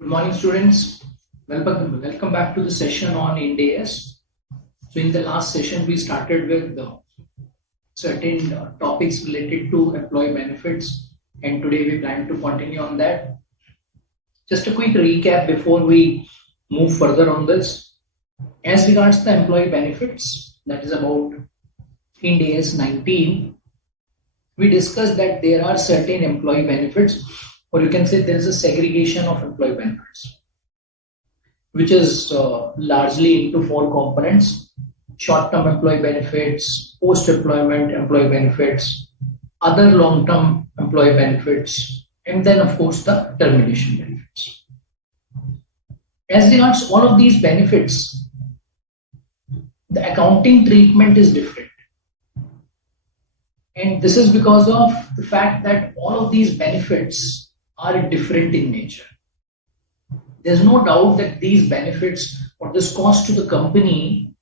Good morning, students. Welcome back to the session on Ind AS. So in the last session, we started with certain topics related to employee benefits, and today we plan to continue on that. Just a quick recap before we move further on this. As regards the employee benefits, that is about Ind AS 19, we discussed that there are certain employee benefits, or you can say there is a segregation of employee benefits, which is largely into four components: short-term employee benefits, post-employment employee benefits, other long-term employee benefits, and then of course the termination benefits. As regards all of these benefits, the accounting treatment is different. And this is because of the fact that all of these benefits are different in nature. There's no doubt that these benefits or this cost to the company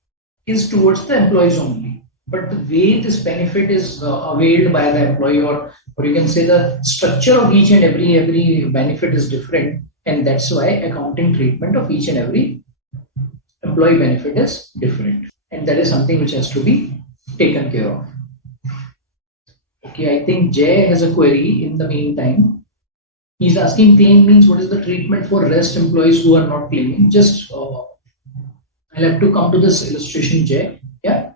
is towards the employees only. But the way this benefit is availed by the employee, or you can say the structure of each and every benefit is different. And that's why accounting treatment of each and every employee benefit is different. And that is something which has to be taken care of. Okay, I think Jay has a query in the meantime. He's asking, claim means what is the treatment for rest employees who are not claiming? Just I'll have to come to this illustration, Jay. Yeah.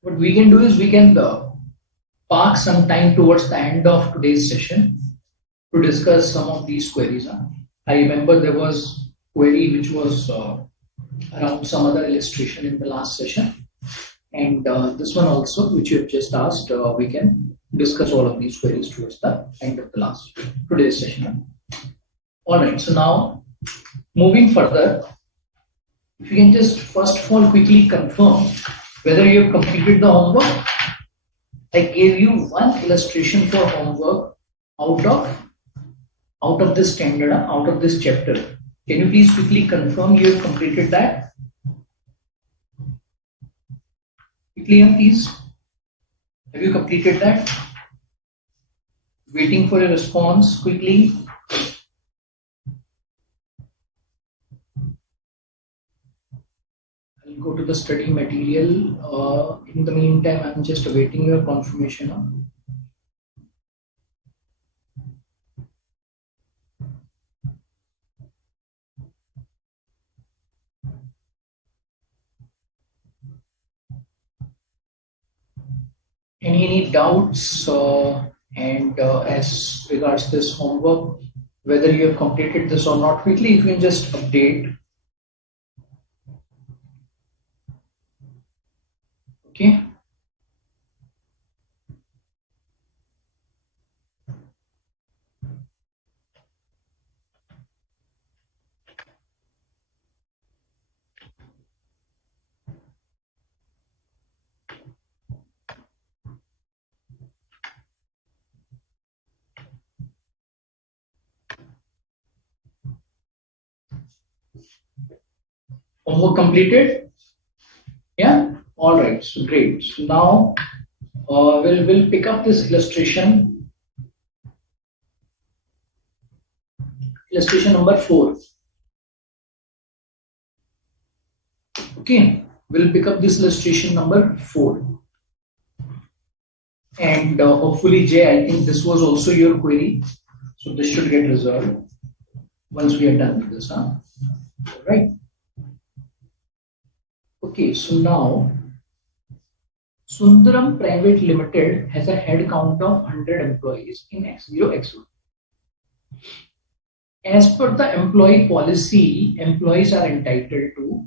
What we can do is we can park some time towards the end of today's session to discuss some of these queries. I remember there was query which was around some other illustration in the last session. And this one also, which you have just asked, we can discuss all of these queries towards the end of the today's session. All right, so now moving further, if you can just first of all quickly confirm whether you have completed the homework. I gave you one illustration for homework out of this standard, out of this chapter. Can you please quickly confirm you have completed that? Quickly, please. Have you completed that? Waiting for a response quickly. I'll go to the study material. In the meantime, I'm just awaiting your confirmation. Any doubts and as regards this homework, whether you have completed this or not? Quickly, if you can just update. Okay. Homework completed? Yeah. All right. So great. So now we'll pick up this illustration. Illustration number 4. Okay. We'll pick up this illustration number 4. And hopefully, Jay, I think this was also your query. So this should get resolved once we are done with this. All right. Okay, so now Sundaram Private Limited has a head count of 100 employees in X0, X1. As per the employee policy, employees are entitled to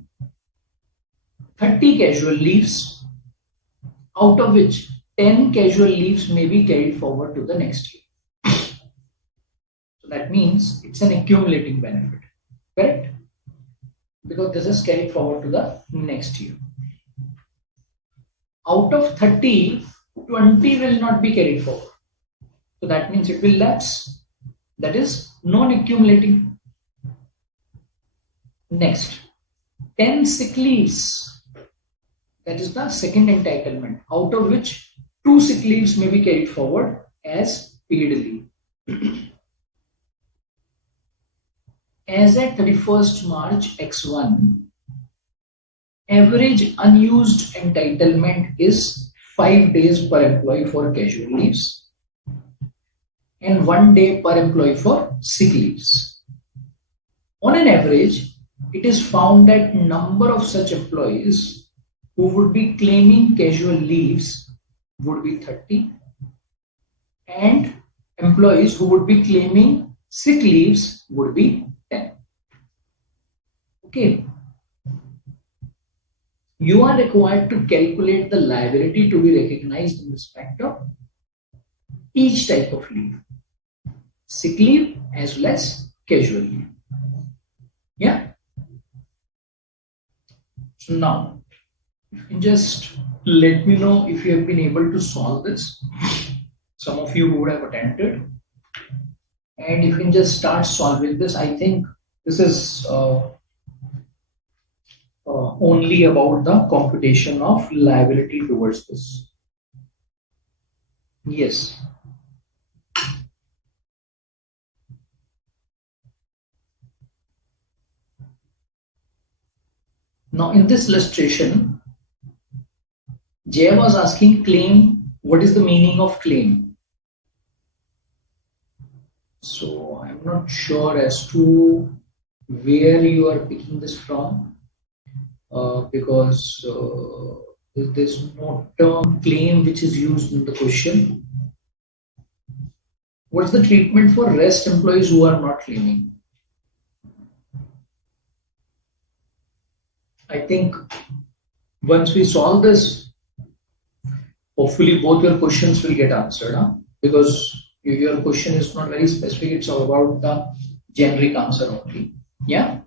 30 casual leaves, out of which 10 casual leaves may be carried forward to the next year. So that means it's an accumulating benefit, correct? Because this is carried forward to the next year. Out of 30, 20 will not be carried forward. So that means it will lapse. That is non-accumulating. Next, 10 sick leaves. That is the second entitlement, out of which 2 sick leaves may be carried forward as paid leave. as at 31st March X1, average unused entitlement is 5 days per employee for casual leaves and 1 day per employee for sick leaves. On an average, it is found that number of such employees who would be claiming casual leaves would be 30 and employees who would be claiming sick leaves would be 10. Okay. You are required to calculate the liability to be recognized in respect of each type of leave, sick leave as well as casual leave. Yeah. So now, you can just let me know if you have been able to solve this. Some of you would have attempted, and you can just start solving this. I think this is only about the computation of liability towards this. Yes. Now in this illustration, Jay was asking claim, what is the meaning of claim? So I'm not sure as to where you are picking this from, because there's no term claim which is used in the question. What's the treatment for rest employees who are not claiming? I think once we solve this, hopefully both your questions will get answered, huh? Because your question is not very specific, it's all about the generic answer only. Yeah.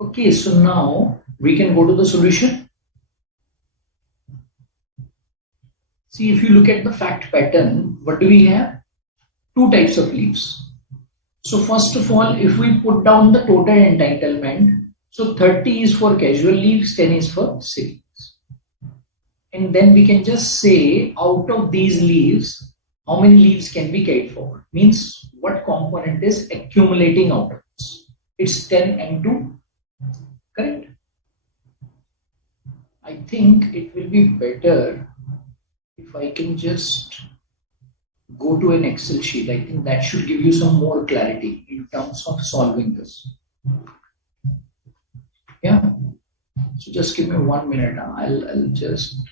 Okay, so now we can go to the solution. See, if you look at the fact pattern, what do we have? Two types of leaves. So first of all, if we put down the total entitlement, so 30 is for casual leaves, 10 is for sick leaves. And then we can just say out of these leaves, how many leaves can be carried forward? Means what component is accumulating out of this? It's 10 and 2, correct? I think it will be better if I can just go to an Excel sheet. I think that should give you some more clarity in terms of solving this. Yeah. So just give me 1 minute. I'll just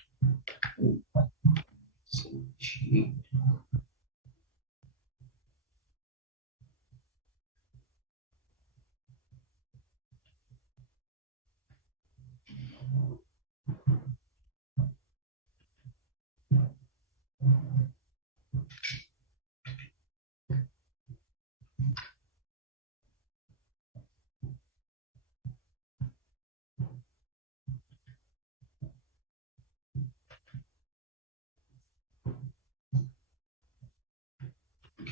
Excel sheet.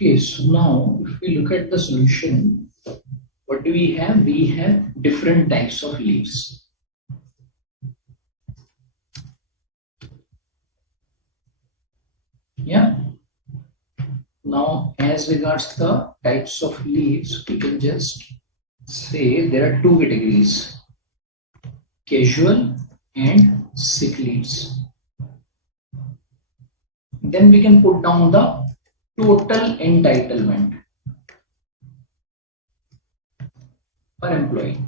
Okay, so now if we look at the solution, what do we have? We have different types of leaves. Yeah. Now, as regards the types of leaves, we can just say there are two categories, casual and sick leaves. Then we can put down the total entitlement per employee.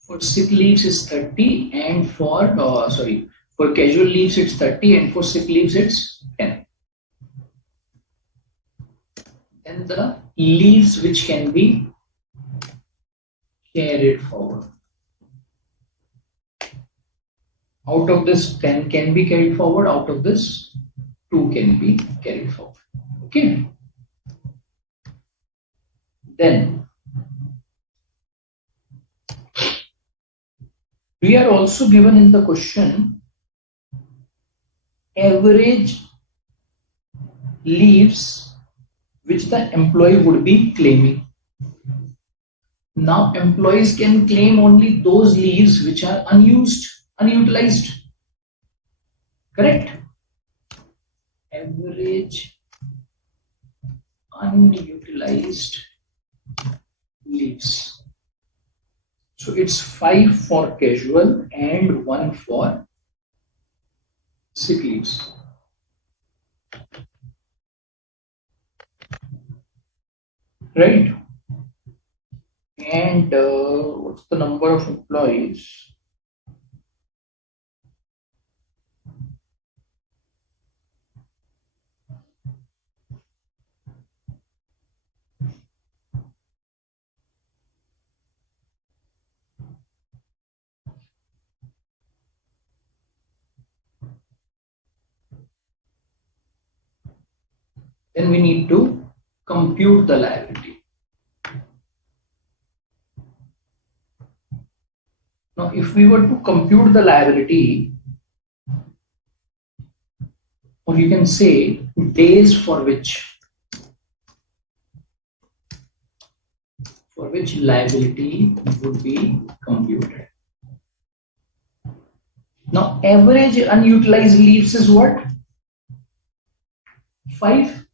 For sick leaves is 30 and for casual leaves it's 30 and for sick leaves it's 10. And the leaves which can be carried forward. Out of this 10 can be carried forward, out of this 2 can be carried forward. Okay. Then we are also given in the question average leaves which the employee would be claiming. Now employees can claim only those leaves which are unutilized. Correct? Average unutilized leaves. So it's 5 for casual and 1 for sick leaves. Right? And what's the number of employees? Then we need to compute the liability. Now, if we were to compute the liability, or you can say days for which liability would be computed. Now, average unutilized leaves is what? 5.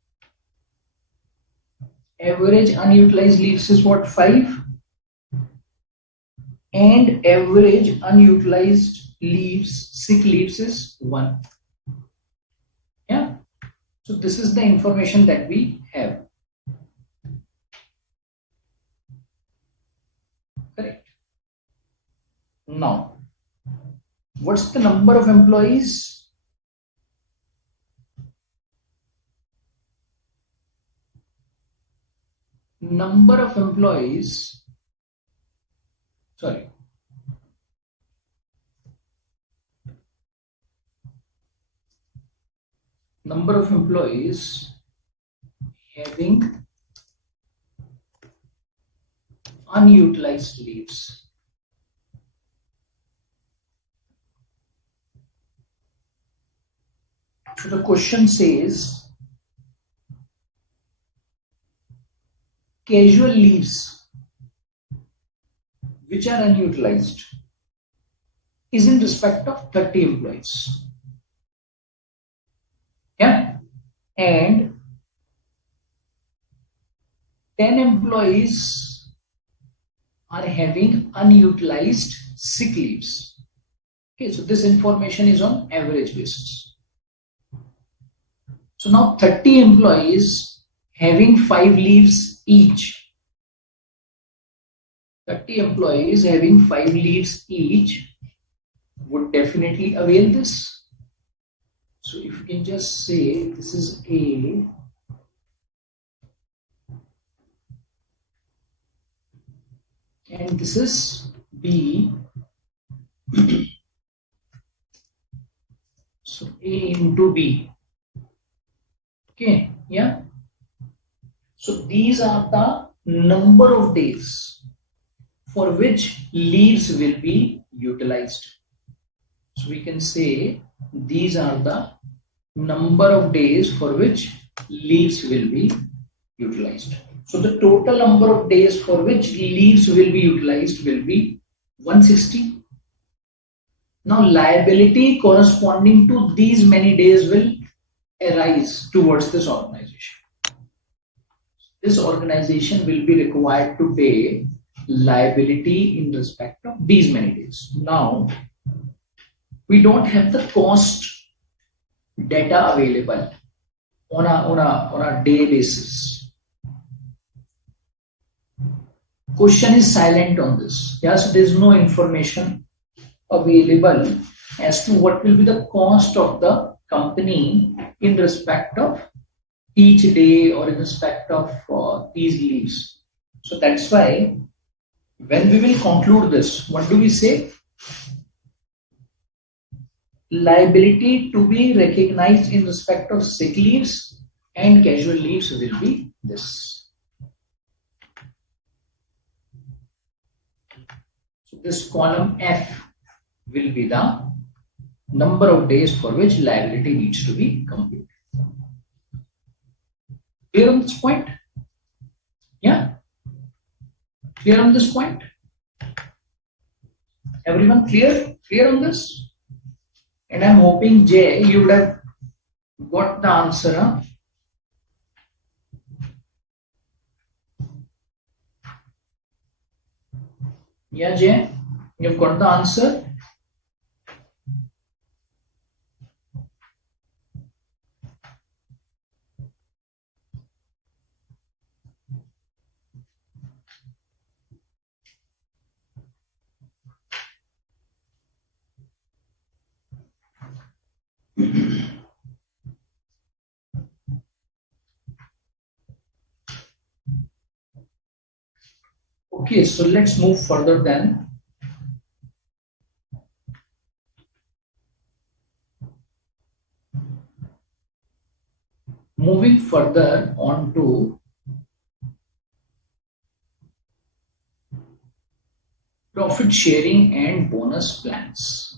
Average unutilized leaves is what? 5. And average unutilized leaves, sick leaves is 1. Yeah. So this is the information that we have. Correct. Now, what's the number of employees? Number of employees, sorry. Number of employees having unutilized leaves. So the question says casual leaves which are unutilized is in respect of 30 employees. Yeah, and 10 employees are having unutilized sick leaves. Okay, so this information is on average basis. So now 30 employees having 5 leaves each. 30 employees having 5 leaves each would definitely avail this. So if you can just say this is A, and this is B. So A into B. Okay, yeah. So these are the number of days for which leaves will be utilized. So we can say these are the number of days for which leaves will be utilized. So the total number of days for which leaves will be utilized will be 160. Now liability corresponding to these many days will arise towards this organization. This organization will be required to pay liability in respect of these many days. Now, we don't have the cost data available on a day basis. Question is silent on this. Yes, there is no information available as to what will be the cost of the company in respect of each day or in respect of these leaves. So that's why when we will conclude this, what do we say? Liability to be recognized in respect of sick leaves and casual leaves will be this. So this column F will be the number of days for which liability needs to be computed. Clear on this point? Yeah. Clear on this point? Everyone clear? Clear on this? And I'm hoping, Jay, you would have got the answer. Huh? Yeah, Jay, you've got the answer. Okay, so let's move further then. Moving further on to profit sharing and bonus plans.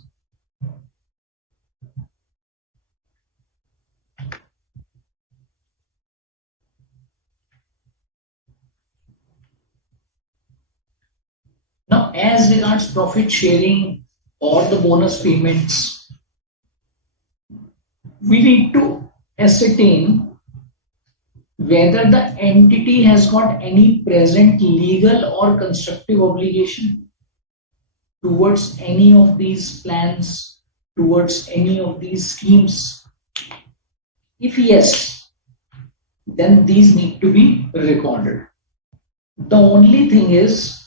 Now, as regards profit sharing or the bonus payments, we need to ascertain whether the entity has got any present legal or constructive obligation towards any of these plans, towards any of these schemes. If yes, then these need to be recorded. The only thing is,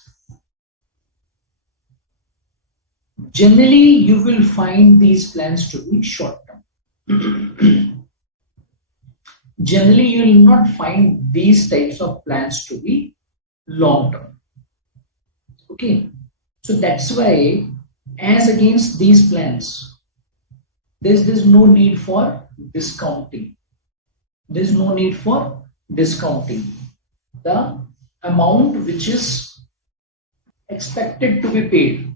generally you will find these plans to be short term. Generally, you will not find these types of plans to be long term. Okay, so that's why, as against these plans, there's no need for discounting. There's no need for discounting. The amount which is expected to be paid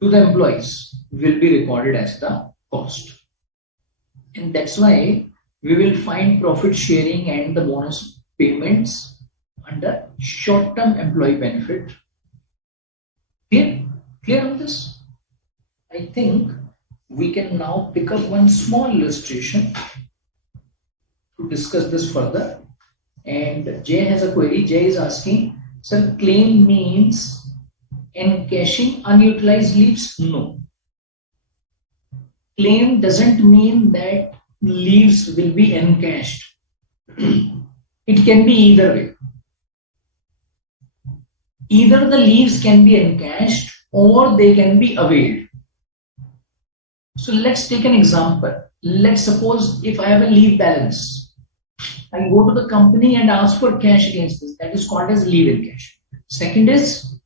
to the employees will be recorded as the cost. And that's why we will find profit sharing and the bonus payments under short-term employee benefit. Clear? Clear on this? I think we can now pick up one small illustration to discuss this further. And Jay has a query. Jay is asking, sir, claim means encashing unutilized leaves? No. Claim doesn't mean that leaves will be encashed. It can be either way. Either the leaves can be encashed or they can be availed. So let's take an example. Let's suppose if I have a leave balance, I go to the company and ask for cash against this. That is called as leave encash. Second is,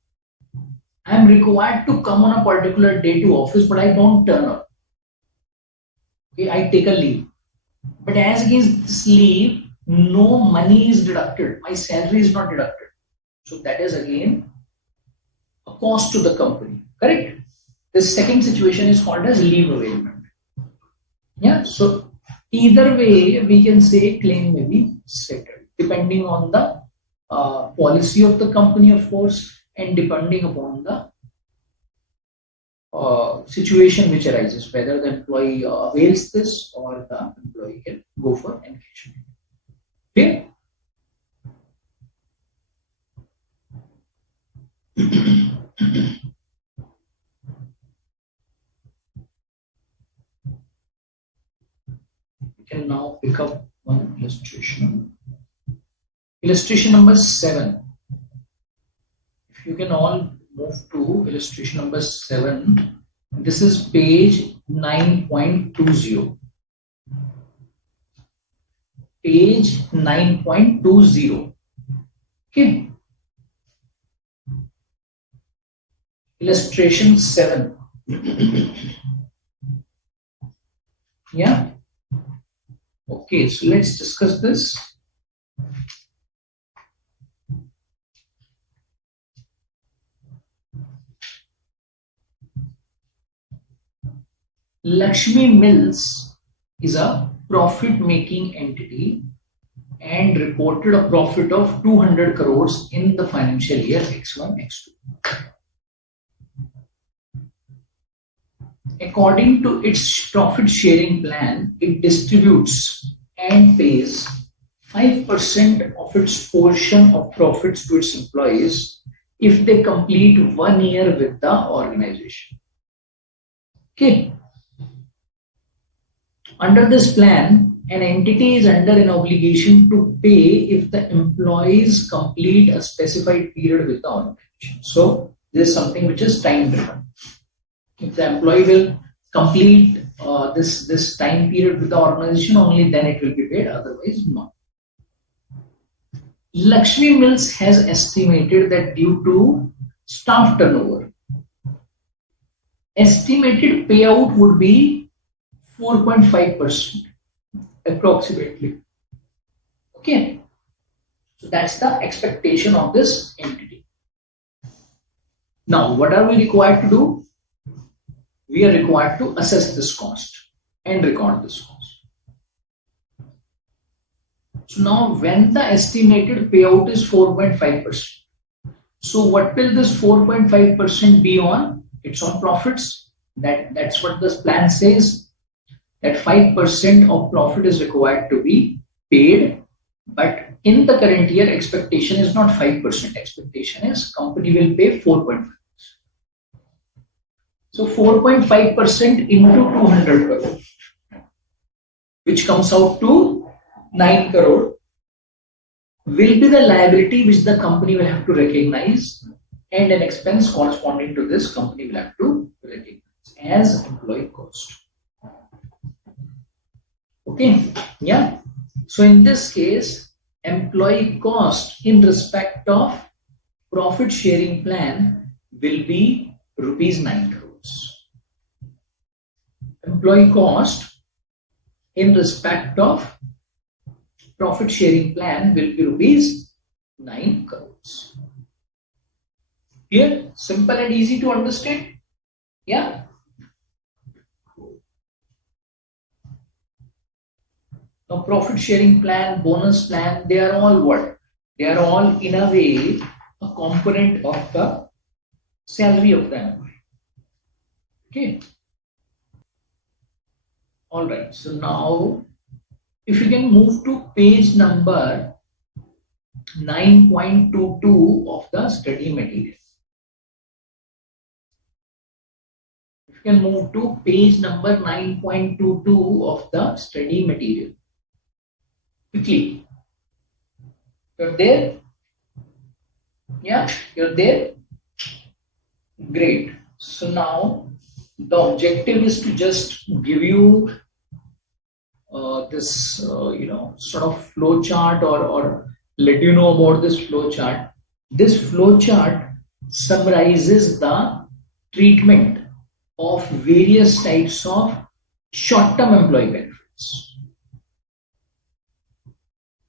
I am required to come on a particular day to office, but I don't turn up. Okay, I take a leave. But as against this leave, no money is deducted. My salary is not deducted. So that is again a cost to the company. Correct? The second situation is called as leave availment. Yeah. So either way, we can say claim may be settled, depending on the policy of the company, of course, and depending upon the situation which arises, whether the employee avails this or the employee can go for encashment. Okay? We can now pick up one illustration. Illustration number 7. If you can all move to illustration number 7. This is page 9.20. Page 9.20. Okay. Illustration 7. Yeah. Okay, so let's discuss this. Lakshmi Mills is a profit-making entity and reported a profit of 200 crores in the financial year X1, X2. According to its profit sharing plan, it distributes and pays 5% of its portion of profits to its employees if they complete 1 year with the organization. Okay. Under this plan, an entity is under an obligation to pay if the employees complete a specified period with the organization. So, this is something which is time driven. If the employee will complete this time period with the organization, only then it will be paid, otherwise not. Lakshmi Mills has estimated that due to staff turnover, estimated payout would be 4.5% approximately. Okay, so that's the expectation of this entity. Now, what are we required to do? We are required to assess this cost and record this cost. So now, when the estimated payout is 4.5%, so what will this 4.5% be on? It's on profits. That's what this plan says. That 5% of profit is required to be paid, but in the current year, expectation is not 5%. Expectation is company will pay 4.5%. So 4.5% into 200 crore, which comes out to 9 crore, will be the liability which the company will have to recognize, and an expense corresponding to this company will have to recognize as employee cost. Okay, yeah. So in this case, employee cost in respect of profit sharing plan will be rupees 9 crores. Employee cost in respect of profit sharing plan will be rupees 9 crores. Here, simple and easy to understand. Yeah. Now, profit sharing plan, bonus plan, they are all what? They are all in a way a component of the salary of the employee. Okay. All right. So now, if you can move to page number 9.22 of the study material. If you can move to page number 9.22 of the study material. Quickly. You're there? Yeah, you're there? Great. So now the objective is to just give you this sort of flow chart or let you know about this flow chart. This flow chart summarizes the treatment of various types of short-term employee benefits.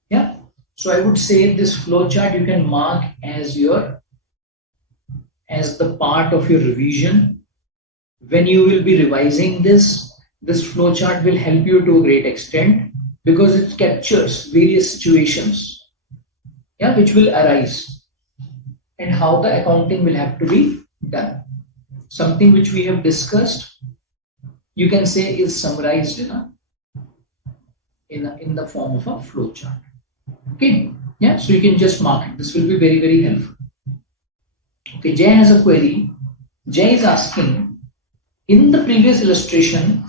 Yeah, so I would say this flow chart you can mark as the part of your revision. When you will be revising this flow chart will help you to a great extent because it captures various situations, yeah, which will arise and how the accounting will have to be done. Something which we have discussed, you can say, is summarized in the form of a flow chart. Okay, yeah, so you can just mark it. This will be very, very helpful. Okay, Jay has a query. Jay is asking, in the previous illustration,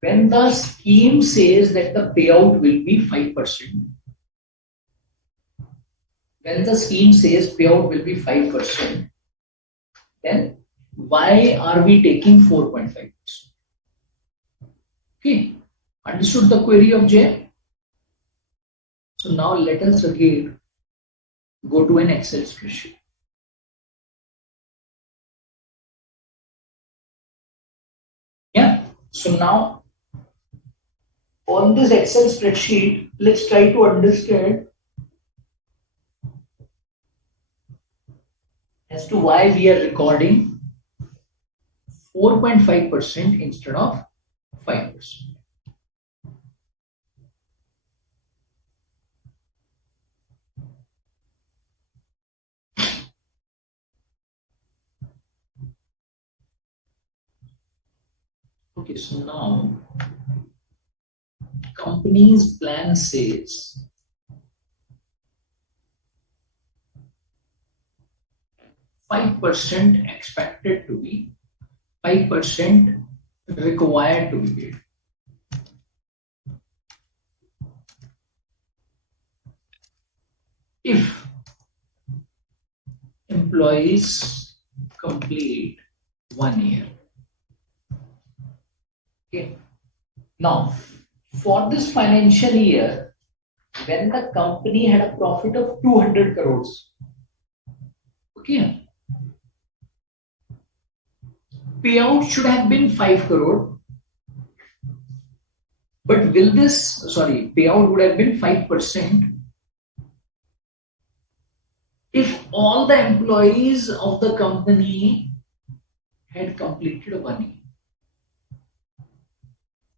when the scheme says that the payout will be 5%, when the scheme says payout will be 5%, then why are we taking 4.5%? Okay, understood the query of Jay? So now let us again go to an Excel spreadsheet. Yeah, so now on this Excel spreadsheet, let's try to understand as to why we are recording 4.5% instead of 5%. Okay, so now company's plan says 5% expected to be, 5% required to be paid. If employees complete 1 year. Okay. Now, for this financial year, when the company had a profit of 200 crores, okay, payout should have been 5 crore, but will this, payout would have been 5% if all the employees of the company had completed 1 year.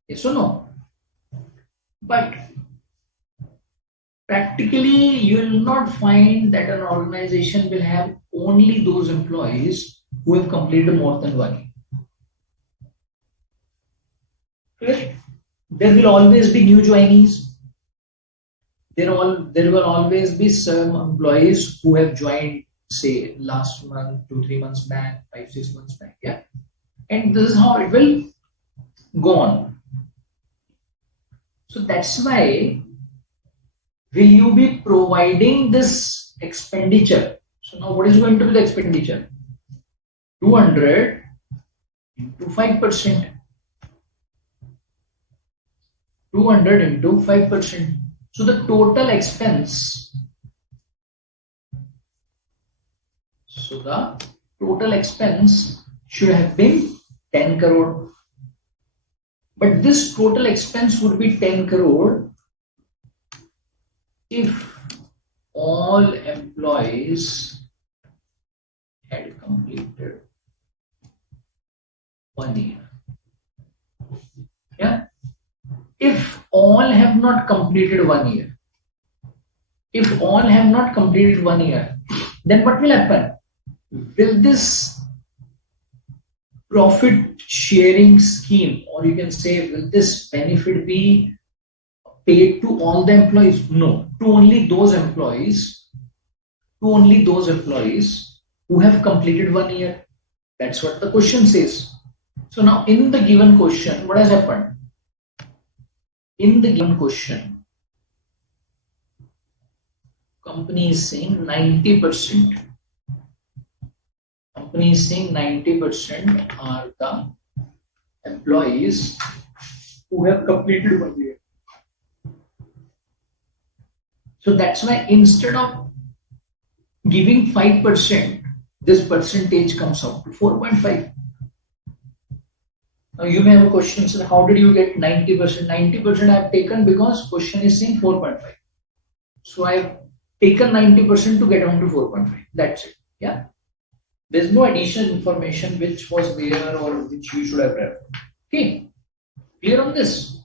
Yes or no? But practically, you will not find that an organization will have only those employees who have completed more than 1 year. Correct? There will always be new joinees. There will always be some employees who have joined, say, last month, 2-3 months back, 5-6 months back. Yeah. And this is how it will go on. So that's why, will you be providing this expenditure? So now what is going to be the expenditure? 200 into 5%. 200 into 5%. So the total expense. So the total expense should have been 10 crore. But this total expense would be 10 crore if all employees had completed 1 year. Yeah. If all have not completed 1 year, if all have not completed 1 year, then what will happen? Will this profit sharing scheme, or you can say, will this benefit be paid to all the employees? No, to only those employees, who have completed 1 year. That's what the question says. So now in the given question, what has happened? In the given question, company is saying 90%. Company is saying 90% are the employees who have completed 1 year. So that's why instead of giving 5%, this percentage comes out to 4.5. Now you may have a question, so how did you get 90%? 90% I have taken because question is saying 4.5. So I have taken 90% to get down to 4.5. That's it. Yeah. There's no additional information which was there or which you should have read. Okay. Clear on this?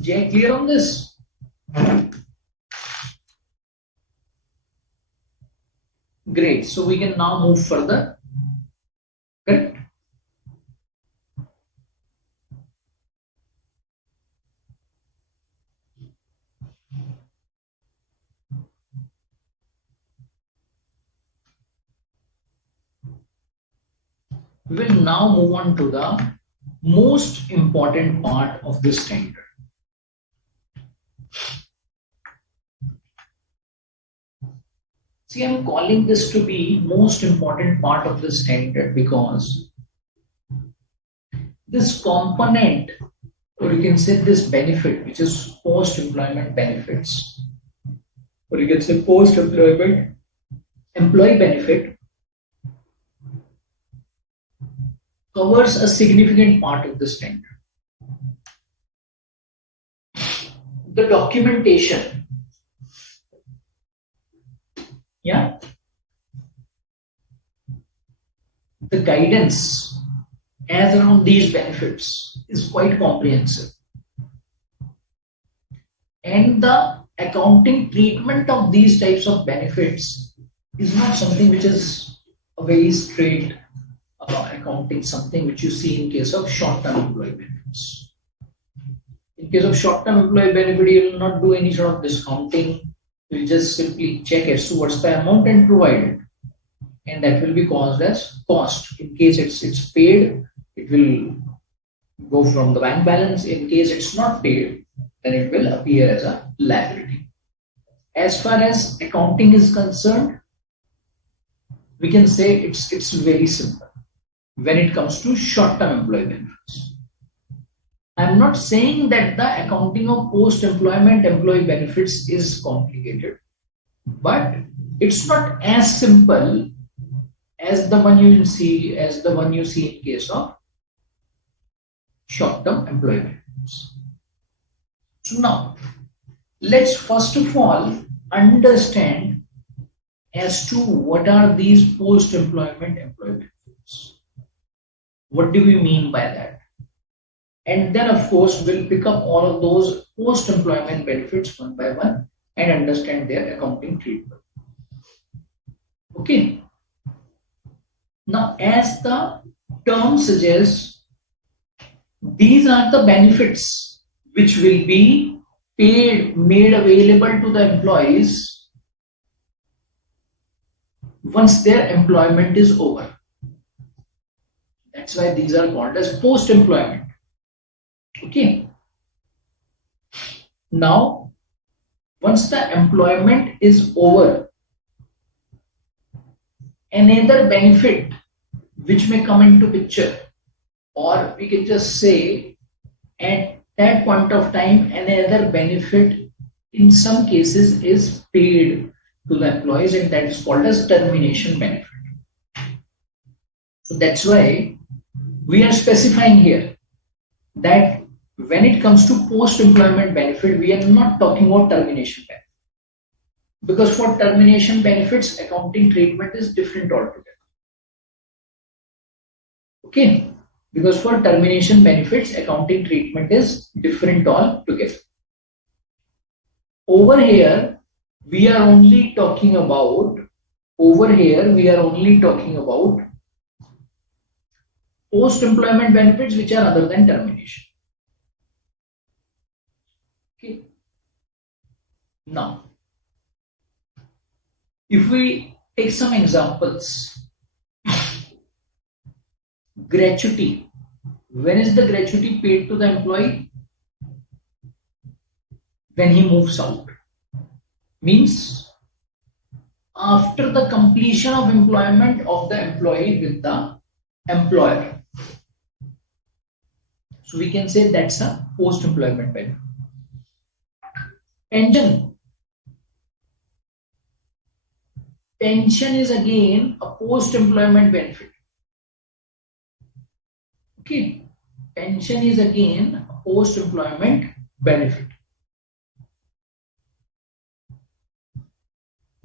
Jay, clear on this? Great. So we can now move further. Correct? We will now move on to the most important part of this standard. See, I'm calling this to be most important part of the standard because this component, or you can say this benefit, which is post-employment benefits, or you can say post-employment employee benefit, covers a significant part of the standard. The documentation, yeah, the guidance as around these benefits is quite comprehensive, and the accounting treatment of these types of benefits is not something which is a very straight accounting something which you see in case of short-term employee benefits. In case of short-term employee benefit, you will not do any sort of discounting. You will just simply check as to what's the amount and provide it, and that will be caused as cost. In case it's paid, it will go from the bank balance. In case it's not paid, then it will appear as a liability. As far as accounting is concerned, we can say it's very simple when it comes to short-term employee benefits. I'm not saying that the accounting of post-employment employee benefits is complicated, but it's not as simple as the one you see in case of short-term employee benefits. So now, let's first of all understand as to what are these post-employment employee benefits. What do we mean by that? And then, of course, we'll pick up all of those post-employment benefits one by one and understand their accounting treatment. Okay. Now, as the term suggests, these are the benefits which will be made available to the employees once their employment is over. That's why these are called as post-employment. Okay. Now, once the employment is over, another benefit which may come into picture, or we can just say at that point of time, another benefit in some cases is paid to the employees, and that is called as termination benefit. So that's why we are specifying here that when it comes to post-employment benefit, we are not talking about termination benefit. Because for termination benefits, accounting treatment is different altogether. Okay? Because for termination benefits, accounting treatment is different altogether. Over here, we are only talking about post-employment benefits which are other than termination. Okay. Now, if we take some examples, gratuity. When is the gratuity paid to the employee? When he moves out. Means after the completion of employment of the employee with the employer. So we can say that's a post-employment benefit. Pension. Pension is again a post-employment benefit. Okay. Pension is again a post-employment benefit.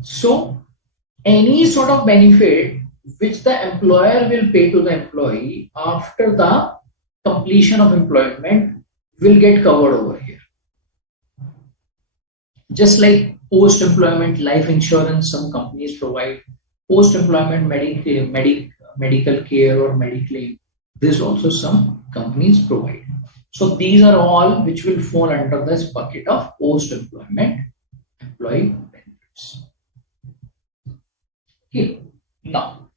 So, any sort of benefit which the employer will pay to the employee after the completion of employment will get covered over here. Just like post-employment life insurance, some companies provide post-employment medical care or mediclaim. This also some companies provide. So these are all which will fall under this bucket of post-employment employee benefits. Okay. Now,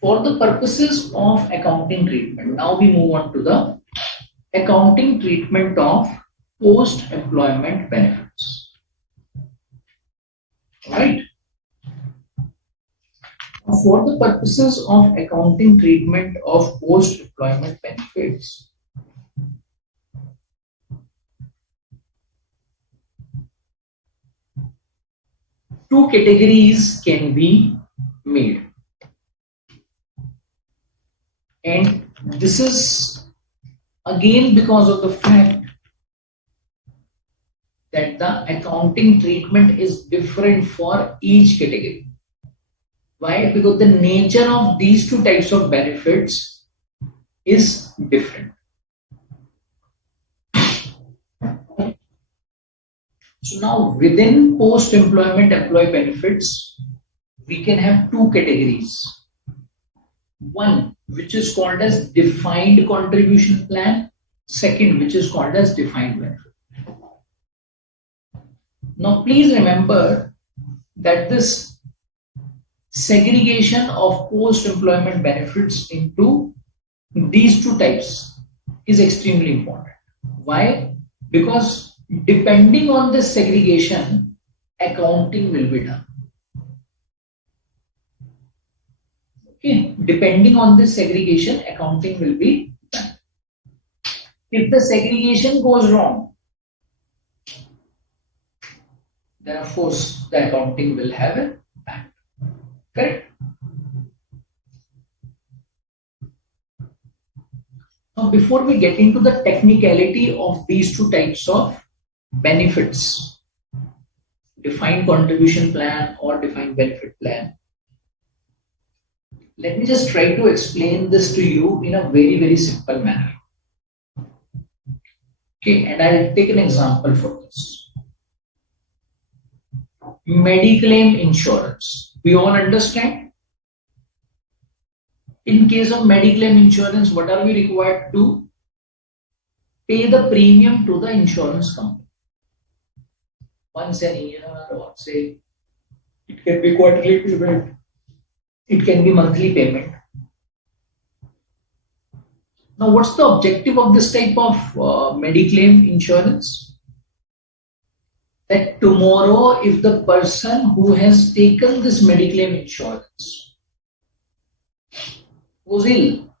for the purposes of accounting treatment, now we move on to the accounting treatment of post-employment benefits. Right? For the purposes of accounting treatment of post-employment benefits, two categories can be made. And this is again because of the fact that the accounting treatment is different for each category. Why? Because the nature of these two types of benefits is different. So now within post-employment employee benefits, we can have two categories. One, which is called as defined contribution plan. Second, which is called as defined benefit. Now, please remember that this segregation of post-employment benefits into these two types is extremely important. Why? Because depending on this segregation, accounting will be done. Okay, depending on this segregation, accounting will be done. If the segregation goes wrong, then of course the accounting will have an impact. Correct? Now, before we get into the technicality of these two types of benefits, defined contribution plan or defined benefit plan, let me just try to explain this to you in a very, very simple manner. Okay, and I'll take an example for this. Mediclaim insurance. We all understand? In case of mediclaim insurance, what are we required to pay the premium to the insurance company? Once a year, or say, it can be quarterly payment, it can be monthly payment. Now, what's the objective of this type of mediclaim insurance? That tomorrow, if the person who has taken this mediclaim insurance was ill,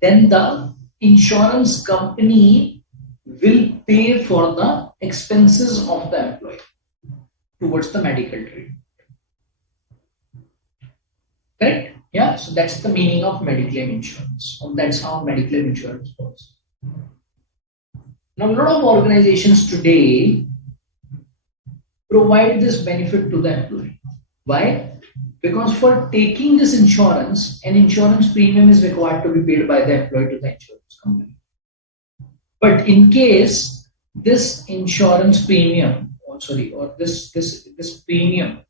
then the insurance company will pay for the expenses of the employee towards the medical treatment. Correct? Yeah, so that's the meaning of mediclaim insurance. So that's how mediclaim insurance works. Now, a lot of organizations today provide this benefit to the employee. Why? Because for taking this insurance, an insurance premium is required to be paid by the employee to the insurance company. But in case this insurance premium, or this premium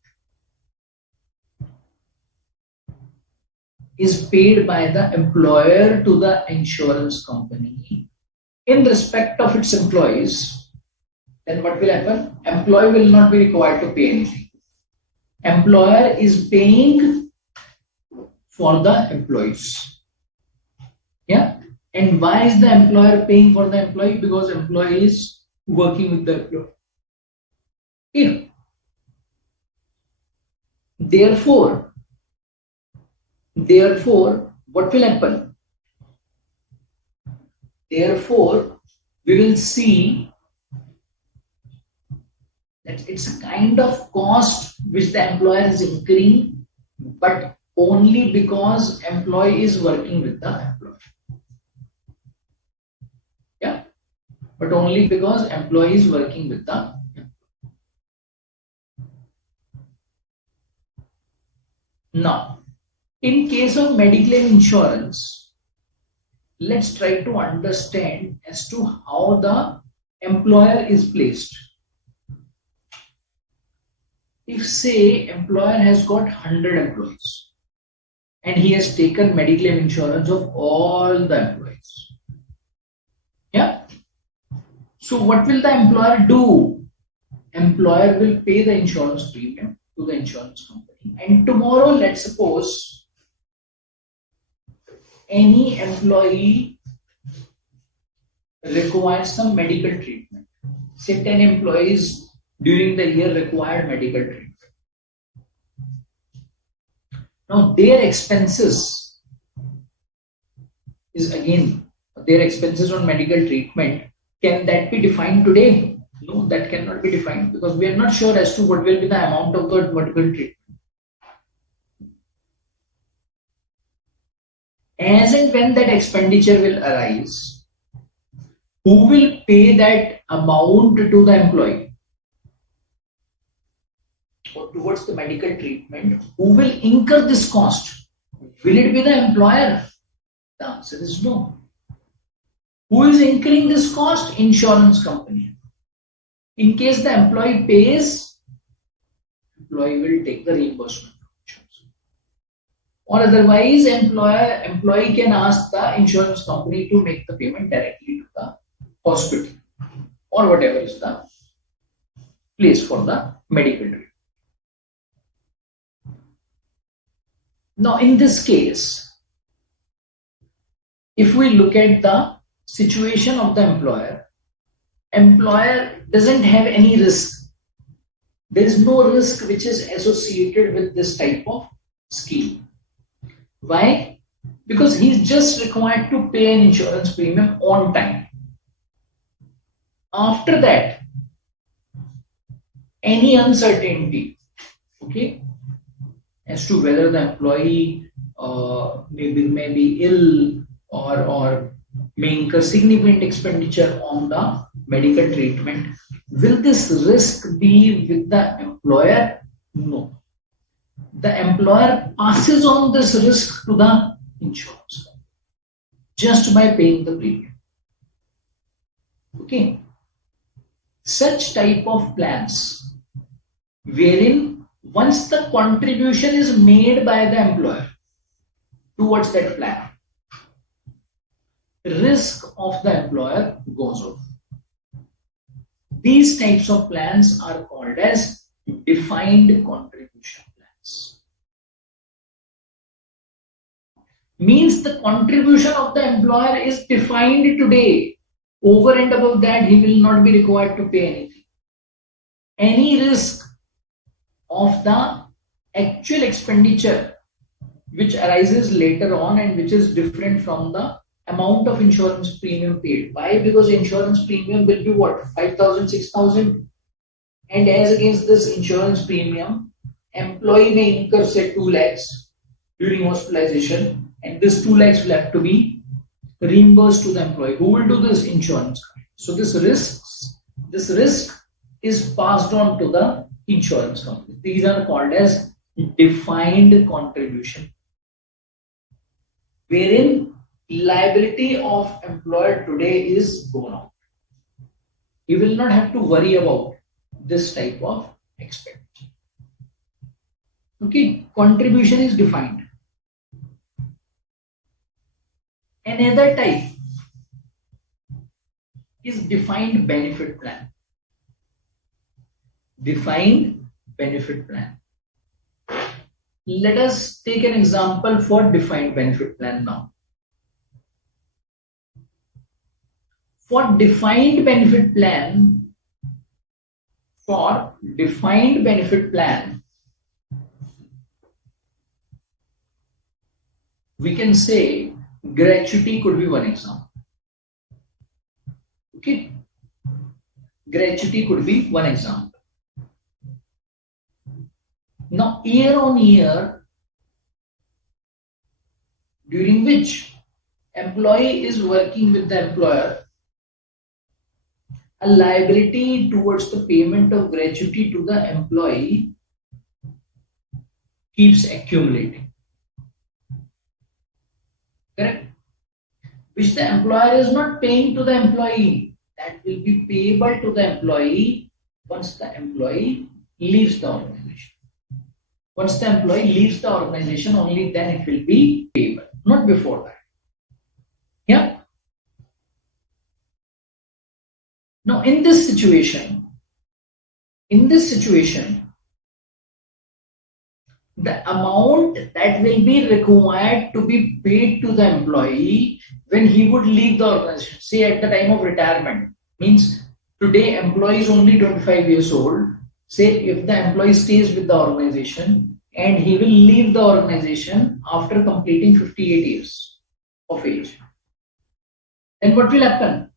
is paid by the employer to the insurance company in respect of its employees, then what will happen? Employee will not be required to pay anything. Employer is paying for the employees. Yeah. And why is the employer paying for the employee? Because employee is working with the employer. Yeah. Therefore, what will happen? Therefore, we will see that it's a kind of cost which the employer is incurring, but only because employee is working with the employer. Yeah, but only because employee is working with the employer. Now, in case of mediclaim insurance, let's try to understand as to how the employer is placed. If say employer has got 100 employees and he has taken mediclaim insurance of all the employees. Yeah. So what will the employer do? Employer will pay the insurance premium to the insurance company. And tomorrow, let's suppose any employee requires some medical treatment. Say 10 employees during the year required medical treatment. Now their expenses is again, their expenses on medical treatment, can that be defined today? No, that cannot be defined because we are not sure as to what will be the amount of the medical treatment. As and when that expenditure will arise, who will pay that amount to the employee or towards the medical treatment? Who will incur this cost? Will it be the employer? The answer is no. Who is incurring this cost? Insurance company. In case the employee pays, employee will take the reimbursement. or otherwise employee can ask the insurance company to make the payment directly to the hospital or whatever is the place for the medical treatment. Now in this case, if we look at the situation of the employer doesn't have any risk. There is no risk which is associated with this type of scheme. Why? Because he's just required to pay an insurance premium on time. After that, any uncertainty, okay, as to whether the employee may be ill or may incur significant expenditure on the medical treatment, will this risk be with the employer? No. The employer passes on this risk to the insurance just by paying the premium. Okay. Such type of plans wherein once the contribution is made by the employer towards that plan, risk of the employer goes off. These types of plans are called as defined contribution plans. Means the contribution of the employer is defined today. Over and above that, he will not be required to pay anything. Any risk of the actual expenditure which arises later on and which is different from the amount of insurance premium paid. Why? Because insurance premium will be what? 5,000, 6,000. And as against this insurance premium, employee may incur say 2 lakhs during hospitalization, and this 2 lakhs will have to be reimbursed to the employee. Who will do this? Insurance company. So this risk is passed on to the insurance company. These are called as defined contribution, wherein liability of employer today is gone out. He will not have to worry about this type of expenditure. Okay, contribution is defined. Another type is defined benefit plan. Defined benefit plan. Let us take an example for defined benefit plan now. For defined benefit plan, we can say gratuity could be one example. Okay, gratuity could be one example. Now, year on year, during which employee is working with the employer, a liability towards the payment of gratuity to the employee keeps accumulating. Correct? Which the employer is not paying to the employee. That will be payable to the employee once the employee leaves the organization. Once the employee leaves the organization, only then it will be payable, not before that. Yeah. Now, in this situation, the amount that will be required to be paid to the employee when he would leave the organization, say at the time of retirement, means today employee is only 25 years old. Say if the employee stays with the organization and he will leave the organization after completing 58 years of age, then what will happen?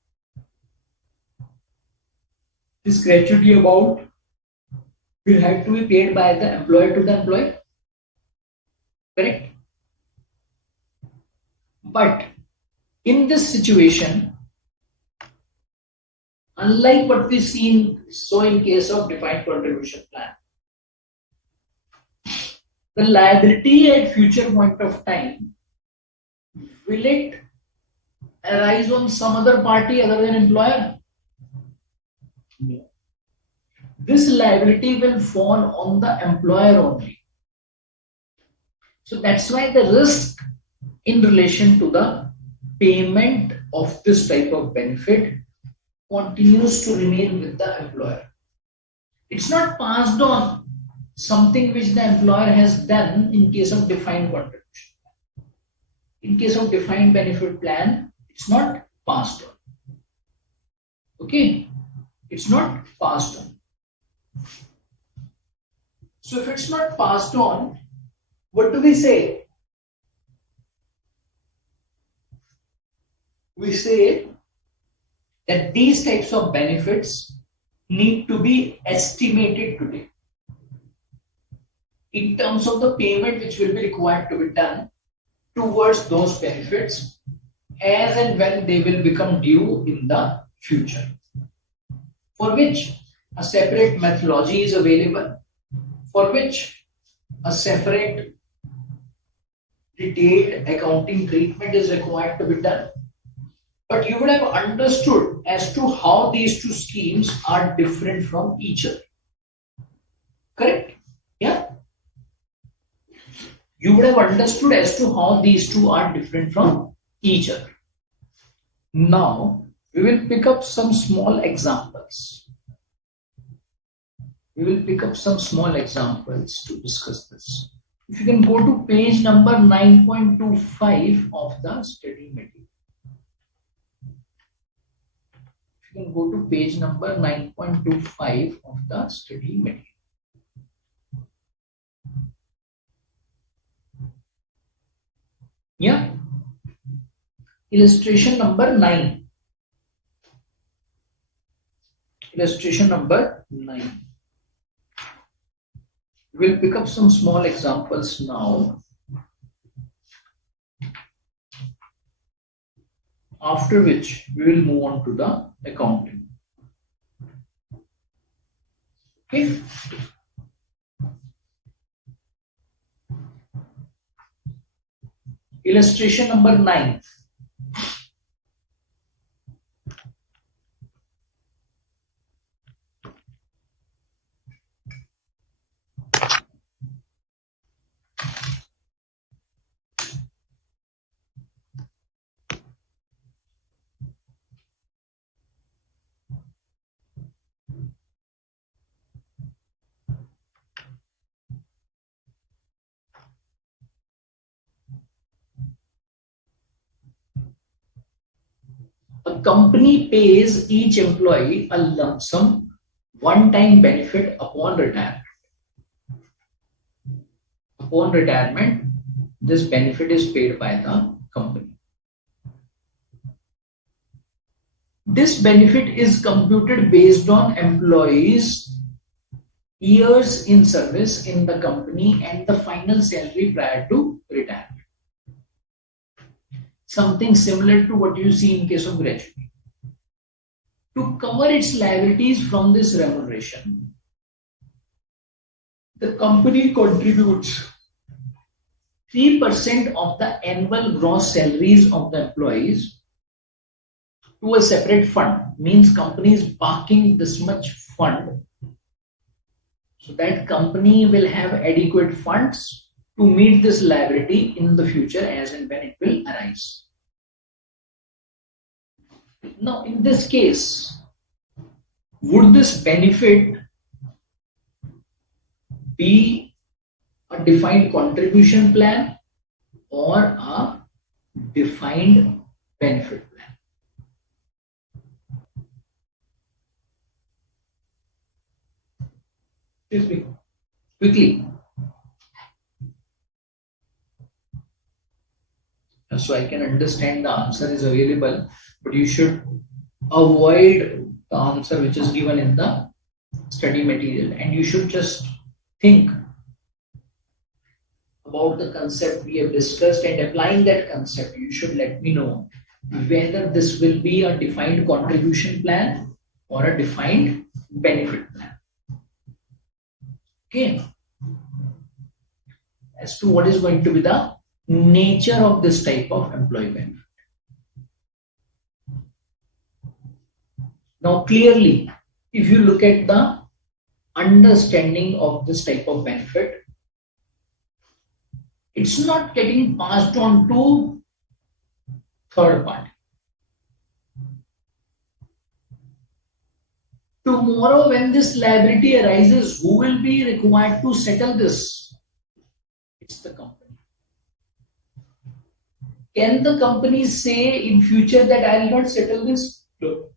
This gratuity amount will have to be paid by the employer to the employee. Correct? But in this situation, unlike what we saw in case of defined contribution plan, the liability at future point of time, will it arise on some other party other than employer? No. This liability will fall on the employer only. So that's why the risk in relation to the payment of this type of benefit continues to remain with the employer. It's not passed on, something which the employer has done in case of defined contribution. In case of defined benefit plan, it's not passed on. Okay, it's not passed on. So if it's not passed on, what do we say? We say that these types of benefits need to be estimated today in terms of the payment which will be required to be done towards those benefits as and when they will become due in the future, for which a separate methodology is available, for which a separate detailed accounting treatment is required to be done. But you would have understood as to how these two schemes are different from each other. Correct? Yeah? You would have understood as to how these two are different from each other. Now, we will pick up some small examples. We will pick up some small examples to discuss this. If you can go to page number 9.25 of the study material. You can go to page number 9.25 of the study material. Yeah. Illustration number 9. Illustration number 9. We'll pick up some small examples now. After which we will move on to the accounting. Okay. Illustration number 9. A company pays each employee a lump sum one-time benefit upon retirement. Upon retirement, this benefit is paid by the company. This benefit is computed based on employees' years in service in the company and the final salary prior to retirement. Something similar to what you see in case of gratuity. To cover its liabilities from this remuneration, the company contributes 3% of the annual gross salaries of the employees to a separate fund. Means company is parking this much fund so that company will have adequate funds to meet this liability in the future as and when it will arise. Now, in this case, would this benefit be a defined contribution plan or a defined benefit plan? Excuse me. Quickly. So I can understand the answer is available, but you should avoid the answer which is given in the study material, and you should just think about the concept we have discussed, and applying that concept, you should let me know whether this will be a defined contribution plan or a defined benefit plan. Okay. As to what is going to be the nature of this type of employee benefit. Now, clearly, if you look at the understanding of this type of benefit, It's not getting passed on to third party. Tomorrow, when this liability arises, who will be required to settle this? It's the company. Can the company say in future that I will not settle this? No.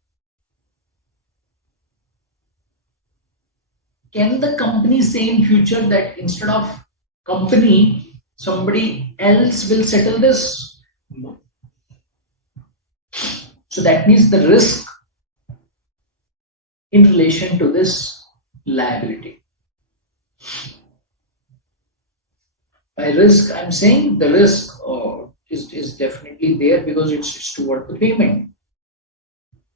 Can the company say in future that instead of company, somebody else will settle this? No. So that means the risk in relation to this liability. By risk, I'm saying the risk is definitely there because it's toward the payment.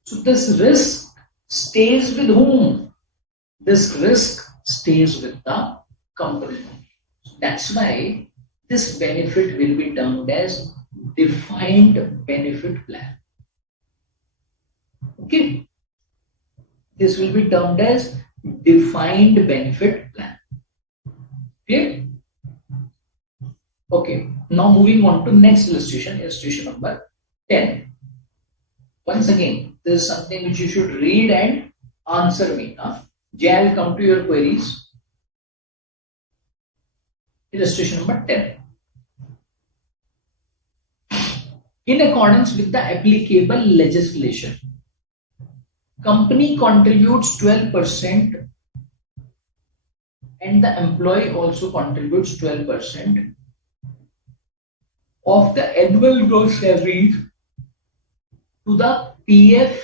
So this risk stays with whom? This risk stays with the company. That's why this benefit will be termed as defined benefit plan. Okay. This will be termed as defined benefit plan. Clear? Okay. Now moving on to next illustration number 10. Once again, this is something which you should read and answer me. Jay, I will come to your queries. Illustration number 10. In accordance with the applicable legislation, company contributes 12% and the employee also contributes 12% of the annual gross salary to the PF,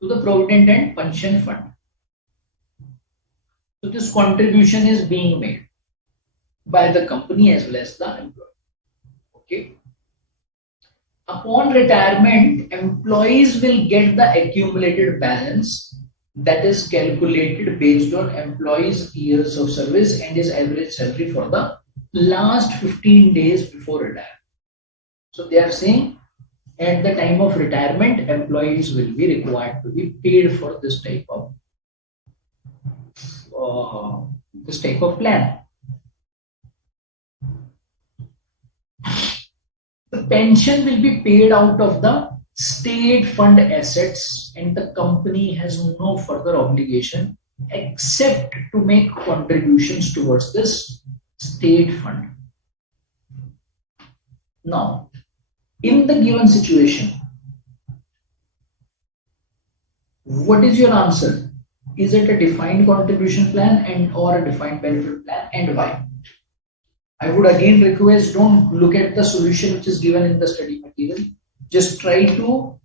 to the Provident and Pension Fund. So this contribution is being made by the company as well as the employee. Okay. Upon retirement, employees will get the accumulated balance that is calculated based on employees' years of service and his average salary for the last 15 days before retirement. So they are saying at the time of retirement, employees will be required to be paid for this type of plan. The pension will be paid out of the state fund assets and the company has no further obligation except to make contributions towards this state fund. Now, in the given situation, what is your answer? Is it a defined contribution plan and or a defined benefit plan, and why? I would again request, don't look at the solution which is given in the study material. Just try to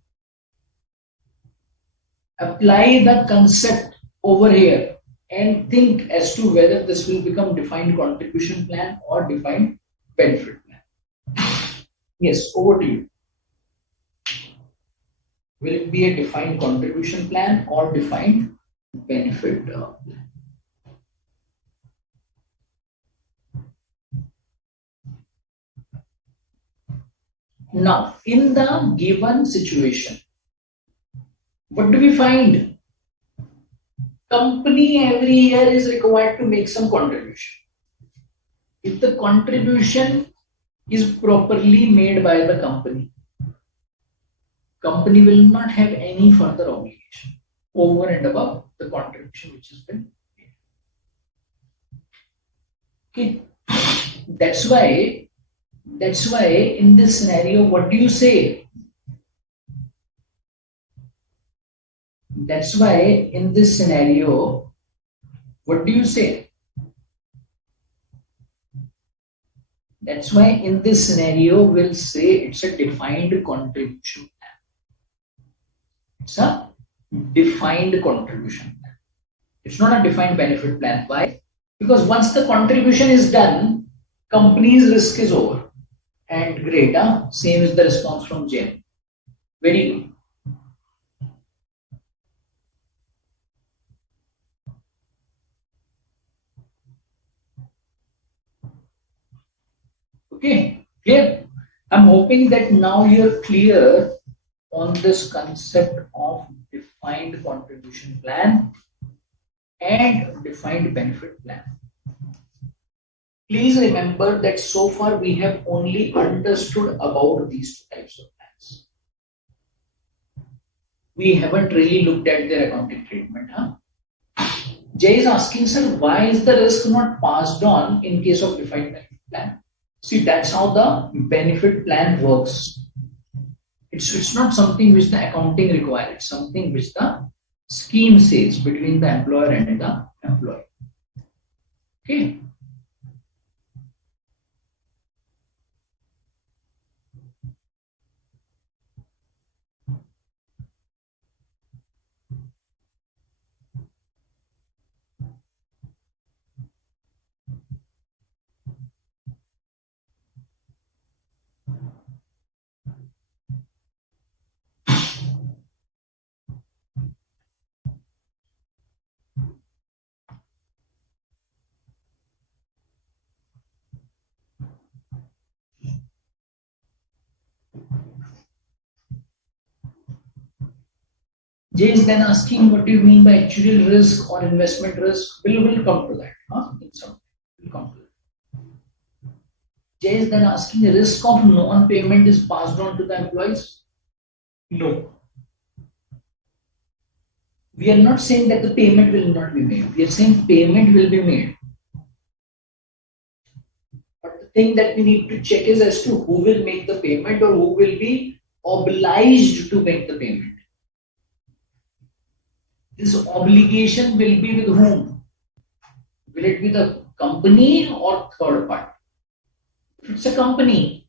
apply the concept over here and think as to whether this will become defined contribution plan or defined benefit plan. Yes, over to you. Will it be a defined contribution plan or defined benefit plan? Now, in the given situation, what do we find? Company every year is required to make some contribution. If the contribution is properly made by the company will not have any further obligation over and above the contribution which has been made. Okay, that's why in this scenario, what do you say? That's why in this scenario, what do you say? That's why in this scenario, we'll say it's a defined contribution plan. It's a defined contribution plan. It's not a defined benefit plan. Why? Because once the contribution is done, company's risk is over. And great, same is the response from Jane. Very good. Okay, clear? I'm hoping that now you're clear on this concept of defined contribution plan and defined benefit plan. Please remember that so far we have only understood about these two types of plans. We haven't really looked at their accounting treatment. Jay is asking, sir, why is the risk not passed on in case of defined benefit plan? See, that's how the benefit plan works. It's not something which the accounting requires, it's something which the scheme says between the employer and the employee. Okay. Jay is then asking, what do you mean by actuarial risk or investment risk? We'll come to that. We'll come to that. Jay is then asking, the risk of non-payment is passed on to the employees? No. We are not saying that the payment will not be made. We are saying payment will be made. But the thing that we need to check is as to who will make the payment or who will be obliged to make the payment. This obligation will be with whom? Will it be the company or third party? If it's a company,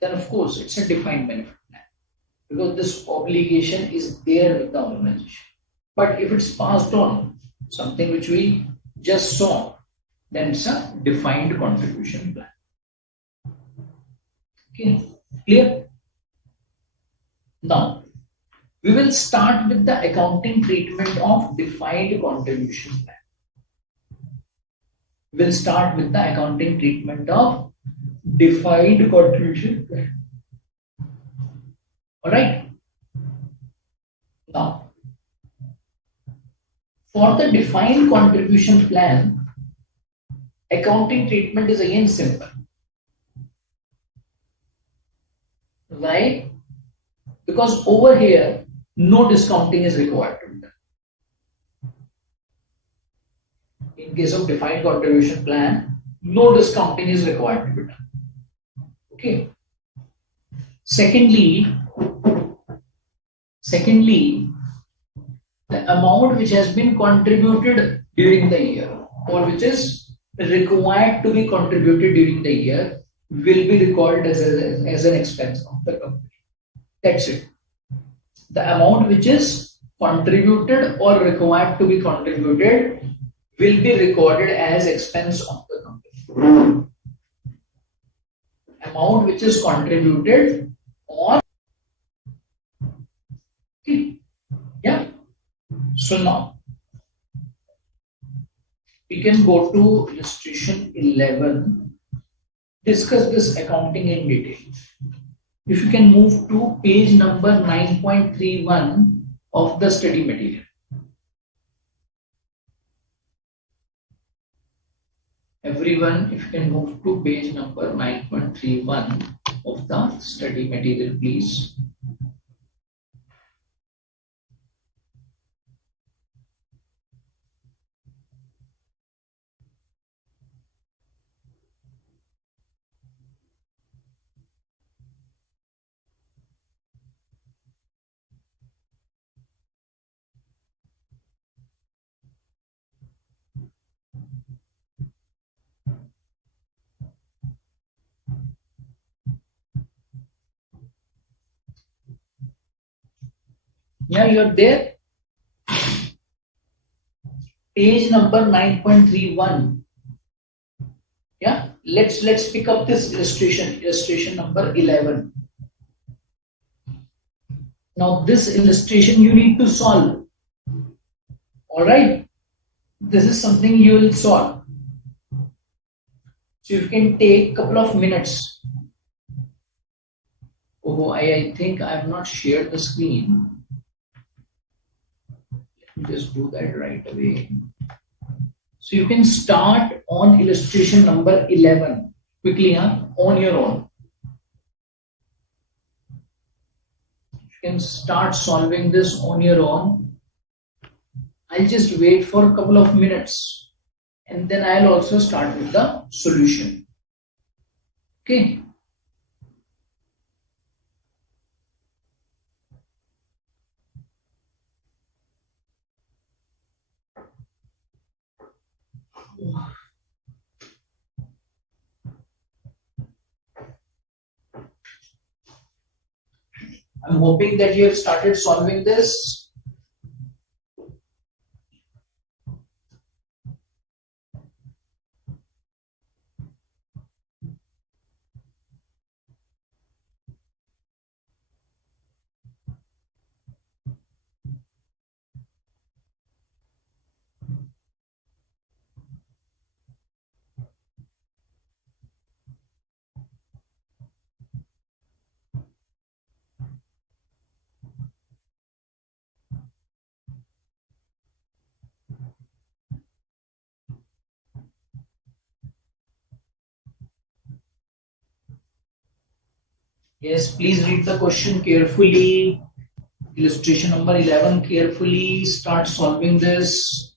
then of course it's a defined benefit plan because this obligation is there with the organization. But if it's passed on, something which we just saw, then it's a defined contribution plan. Okay, clear? Now, we will start with the accounting treatment of defined contribution plan. We'll start with the accounting treatment of defined contribution plan. Alright. Now, for the defined contribution plan, accounting treatment is again simple. Right? Because over here, no discounting is required to be done. In case of defined contribution plan, no discounting is required to be done. Okay. Secondly, the amount which has been contributed during the year or which is required to be contributed during the year will be recorded as an expense of the company. That's it. The amount which is contributed or required to be contributed will be recorded as expense of the company. Amount which is contributed or yeah. So now we can go to illustration 11. Discuss this accounting in detail. If you can move to page number 9.31 of the study material. Everyone, if you can move to page number 9.31 of the study material, please. Yeah, you're there. Page number 9.31. Yeah, let's pick up this illustration number 11. Now this illustration you need to solve. All right, this is something you will solve. So you can take a couple of minutes. Oh, I think I have not shared the screen. Let me just do that right away. So you can start on illustration number 11 quickly, on your own. You can start solving this on your own. I'll just wait for a couple of minutes and then I'll also start with the solution. Okay. I'm hoping that you have started solving this. Yes, please read the question carefully. Illustration number 11 carefully. Start solving this.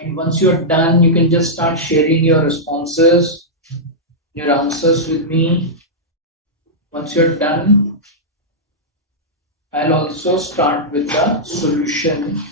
And once you're done, you can just start sharing your responses, your answers with me. Once you're done, I'll also start with the solution.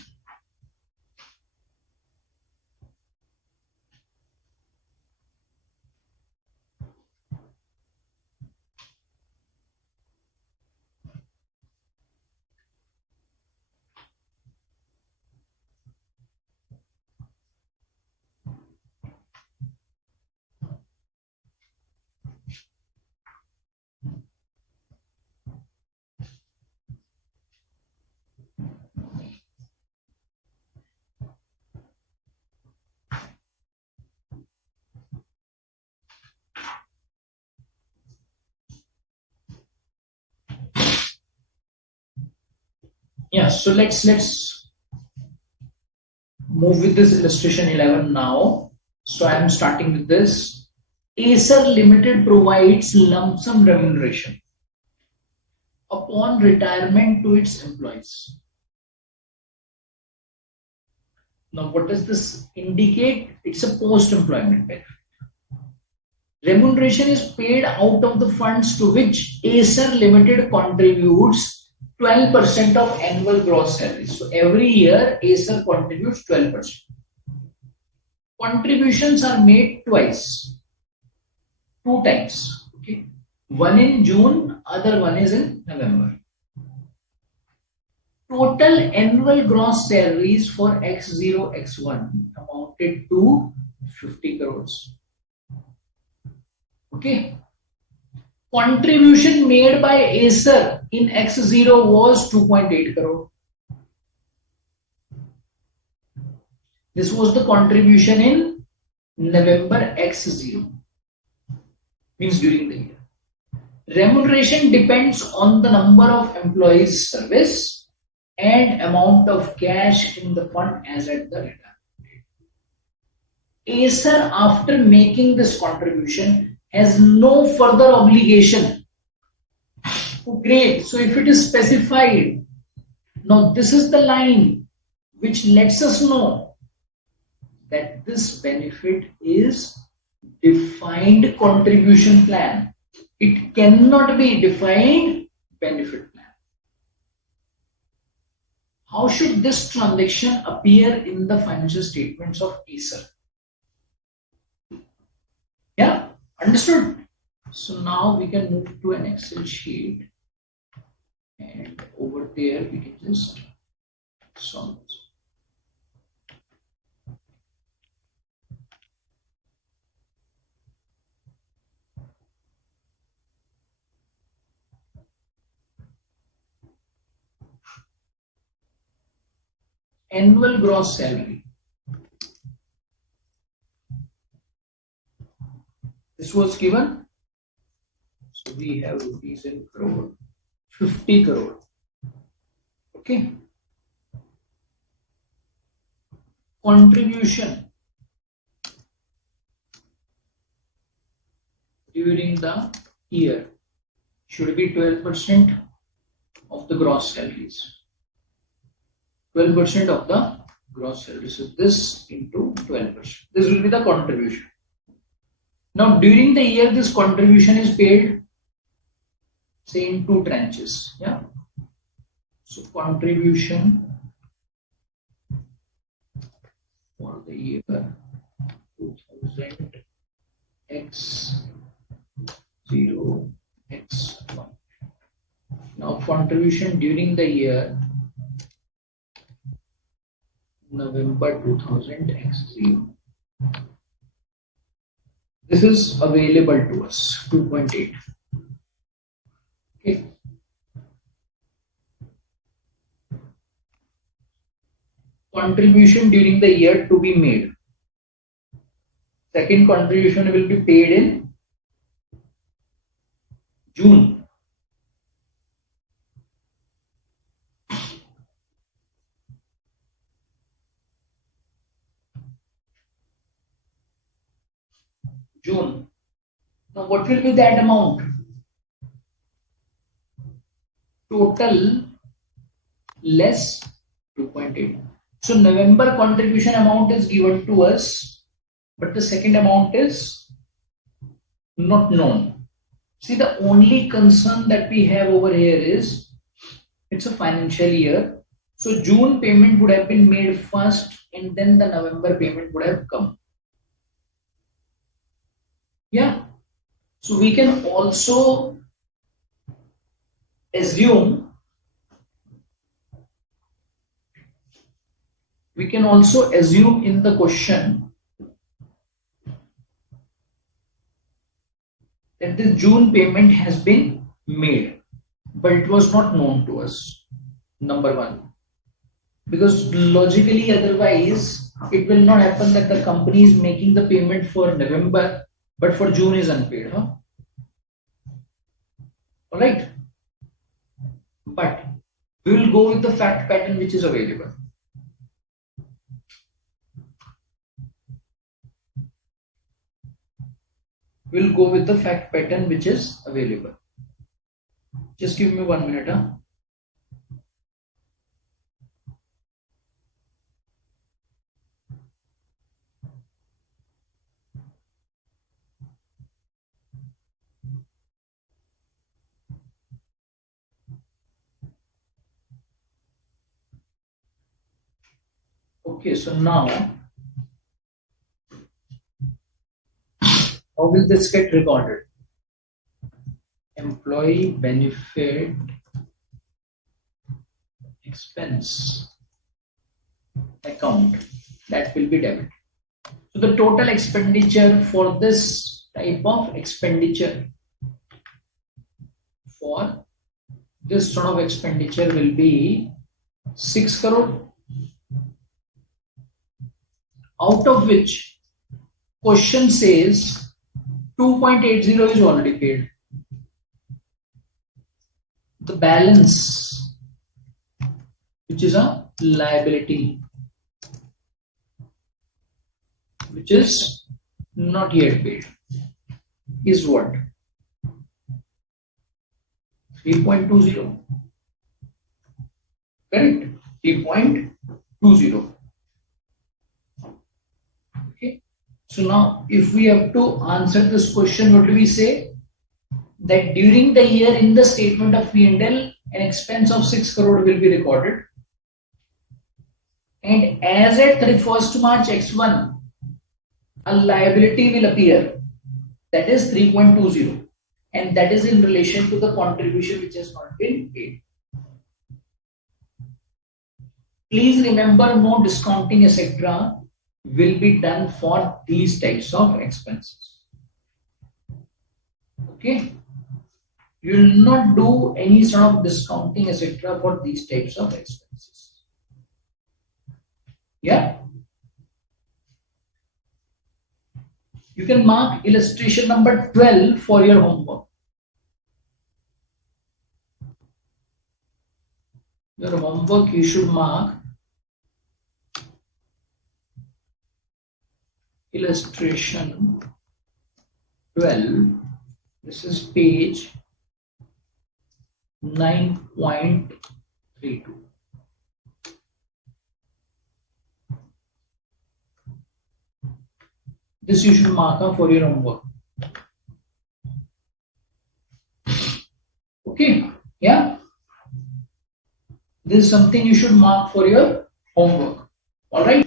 Yeah, so let's move with this illustration 11 now. So I am starting with this. Acer Limited provides lump sum remuneration upon retirement to its employees. Now, what does this indicate? It's a post-employment benefit. Remuneration is paid out of the funds to which Acer Limited contributes 12% of annual gross salary. So every year Acer contributes 12%. Contributions are made twice, 2 times. Okay, one in June, other one is in November. Total annual gross salaries for X0, X1 amounted to 50 crores. Okay. Contribution made by Acer in X0 was 2.8 crore. This was the contribution in November X0, means during the year. Remuneration depends on the number of employees service and amount of cash in the fund as at the retirement date. Acer, after making this contribution, has no further obligation to create. So if it is specified, now this is the line which lets us know that this benefit is defined contribution plan. It cannot be defined benefit plan. How should this transaction appear in the financial statements of Acer? Yeah, understood? So now we can move to an Excel sheet, and over there we can just solve this. Annual gross salary. This was given. So we have rupees in crore, 50 crore. Okay. contribution during the year should be 12% of the gross salaries. 12% of the gross salary. So this into 12%. This will be the contribution. Now during the year, this contribution is paid, say, in two tranches. Yeah. So contribution for the year 2000 x0 x1. Now contribution during the year November 2000 x0. This is available to us, 2.8. Okay. Contribution during the year to be made. Second contribution will be paid in June. June. Now what will be that amount? Total less 2.8. So November contribution amount is given to us, but the second amount is not known. See, the only concern that we have over here is it's a financial year. So June payment would have been made first and then the November payment would have come. Yeah. So we can also assume in the question that the June payment has been made, but it was not known to us. Number one. Because logically, otherwise, it will not happen that the company is making the payment for November, but for June is unpaid. Huh? Alright. But we will go with the fact pattern which is available. We'll go with the fact pattern which is available. Just give me 1 minute. Huh? Okay, so now how will this get recorded? Employee benefit expense account, that will be debit. So the total expenditure for this type of expenditure, for this sort of expenditure will be 6 crore, out of which question says 2.80 is already paid. The balance, which is a liability, which is not yet paid, is what? 3.20. Correct? 3.20. Okay. So now if we have to answer this question, what do we say? That during the year in the statement of P&L, an expense of 6 crore will be recorded. And as at 31st March X1, a liability will appear, that is 3.20, and that is in relation to the contribution which has not been paid. Please remember, no discounting etc. will be done for these types of expenses. Okay, you will not do any sort of discounting etc. for these types of expenses. Yeah. You can mark illustration number 12 for your homework. Your homework you should mark illustration 12. This is page 9.32. This you should mark up for your homework. Okay, yeah. This is something you should mark for your homework. All right.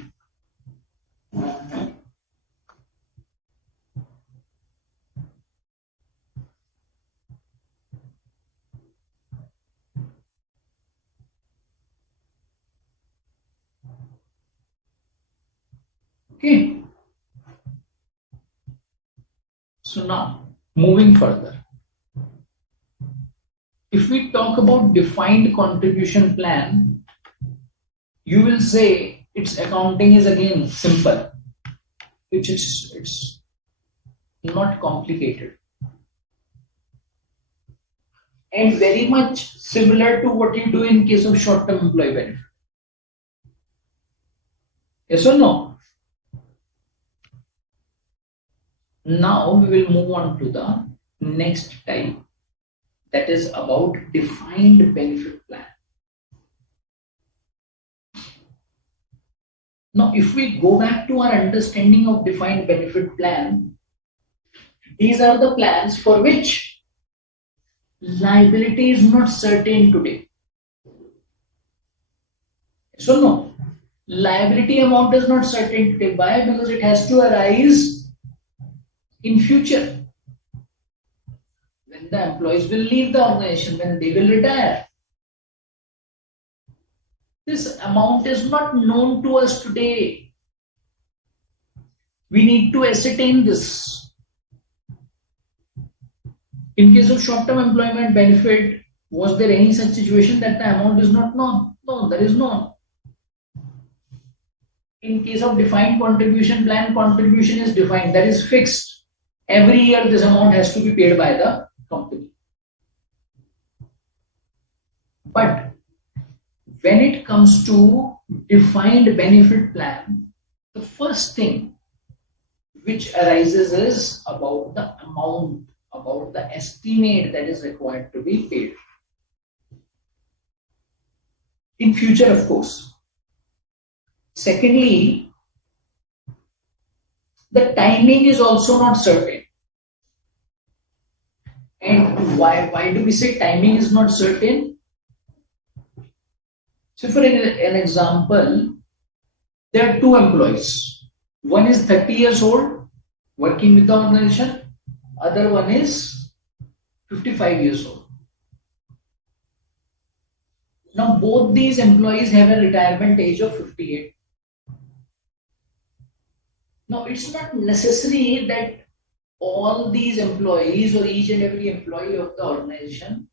Okay. So now, moving further. If we talk about defined contribution plan, you will say its accounting is again simple. It's not complicated. And very much similar to what you do in case of short-term employee benefit. Yes or no? Now we will move on to the next type, that is about defined benefit plan. Now, if we go back to our understanding of defined benefit plan, these are the plans for which liability is not certain today. So no, liability amount is not certain today. Why? Because it has to arise in future, when the employees will leave the organization, when they will retire. This amount is not known to us today. We need to ascertain this. In case of short-term employment benefit, was there any such situation that the amount is not known? No, there is none. In case of defined contribution plan, contribution is defined, that is fixed. Every year this amount has to be paid by the company. But when it comes to defined benefit plan, the first thing which arises is about the amount, about the estimate that is required to be paid. In future, of course. Secondly, the timing is also not certain. And why do we say timing is not certain? So for an example, there are two employees. One is 30 years old, working with the organization. Other one is 55 years old. Now both these employees have a retirement age of 58. Now it's not necessary that all these employees or each and every employee of the organization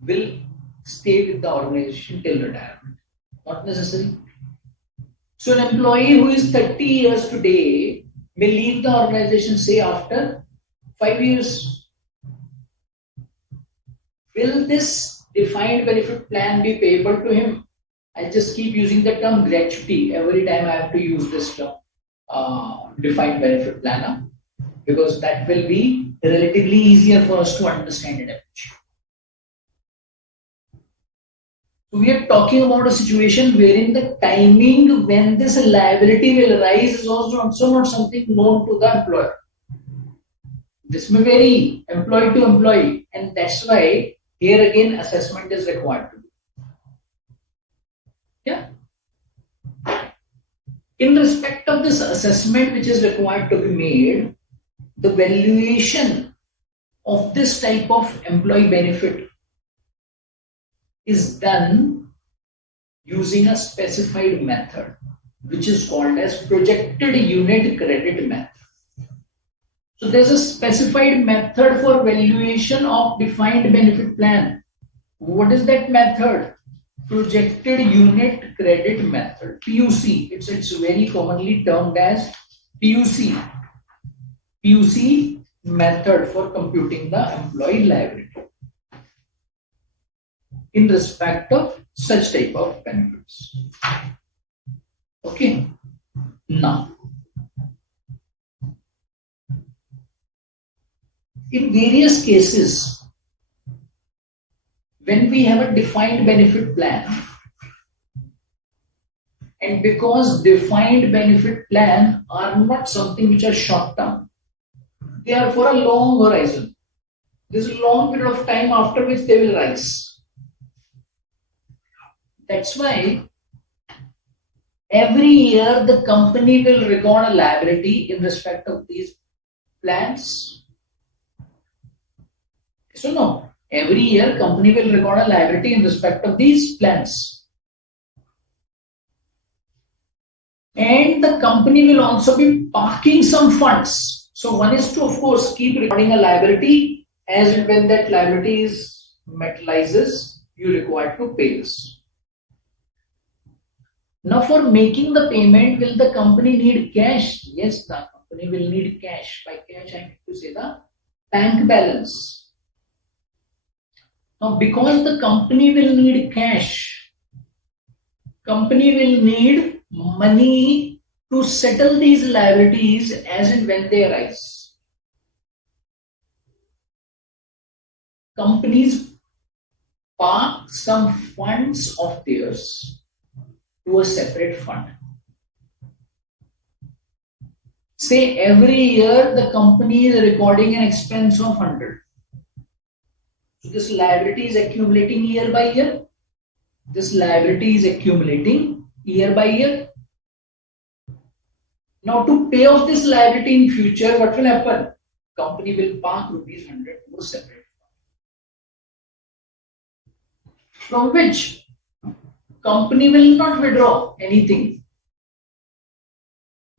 will stay with the organization till retirement. Not necessary. So an employee who is 30 years today may leave the organization, say, after 5 years. Will this defined benefit plan be payable to him? I just keep using the term gratuity every time I have to use this term, defined benefit plan, because that will be relatively easier for us to understand it. So we are talking about a situation wherein the timing when this liability will arise is also not something known to the employer. This may vary employee to employee, and that's why here again assessment is required to do. Yeah. In respect of this assessment which is required to be made, the valuation of this type of employee benefit is done using a specified method which is called as projected unit credit method. So there's a specified method for valuation of defined benefit plan. What is that method? Projected unit credit method, PUC. It's very commonly termed as PUC. PUC method for computing the employee liability in respect of such type of benefits. Okay. Now, in various cases, when we have a defined benefit plan, and because defined benefit plan are not something which are short term, they are for a long horizon. This is a long period of time after which they will rise. That's why every year the company will record a liability in respect of these plans. So no, every year company will record a liability in respect of these plans. And the company will also be parking some funds. So one is to, of course, keep recording a liability, as and when that liability is materializes, you require to pay this. Now for making the payment, will the company need cash? Yes, the company will need cash. By cash, I mean to say the bank balance. Now because the company will need cash, company will need money to settle these liabilities as and when they arise. Companies park some funds of theirs to a separate fund. Say every year the company is recording an expense of 100. So this liability is accumulating year by year. This liability is accumulating year by year. Now to pay off this liability in future, what will happen? Company will park rupees 100 to a separate fund, from which company will not withdraw anything.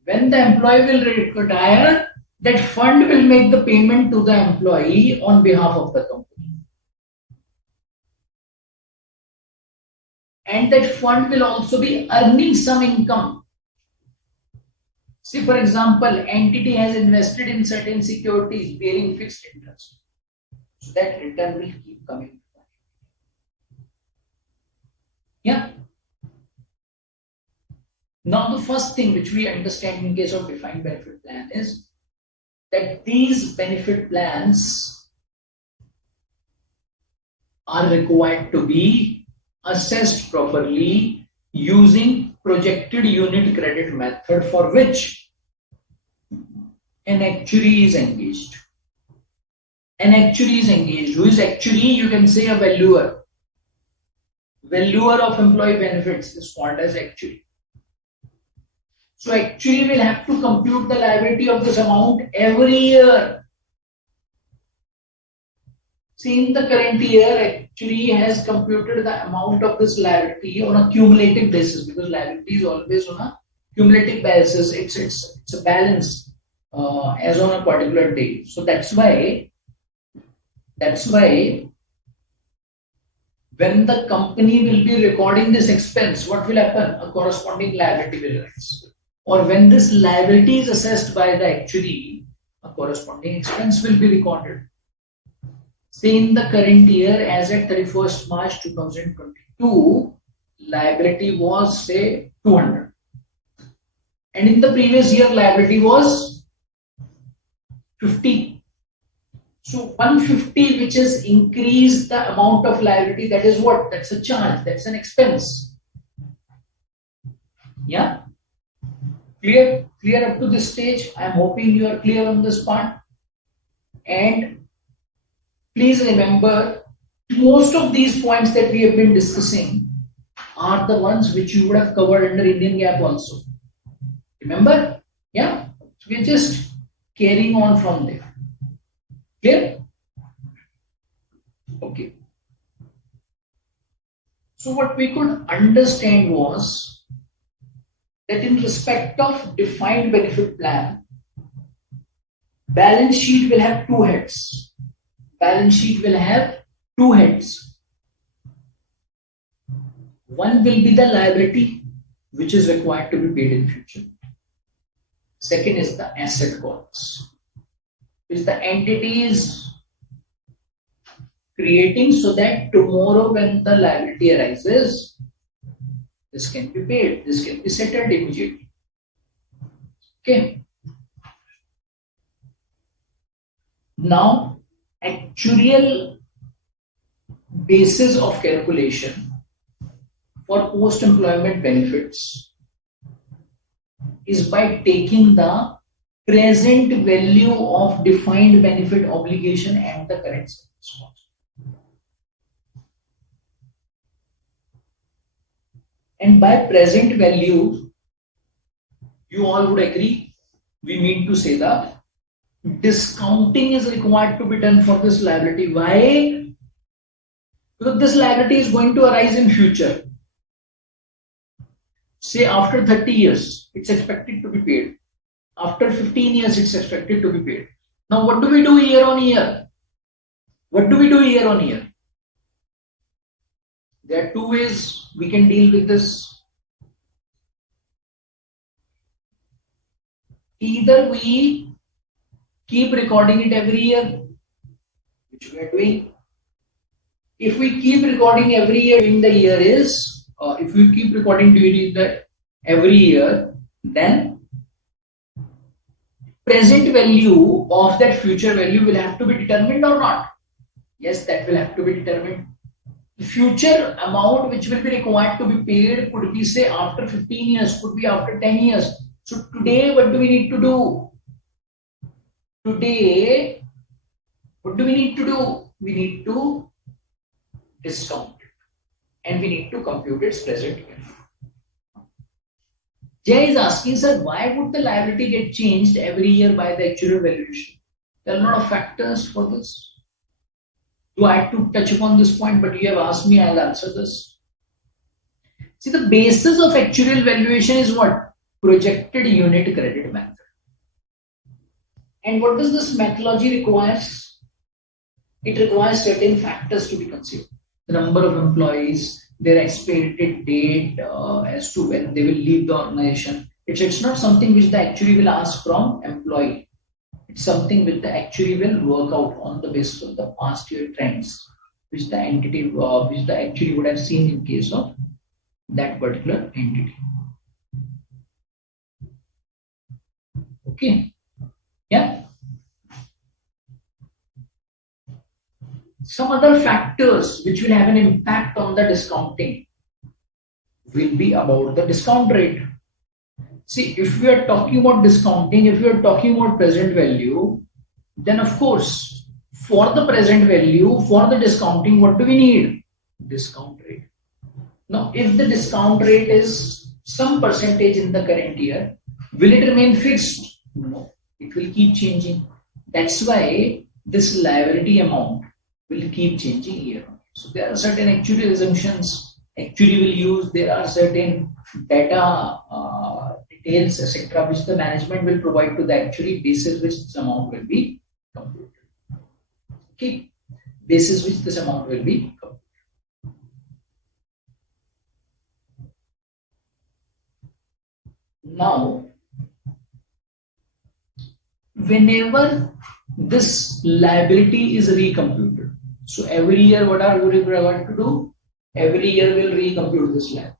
When the employee will retire, that fund will make the payment to the employee on behalf of the company. And that fund will also be earning some income. Say for example, entity has invested in certain securities bearing fixed interest. So that return will keep coming. Yeah. Now the first thing which we understand in case of defined benefit plan is that these benefit plans are required to be assessed properly using projected unit credit method, for which an actuary is engaged. An actuary is engaged. Who is actuary? You can say a valuer. Valuer of employee benefits is called as actuary. So actuary will have to compute the liability of this amount every year. See, in the current year, actuary has computed the amount of this liability on a cumulative basis, because liability is always on a cumulative basis. It's a balance as on a particular date. So that's why when the company will be recording this expense, what will happen? A corresponding liability will arise. Or when this liability is assessed by the actuary, a corresponding expense will be recorded. Say in the current year, as at 31st March 2022, liability was say 200. And in the previous year, liability was 50. So 150, which has increased the amount of liability, that is what? That's a charge, that's an expense. Yeah? Clear up to this stage? I am hoping you are clear on this part. And please remember, most of these points that we have been discussing are the ones which you would have covered under Indian GAAP also. Remember? Yeah? So we are just carrying on from there. Clear? Okay. So what we could understand was that in respect of defined benefit plan, balance sheet will have two heads. Balance sheet will have two heads. One will be the liability, which is required to be paid in future. Second is the asset costs, which the entity is creating so that tomorrow when the liability arises, this can be paid, this can be settled immediately. Okay. Now, actuarial basis of calculation for post-employment benefits is by taking the present value of defined benefit obligation and the current response. And by present value, you all would agree, we mean to say that discounting is required to be done for this liability. Why? Because this liability is going to arise in future. Say after 30 years, it's expected to be paid. After 15 years, it's expected to be paid. Now, what do we do year on year? What do we do year on year? There are two ways we can deal with this. Either we keep recording it every year, which we are doing. If we keep recording every year during the year is, if we keep recording during the every year, then present value of that future value will have to be determined or not? Yes, that will have to be determined. The future amount which will be required to be paid could be, say, after 15 years, could be after 10 years. So today, what do we need to do? Today, what do we need to do? We need to discount it and we need to compute its present value. Jay is asking, sir, why would the liability get changed every year by the actuarial valuation? There are a lot of factors for this. Do I have to touch upon this point? But you have asked me, I'll answer this. See, the basis of actuarial valuation is what? Projected unit credit method. And what does this methodology requires? It requires certain factors to be considered. The number of employees, their expected date as to when they will leave the organization. It's not something which the actuary will ask from employee. It's something which the actuary will work out on the basis of the past year trends, which the entity, which the actuary would have seen in case of that particular entity. Okay. Yeah. Some other factors which will have an impact on the discounting will be about the discount rate. See, if we are talking about discounting, if we are talking about present value, then of course, for the present value, for the discounting, what do we need? Discount rate. Now, if the discount rate is some percentage in the current year, will it remain fixed? No, it will keep changing. That's why this liability amount will keep changing year on year. So there are certain actuarial assumptions actuary will use. There are certain data details, etc., which the management will provide to the actuary, basis which this amount will be computed. Okay, basis which this amount will be computed. Now, whenever this liability is recomputed, so every year what are we going to do? Every year we'll recompute this liability.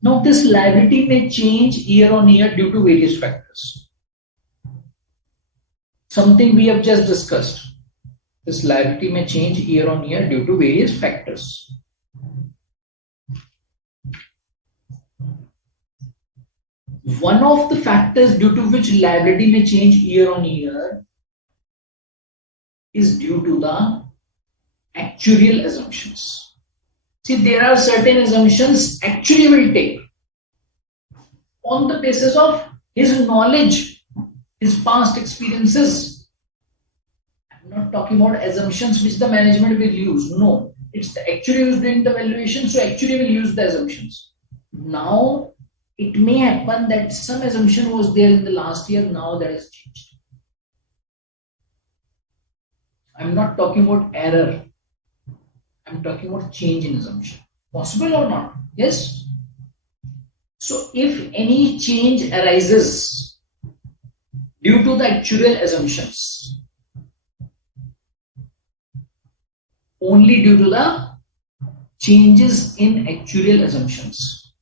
Now this liability may change year on year due to various factors. Something we have just discussed. This liability may change year on year due to various factors. One of the factors due to which liability may change year on year is due to the actuarial assumptions. See, there are certain assumptions actuary will take on the basis of his knowledge, his past experiences. I'm not talking about assumptions which the management will use. No, it's the actuary who is doing the valuation, so actuary will use the assumptions. Now, it may happen that some assumption was there in the last year, now that has changed. I'm not talking about error. I'm talking about change in assumption. Possible or not? Yes. So if any change arises due to the actuarial assumptions, only due to the changes in actuarial assumptions,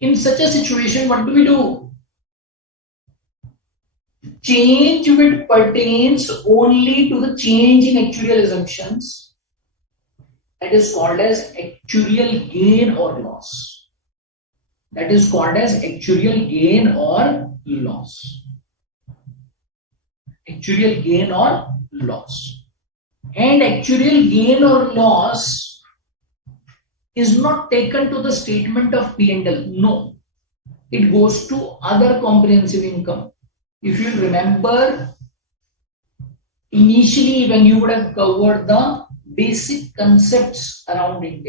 in such a situation, what do? change which pertains only to the change in actuarial assumptions, that is called as actuarial gain or loss. That is called as actuarial gain or loss. Actuarial gain or loss. And actuarial gain or loss is not taken to the statement of P&L. No, it goes to other comprehensive income. If you remember, initially when you would have covered the basic concepts around Ind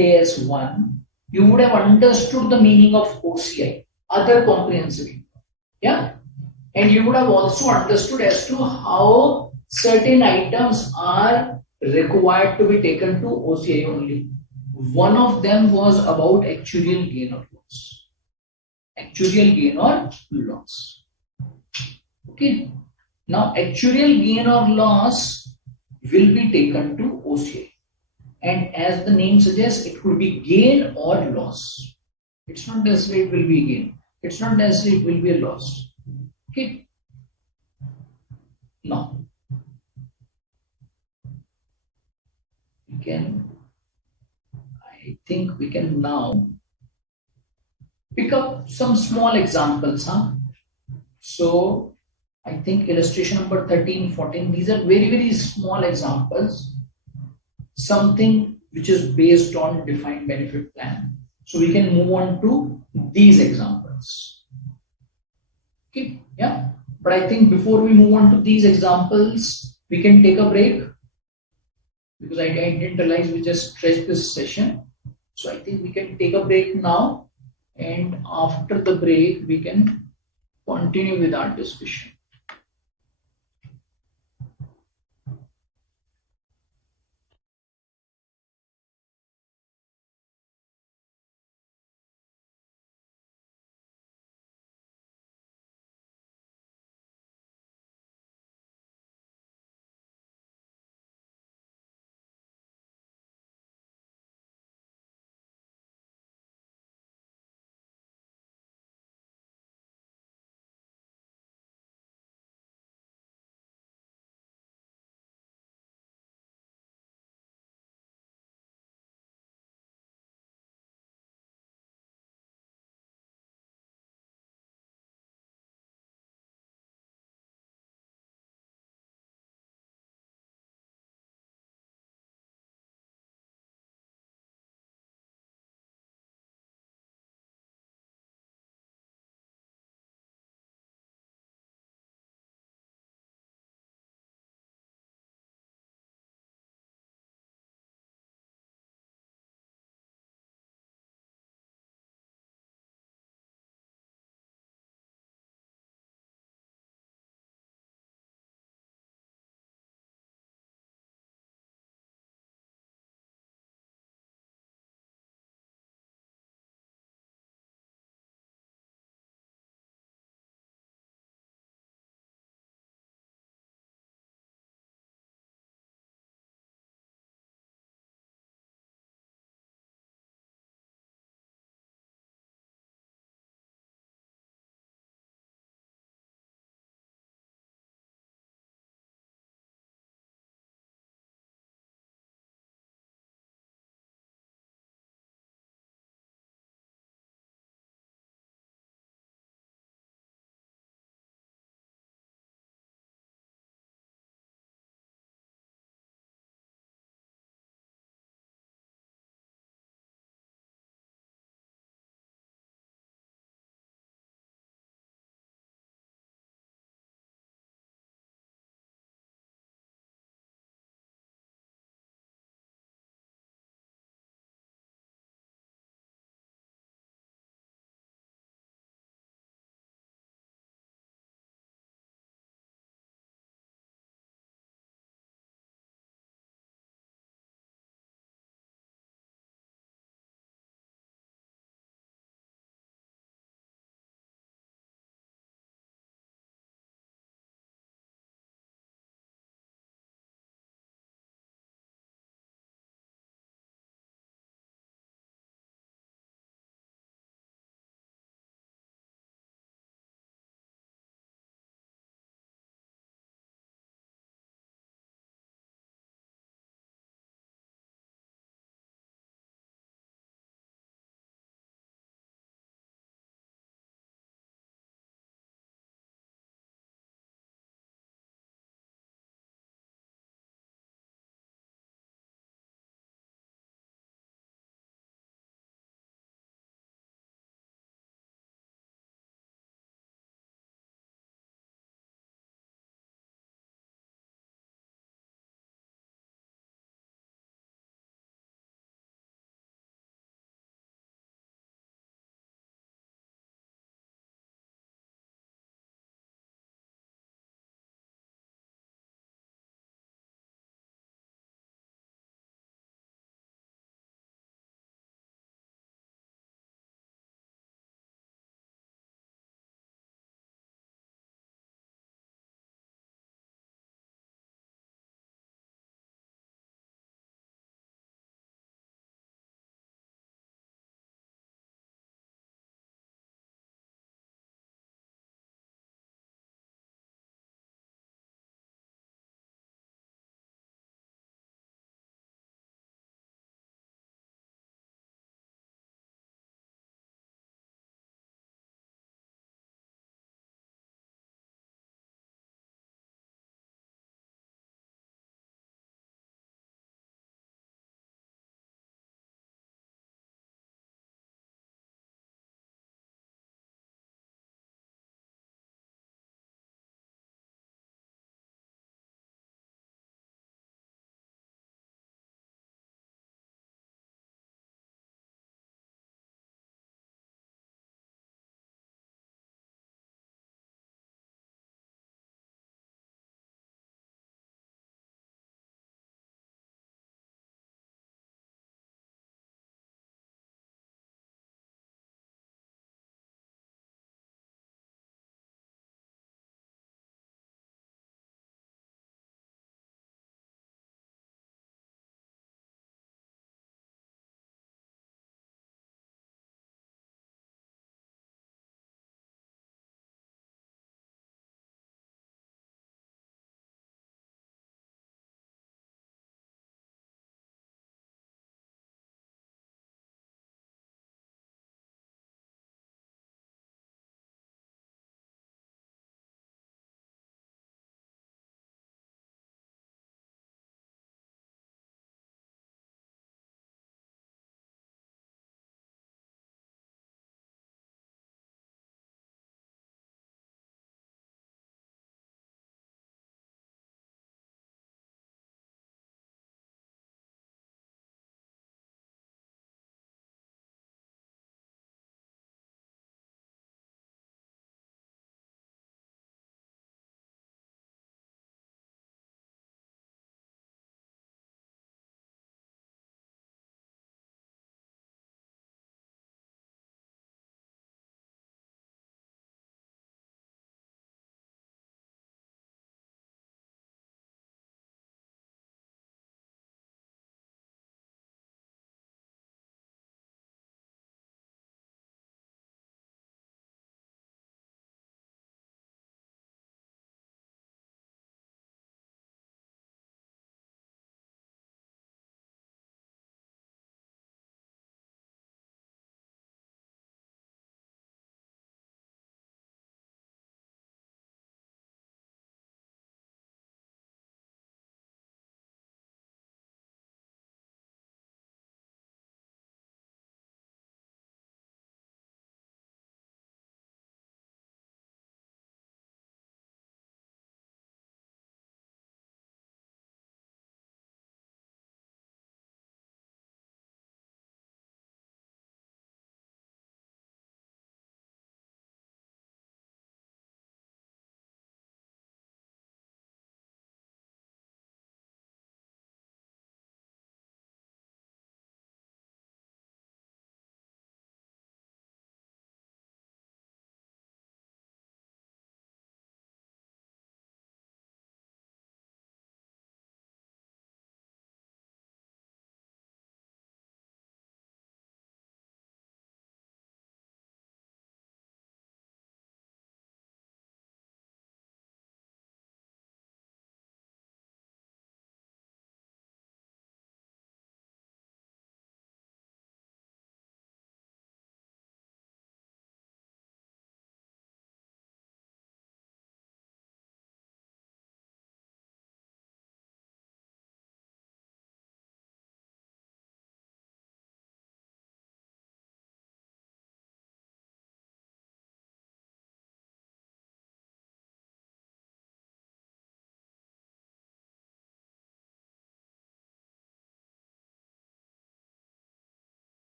AS 1, you would have understood the meaning of OCI, other comprehensive income. Yeah? And you would have also understood as to how certain items are required to be taken to OCI only. One of them was about actuarial gain or loss. Actuarial gain or loss. Okay. Now, actuarial gain or loss will be taken to OCI. And as the name suggests, it could be gain or loss. It's not necessarily it will be gain. It's not necessarily it will be a loss. Okay. Now, I think we can now pick up some small examples. So, I think illustration number 13, 14, these are very, very small examples. Something which is based on defined benefit plan. So we can move on to these examples. Okay, yeah. But I think before we move on to these examples, we can take a break because I didn't realize we just stretched this session. So I think we can take a break now, and after the break, we can continue with our discussion.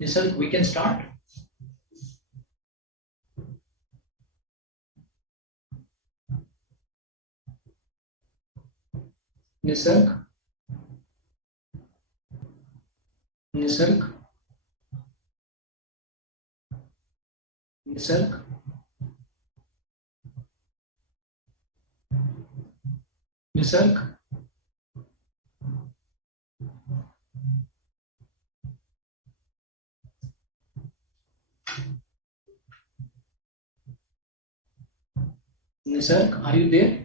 Nisarg, we can start. Nisarg, Nisarg, Nisarg, Nisarg, Nisarg, are you there?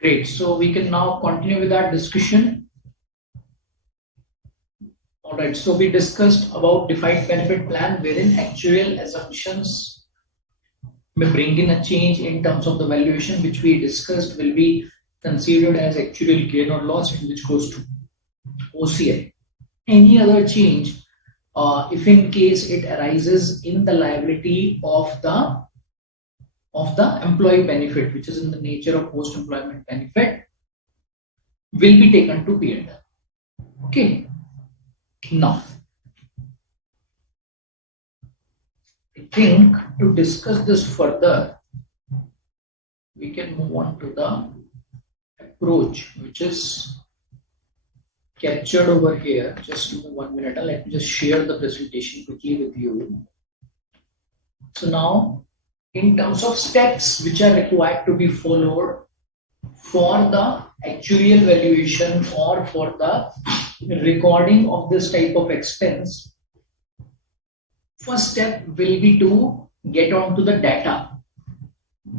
Great. So we can now continue with our discussion. All right. So we discussed about defined benefit plan wherein actuarial assumptions may bring in a change in terms of the valuation, which we discussed will be considered as actuarial gain or loss, and which goes to OCI. Any other change, if in case it arises in the liability of the employee benefit, which is in the nature of post-employment benefit, will be taken to P&L. Okay. Now, I think to discuss this further, we can move on to the approach, which is captured over here. Just give me 1 minute. Let me just share the presentation quickly with you. So now, in terms of steps which are required to be followed for the actuarial valuation or for the recording of this type of expense, first step will be to get onto the data,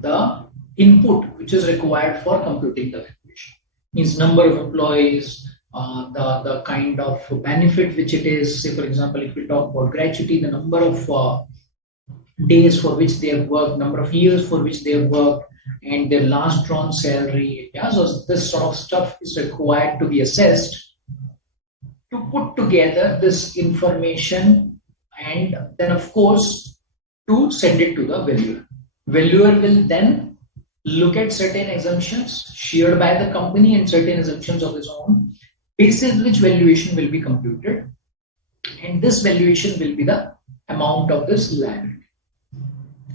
the input which is required for computing the valuation. Means number of employees, the kind of benefit which it is. Say for example, if we talk about gratuity, the number of days for which they have worked, number of years for which they have worked, and their last drawn salary. Yeah, so this sort of stuff is required to be assessed to put together this information, and then of course to send it to the valuer. Valuer will then look at certain assumptions shared by the company and certain assumptions of his own, basis which valuation will be computed, and this valuation will be the amount of this liability.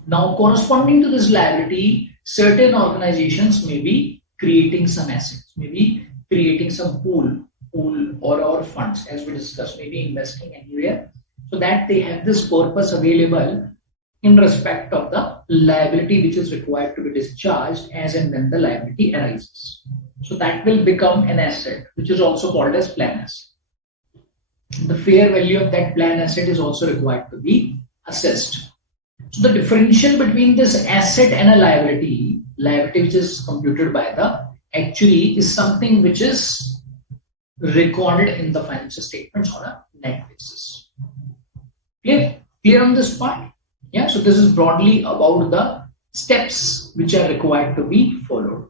Now, corresponding to this liability, certain organizations may be creating some assets, maybe creating some pool or funds, as we discussed, maybe investing anywhere, so that they have this purpose available in respect of the liability which is required to be discharged as and when the liability arises. So that will become an asset, which is also called as plan asset. The fair value of that plan asset is also required to be assessed. So the differential between this asset and a liability which is computed by the actuary, is something which is recorded in the financial statements on a net basis. Clear on this part? Yeah, so this is broadly about the steps which are required to be followed.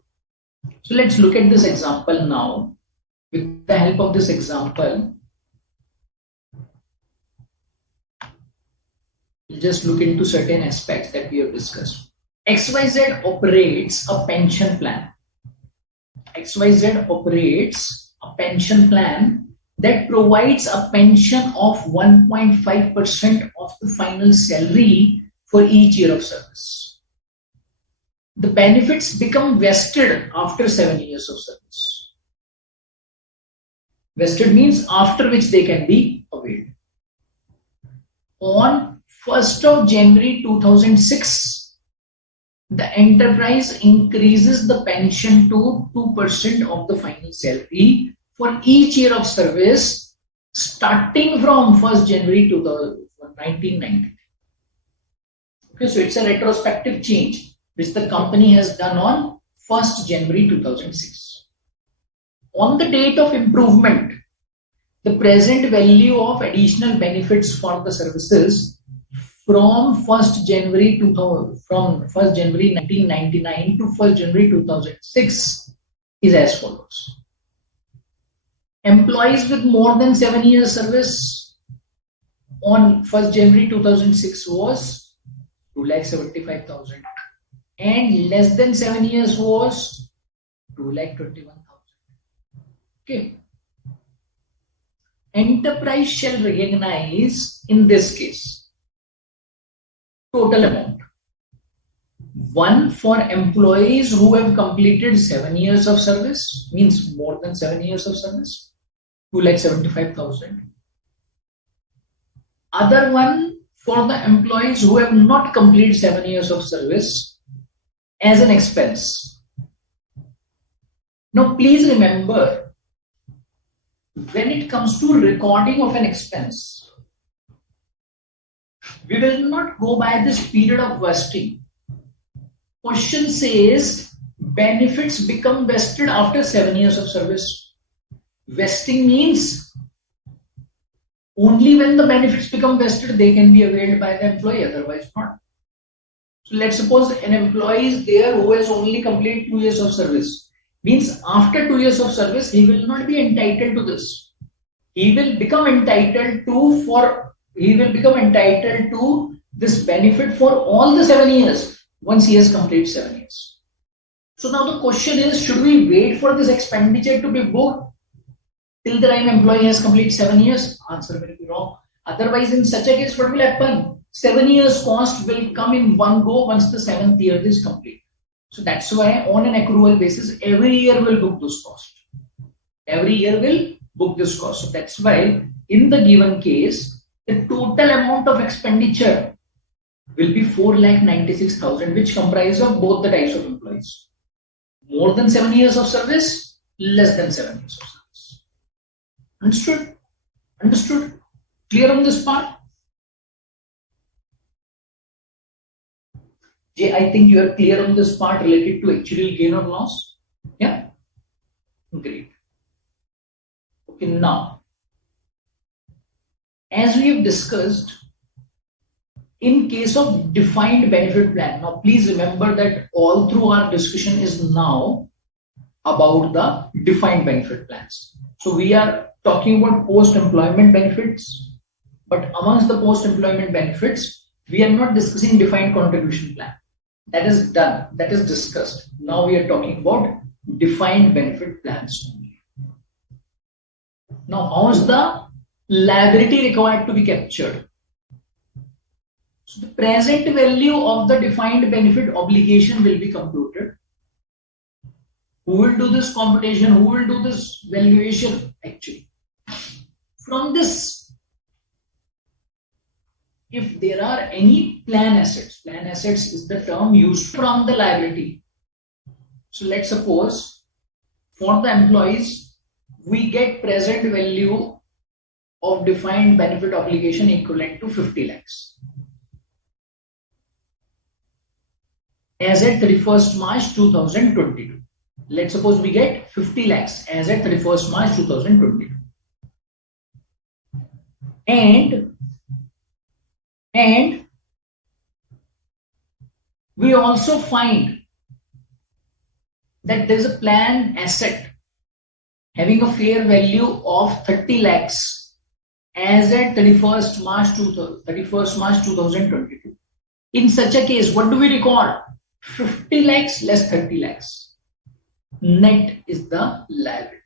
So let's look at this example now. With the help of this example, we'll just look into certain aspects that we have discussed. XYZ operates a pension plan. XYZ operates a pension plan that provides a pension of 1.5% of the final salary for each year of service. The benefits become vested after 7 years of service. Vested means after which they can be availed. On 1st of January 2006, the enterprise increases the pension to 2% of the final salary for each year of service starting from 1st January 1990. Okay, so it's a retrospective change which the company has done on 1st January 2006. On the date of improvement, the present value of additional benefits for the services from 1st January 1999 to 1st January 2006 is as follows. Employees with more than 7 years service on 1st January 2006 was 2,75,000, and less than 7 years was 2,21,000. Okay. Enterprise shall recognize in this case total amount. One for employees who have completed 7 years of service, means more than 7 years of service, 2,75,000. Other one for the employees who have not completed 7 years of service as an expense. Now please remember, when it comes to recording of an expense, we will not go by this period of vesting. Question says benefits become vested after 7 years of service. Vesting means only when the benefits become vested they can be availed by the employee, otherwise not. So let's suppose an employee is there who has only completed 2 years of service. Means after 2 years of service he will not be entitled to this. He will become entitled to this benefit for all the 7 years once he has completed 7 years. So now the question is, should we wait for this expenditure to be booked till the time employee has completed 7 years? Answer will be wrong. Otherwise, in such a case, what will happen? 7 years cost will come in one go once the 7th year is complete. So that's why on an accrual basis, every year will book this cost. Every year will book this cost. So that's why in the given case, the total amount of expenditure will be 4,96,000, which comprises of both the types of employees. More than 7 years of service, less than 7 years of service. Understood? Understood? Clear on this part? Jay, I think you are clear on this part related to actuarial gain or loss. Yeah? Great. Okay, now, as we have discussed, in case of defined benefit plan, now please remember that all through our discussion is now about the defined benefit plans. So we are talking about post-employment benefits, but amongst the post-employment benefits, we are not discussing defined contribution plan. That is done, that is discussed. Now we are talking about defined benefit plans. Now, how is the liability required to be captured? So the present value of the defined benefit obligation will be computed. Who will do this computation? Who will do this valuation actually? From this, if there are any plan assets is the term used from the liability. So let's suppose for the employees, we get present value of defined benefit obligation equivalent to 50 lakhs. As at 31st March 2022. Let's suppose we get 50 lakhs as at 31st March 2022. And we also find that there is a plan asset having a fair value of 30 lakhs as at 31st March 2022. In such a case, what do we record? 50 lakhs less 30 lakhs. Net is the liability.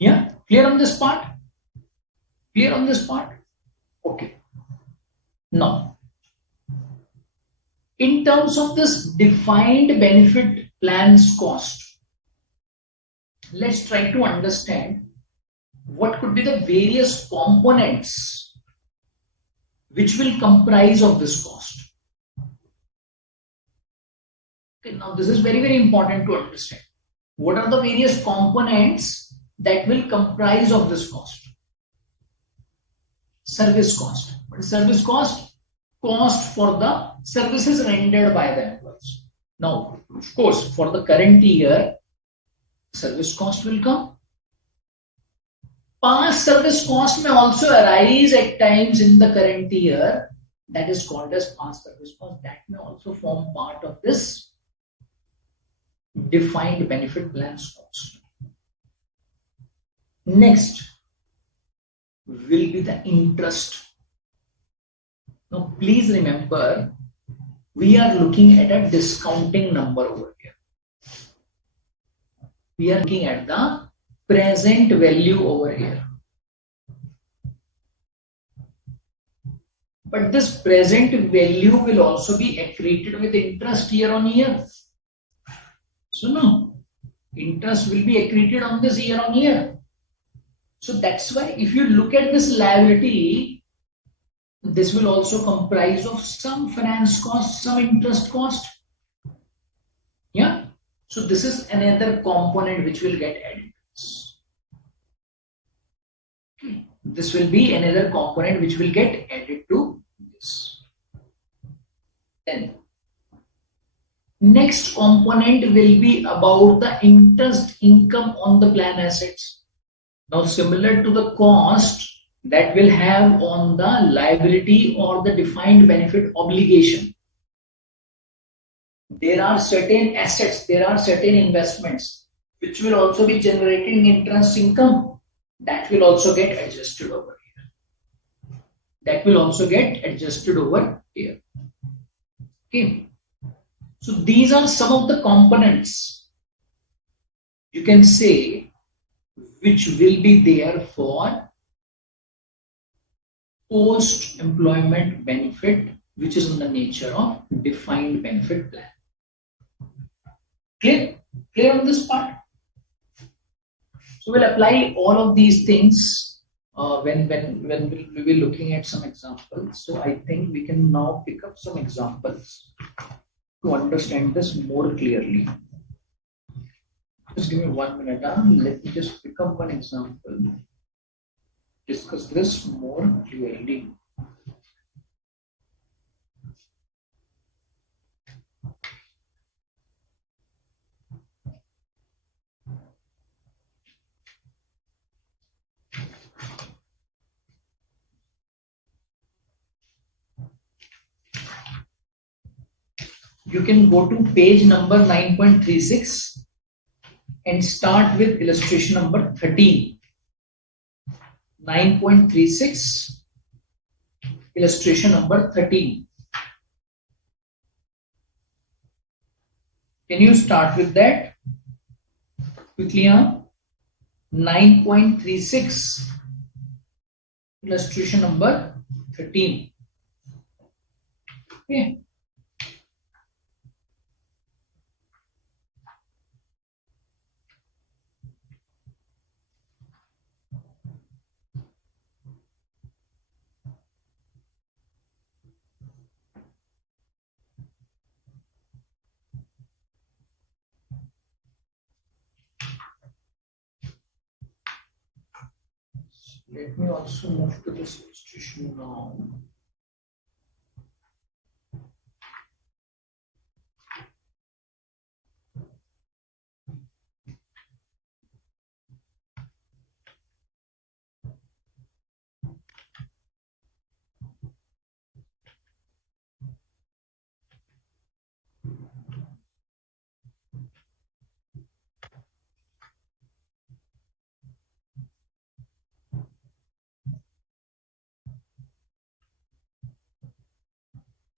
Yeah, clear on this part? Clear on this part? Okay. Now, in terms of this defined benefit plans cost, let's try to understand what could be the various components which will comprise of this cost. Okay, now this is very, very important to understand. What are the various components that will comprise of this cost? Service cost. What is service cost? Cost for the services rendered by the employees. Now, of course, for the current year, service cost will come. Past service cost may also arise at times in the current year. That is called as past service cost. That may also form part of this defined benefit plans cost. Next will be the interest. Now, please remember, we are looking at a discounting number over here. We are looking at the present value over here. But this present value will also be accreted with interest year on year. So no, interest will be accreted on this year on year. So that's why if you look at this liability, this will also comprise of some finance cost, some interest cost. Yeah. So this is another component which will get added. Okay. This will be another component which will get added to this. Then next component will be about the interest income on the plan assets. Now, similar to the cost that will have on the liability or the defined benefit obligation, there are certain assets, there are certain investments which will also be generating interest income. That will also get adjusted over here. That will also get adjusted over here. Okay. So these are some of the components, you can say, which will be there for post-employment benefit, which is in the nature of defined benefit plan. Clear? Clear on this part? So we'll apply all of these things when we'll be looking at some examples. So I think we can now pick up some examples to understand this more clearly. Just give me 1 minute. Let me just pick up one example. Discuss this more clearly. You can go to page number 9.36 and start with illustration number 13. 9.36, illustration number 13. Can you start with that quickly? 9.36, illustration number 13. Okay. Let me also move to this illustration now.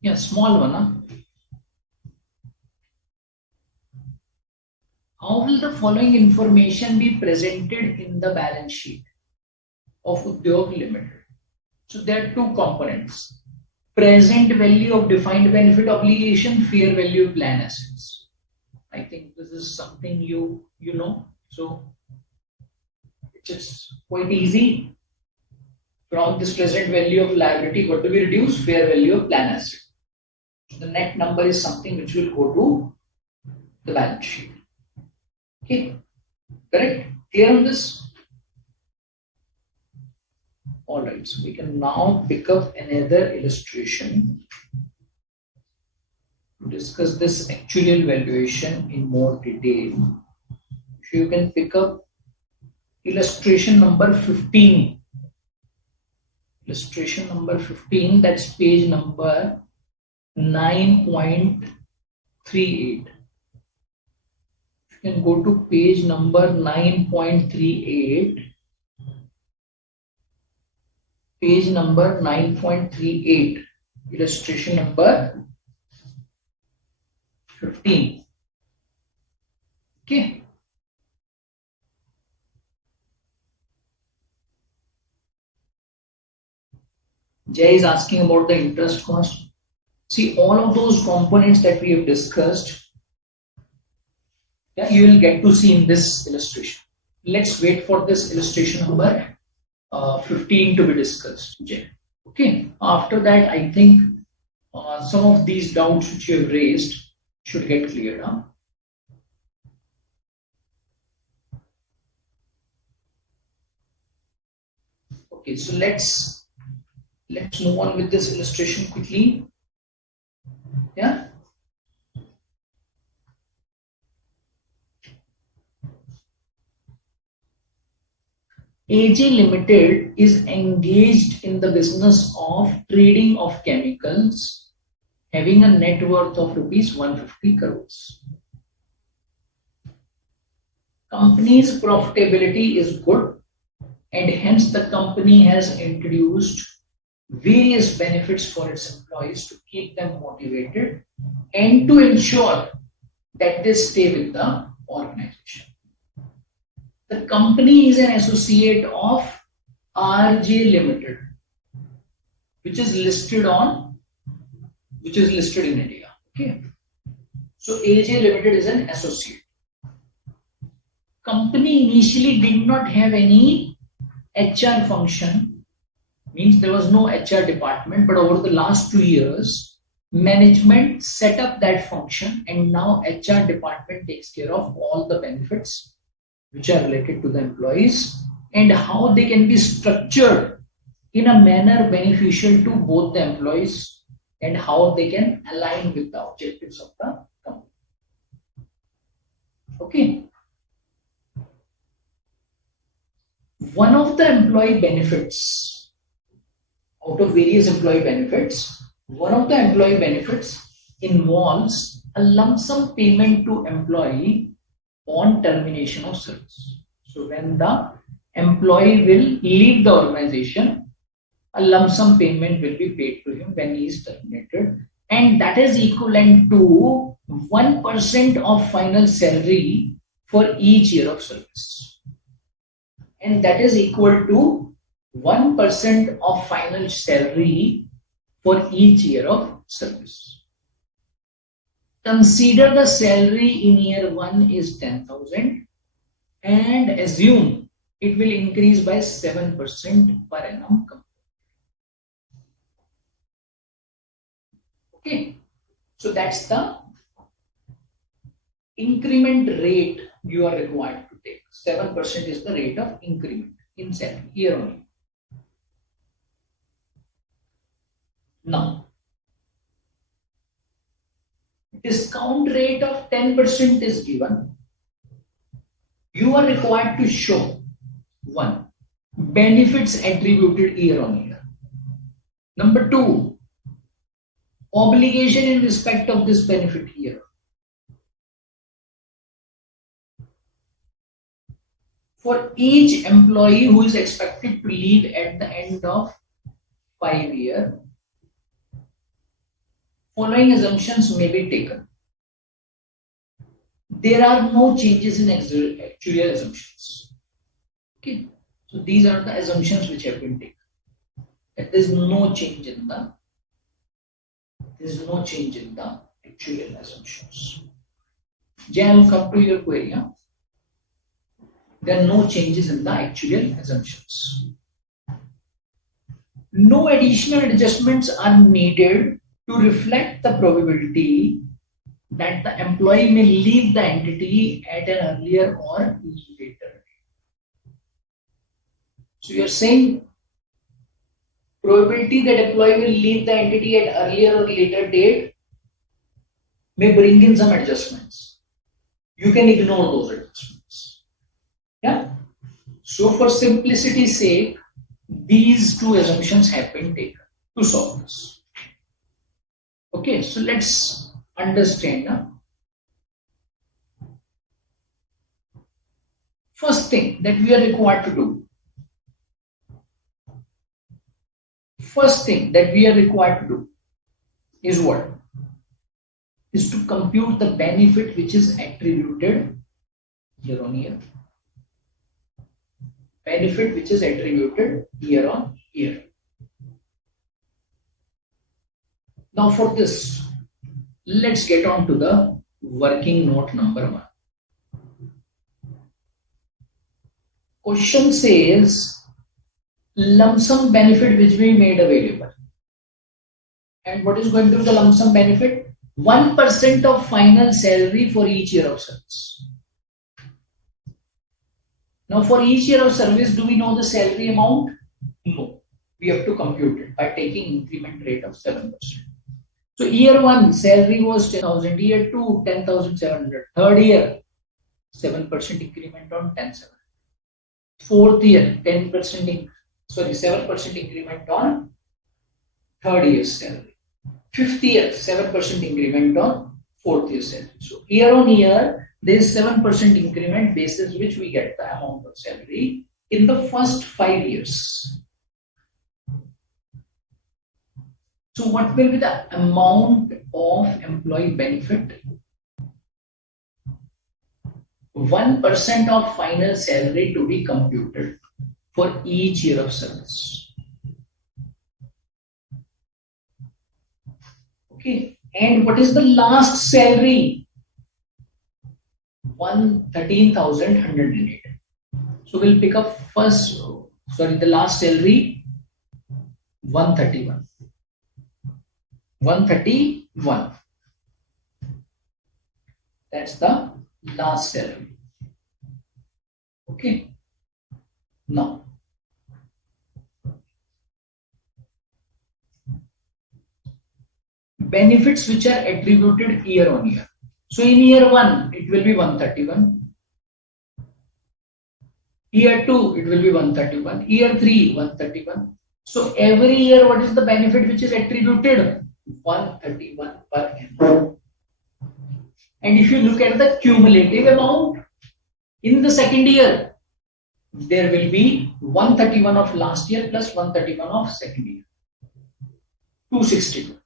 Yeah, small one. How will the following information be presented in the balance sheet of Udyog Limited? So there are two components: present value of defined benefit obligation, fair value plan assets. I think this is something you know. So it's quite easy. From this present value of liability, what do we reduce? Fair value of plan asset. The net number is something which will go to the balance sheet. Okay, correct? Clear on this? Alright, so we can now pick up another illustration to discuss this actuarial valuation in more detail. So you can pick up illustration number 15. Illustration number 15, that's page number 9.38. You can go to page number 9.38. Page number 9.38, illustration number 15. Okay. Jay is asking about the interest cost. See, all of those components that we have discussed, yeah, you will get to see in this illustration. Let's wait for this illustration number 15 to be discussed. Okay. After that, I think some of these doubts which you have raised should get cleared up. Okay, so let's move on with this illustration quickly. Yeah. AJ Limited is engaged in the business of trading of chemicals, having a net worth of rupees 150 crores. Company's profitability is good, and hence the company has introduced various benefits for its employees to keep them motivated and to ensure that they stay with the organization. The company is an associate of RJ Limited, which is listed in India. Okay. So AJ Limited is an associate. Company initially did not have any HR function, means there was no HR department, but over the last 2 years, management set up that function, and now HR department takes care of all the benefits which are related to the employees and how they can be structured in a manner beneficial to both the employees and how they can align with the objectives of the company. Okay. One of the employee benefits, out of various employee benefits, one of the employee benefits involves a lump sum payment to employee on termination of service. So when the employee will leave the organization, a lump sum payment will be paid to him when he is terminated, and that is equivalent to 1% of final salary for each year of service. And that is equal to 1% of final salary for each year of service. Consider the salary in year 1 is 10,000 and assume it will increase by 7% per annum. Okay, so that's the increment rate you are required to take. 7% is the rate of increment in salary year on year. Now, discount rate of 10% is given. You are required to show 1. Benefits attributed year on year. Number 2. Obligation in respect of this benefit year. For each employee who is expected to leave at the end of 5 years, following assumptions may be taken. There are no changes in actuarial assumptions. Okay, so these are the assumptions which have been taken. There is no change in the actuarial assumptions. Jay, I will come to your query. Huh? There are no changes in the actuarial assumptions. No additional adjustments are needed to reflect the probability that the employee may leave the entity at an earlier or later. So you're saying probability that employee will leave the entity at earlier or later date may bring in some adjustments. You can ignore those adjustments. Yeah. So for simplicity's sake, these two assumptions have been taken to solve this. Okay, so let's understand now. First thing that we are required to do. First thing that we are required to do is what? Is to compute the benefit which is attributed year on year. Benefit which is attributed year on year. Now for this, let's get on to the working note number 1. Question says lump sum benefit which we made available. And what is going to be the lump sum benefit? 1% of final salary for each year of service. Now for each year of service, do we know the salary amount? No. We have to compute it by taking increment rate of 7%. So year 1 salary was 10,000, year 2 10,700, third year 7% increment on 10,700. Fourth year 7% increment on third year's salary. Fifth year 7% increment on fourth year's salary. So year on year there is 7% increment basis which we get the amount of salary in the first 5 years. So what will be the amount of employee benefit? 1% of final salary to be computed for each year of service. Okay, and what is the last salary? 13,108. So we'll pick up the last salary 131. 131. That's the last salary. Okay. Now, benefits which are attributed year on year. So in year 1, it will be 131. Year 2, it will be 131. Year 3, 131. So every year, what is the benefit which is attributed? 131 per annum. And if you look at the cumulative amount, in the second year, there will be 131 of last year plus 131 of second year. 262.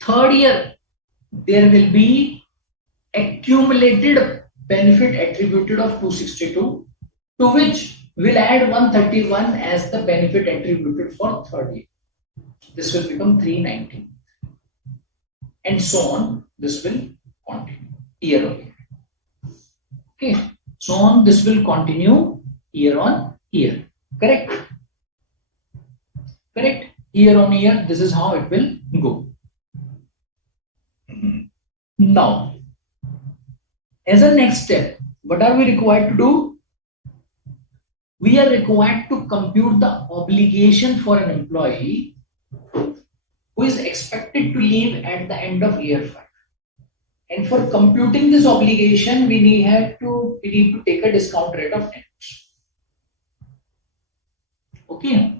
Third year, there will be accumulated benefit attributed of 262, to which we'll add 131 as the benefit attributed for third year. This will become 319. And so on, this will continue year on year. Okay, so on, this will continue year on year. Correct? Correct? Year on year, this is how it will go. Now, as a next step, what are we required to do? We are required to compute the obligation for an employee who is expected to leave at the end of year 5. And for computing this obligation, we need to take a discount rate of 10%. Okay.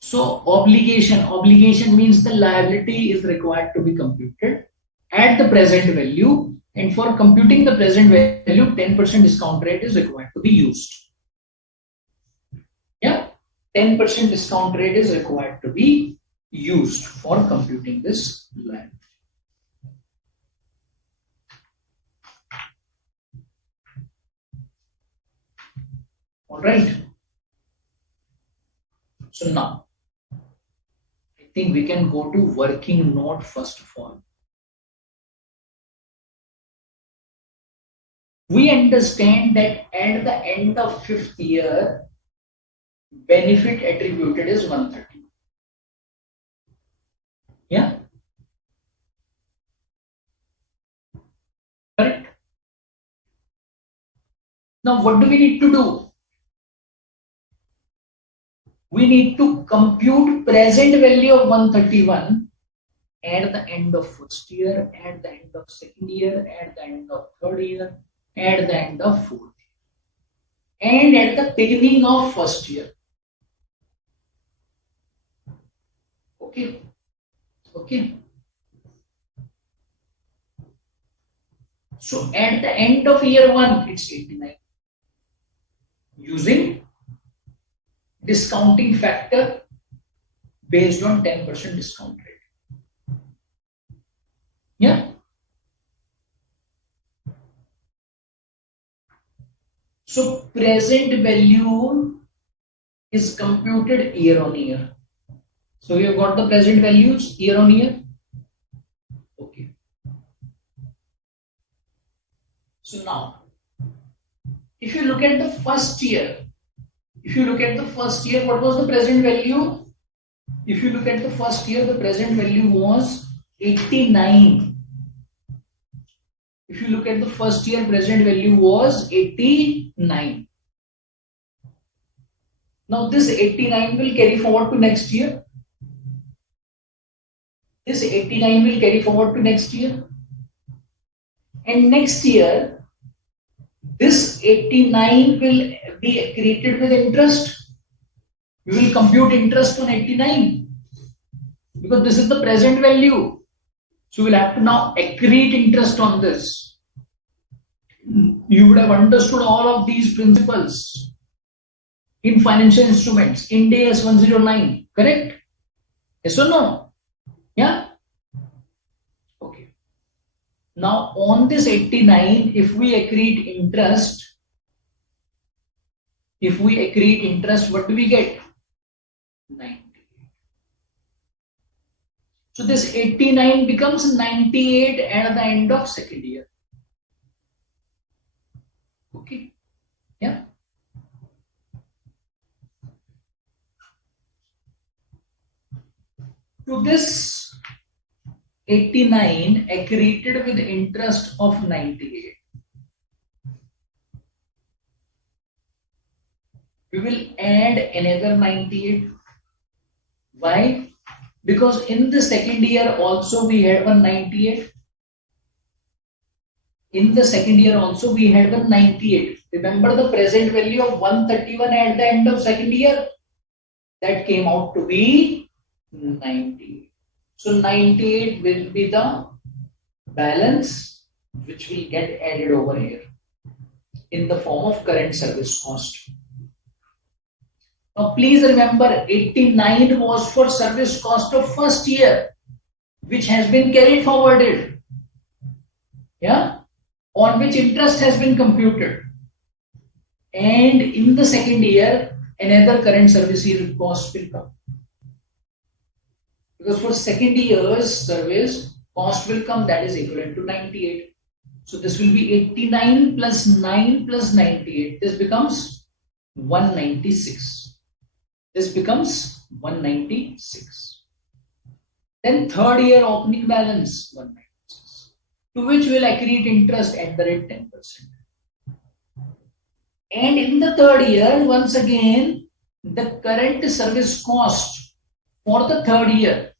So obligation means the liability is required to be computed at the present value, and for computing the present value, 10% discount rate is required to be used. Yeah, 10% discount rate is required to be used for computing this liability. All right. So now, I think we can go to working note first of all. We understand that at the end of 5th year, benefit attributed is 130. Now what do we need to do? We need to compute present value of 131 at the end of first year, at the end of second year, at the end of third year, at the end of fourth year, and at the beginning of first year. Okay. Okay. So at the end of year 1, it's 89. Using discounting factor based on 10% discount rate. Yeah. So present value is computed year on year. So we have got the present values year on year. Okay. So now, if you look at the first year, what was the present value? If you look at the first year, the present value was 89. If you look at the first year, present value was 89. Now this 89 will carry forward to next year. This 89 will carry forward to next year. And next year, this 89 will be accreted with interest. We will compute interest on 89 because this is the present value. So we'll have to now accrete interest on this. You would have understood all of these principles in financial instruments, Ind AS 109, correct? Yes or no? Yeah? Okay. Now on this 89, if we accrete interest, what do we get? 90. So this 89 becomes 98 at the end of second year. Okay. Yeah. To this 89 accreted with interest of 98. We will add another 98. Why? Because in the second year also we had 198. In the second year also we had 198. Remember the present value of 131 at the end of second year? That came out to be 98. So 98 will be the balance which will get added over here in the form of current service cost. Now please remember 89 was for service cost of first year which has been carried forwarded. Yeah, on which interest has been computed. And in the second year another current service year cost will come. Because for second year's service cost will come, that is equivalent to 98. So this will be 89 plus 9 plus 98. This becomes 196. This becomes 196. Then third year opening balance 196, to which will accrete interest at the rate 10%. And in the third year, once again, the current service cost for the third year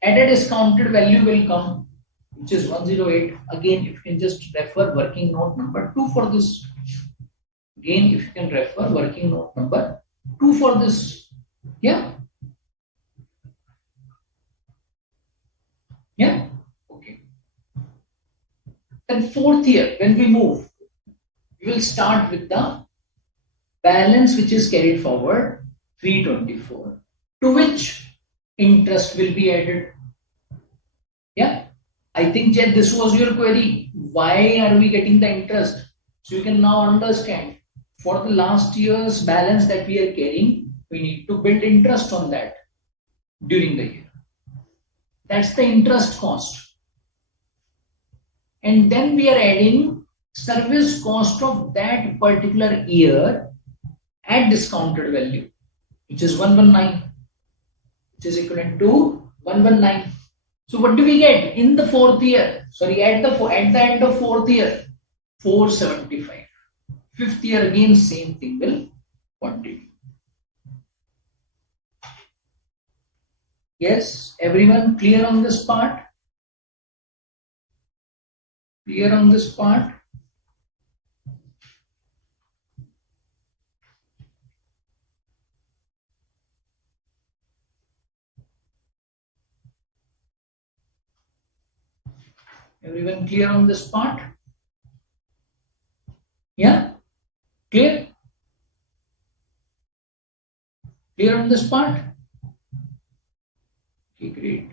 at a discounted value will come, which is 108. Again, if you can just refer working note number 2 for this. Again, if you can refer working note number 2 for this. Yeah? Yeah? Okay. Then fourth year, when we move, we will start with the balance which is carried forward, 324, to which interest will be added. Yeah? I think Jed, this was your query. Why are we getting the interest? So you can now understand, for the last year's balance that we are carrying, we need to build interest on that during the year. That's the interest cost. And then we are adding service cost of that particular year at discounted value, which is 119, which is equivalent to 119. So what do we get in the fourth year? Sorry, at the end of fourth year, 475. Fifth year again same thing will continue. Yes, everyone clear on this part? Clear on this part? Everyone clear on this part? Yeah? Clear? Clear on this part? Okay, great.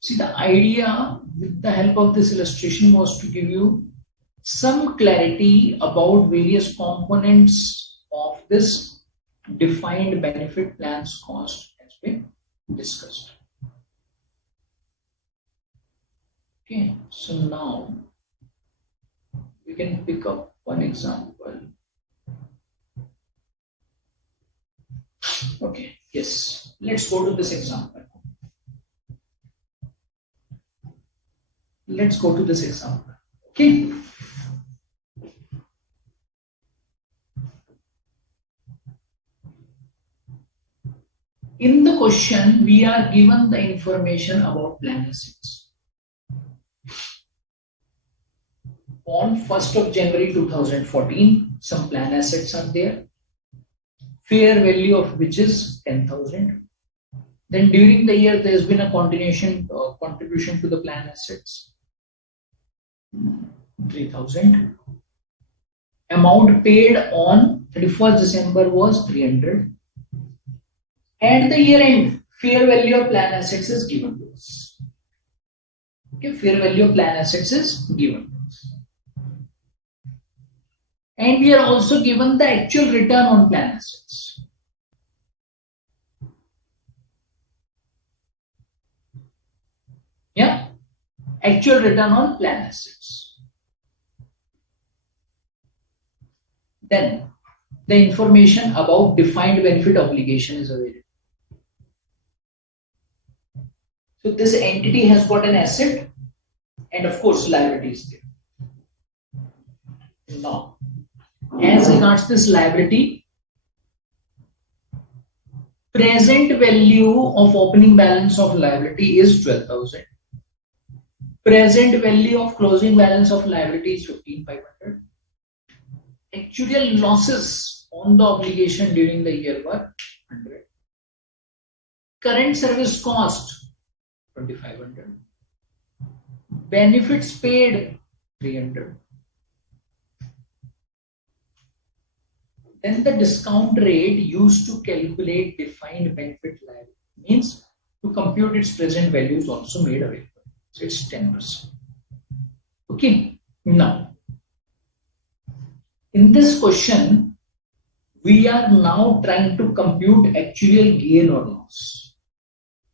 See, the idea with the help of this illustration was to give you some clarity about various components of this defined benefit plans cost has been discussed. Okay, so now we can pick up one example. Okay, yes, let's go to this example. Let's go to this example. Okay. In the question, we are given the information about plan assets. On 1st of January 2014, some plan assets are there, fair value of which is 10,000. Then during the year, there has been a contribution to the plan assets, 3,000. Amount paid on 31st December was 300. At the year end, fair value of plan assets is given to us. Okay, fair value of plan assets is given to us. And we are also given the actual return on plan assets. Yeah, actual return on plan assets. Then the information about defined benefit obligation is available. So this entity has got an asset and of course liability is there. Now, as regards this liability, present value of opening balance of liability is 12,000. Present value of closing balance of liability is 15,500. Actual losses on the obligation during the year were 100. Current service cost 2,500. Benefits paid 300. Then the discount rate used to calculate defined benefit liability means to compute its present value is also made available. So it's 10%. Okay. Now, in this question, we are now trying to compute actual gain or loss.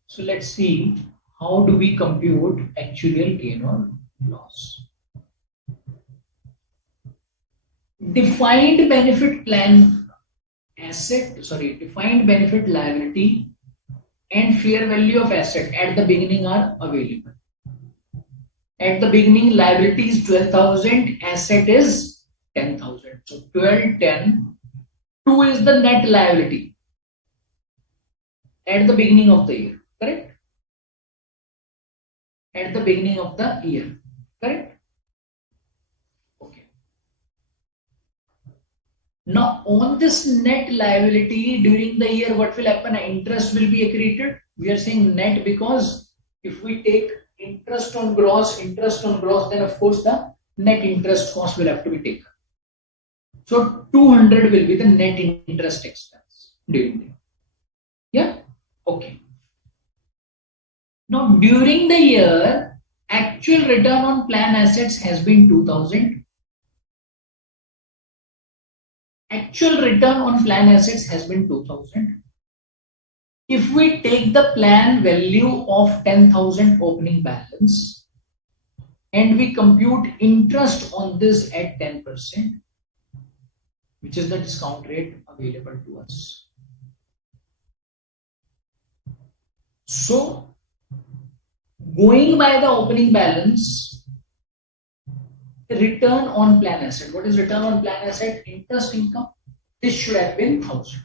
So let's see how do we compute actual gain or loss. Defined benefit plan defined benefit liability and fair value of asset at the beginning are available. At the beginning, liability is 12,000, asset is 10,000. So 12, 10, 2 is the net liability at the beginning of the year, correct? At the beginning of the year, correct? Now, on this net liability during the year, what will happen? Interest will be accreted. We are saying net because if we take interest on gross, then of course the net interest cost will have to be taken. So 200 will be the net interest expense during the year. Yeah? Okay. Now, during the year, actual return on plan assets has been 2,000. Actual return on plan assets has been 2,000. If we take the plan value of 10,000 opening balance and we compute interest on this at 10%, which is the discount rate available to us. So, going by the opening balance, return on plan asset. What is return on plan asset? Interest income. This should have been 1000.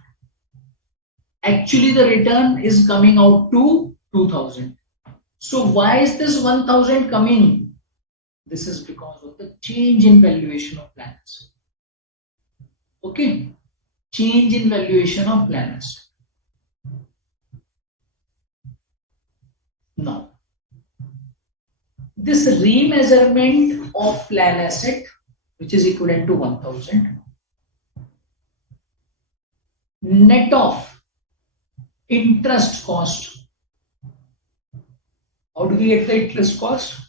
Actually, the return is coming out to 2000. So why is this 1000 coming? This is because of the change in valuation of plan asset. Okay, change in valuation of plan asset. Now, this remeasurement of plan asset, which is equivalent to 1000, net of interest cost. How do we get the interest cost?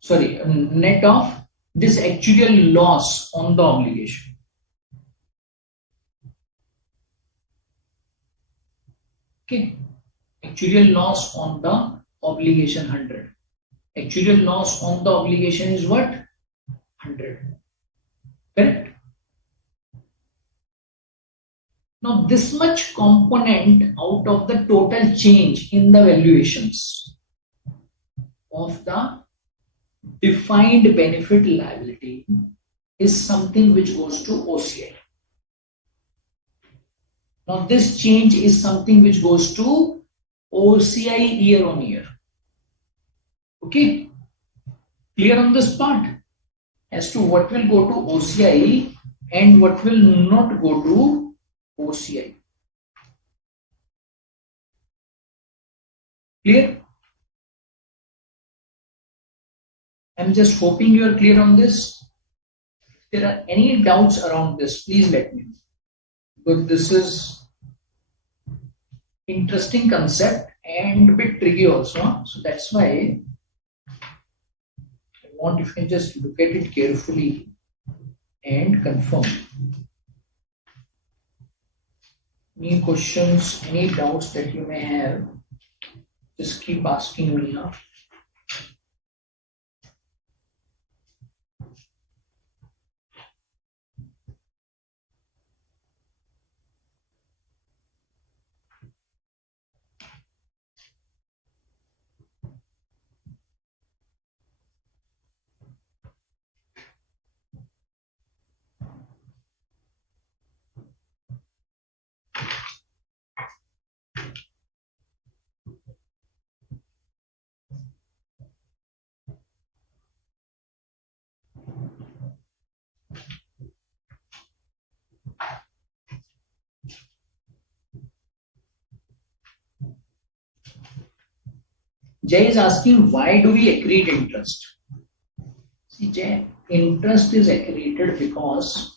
Sorry, net of this actuarial loss on the obligation. Okay, actuarial loss on the obligation 100. Actuarial loss on the obligation is what? 100. Correct? Now, this much component out of the total change in the valuations of the defined benefit liability is something which goes to OCI. Now, this change is something which goes to OCI year on year. Okay, clear on this part as to what will go to OCI and what will not go to OCI. Clear? I'm just hoping you are clear on this. If there are any doubts around this, please let me know. Because this is interesting concept and a bit tricky also. So that's why I want if you can just look at it carefully and confirm. Any questions, any doubts that you may have, just keep asking me now. Jay is asking, why do we accrete interest? See, Jay, interest is accreted because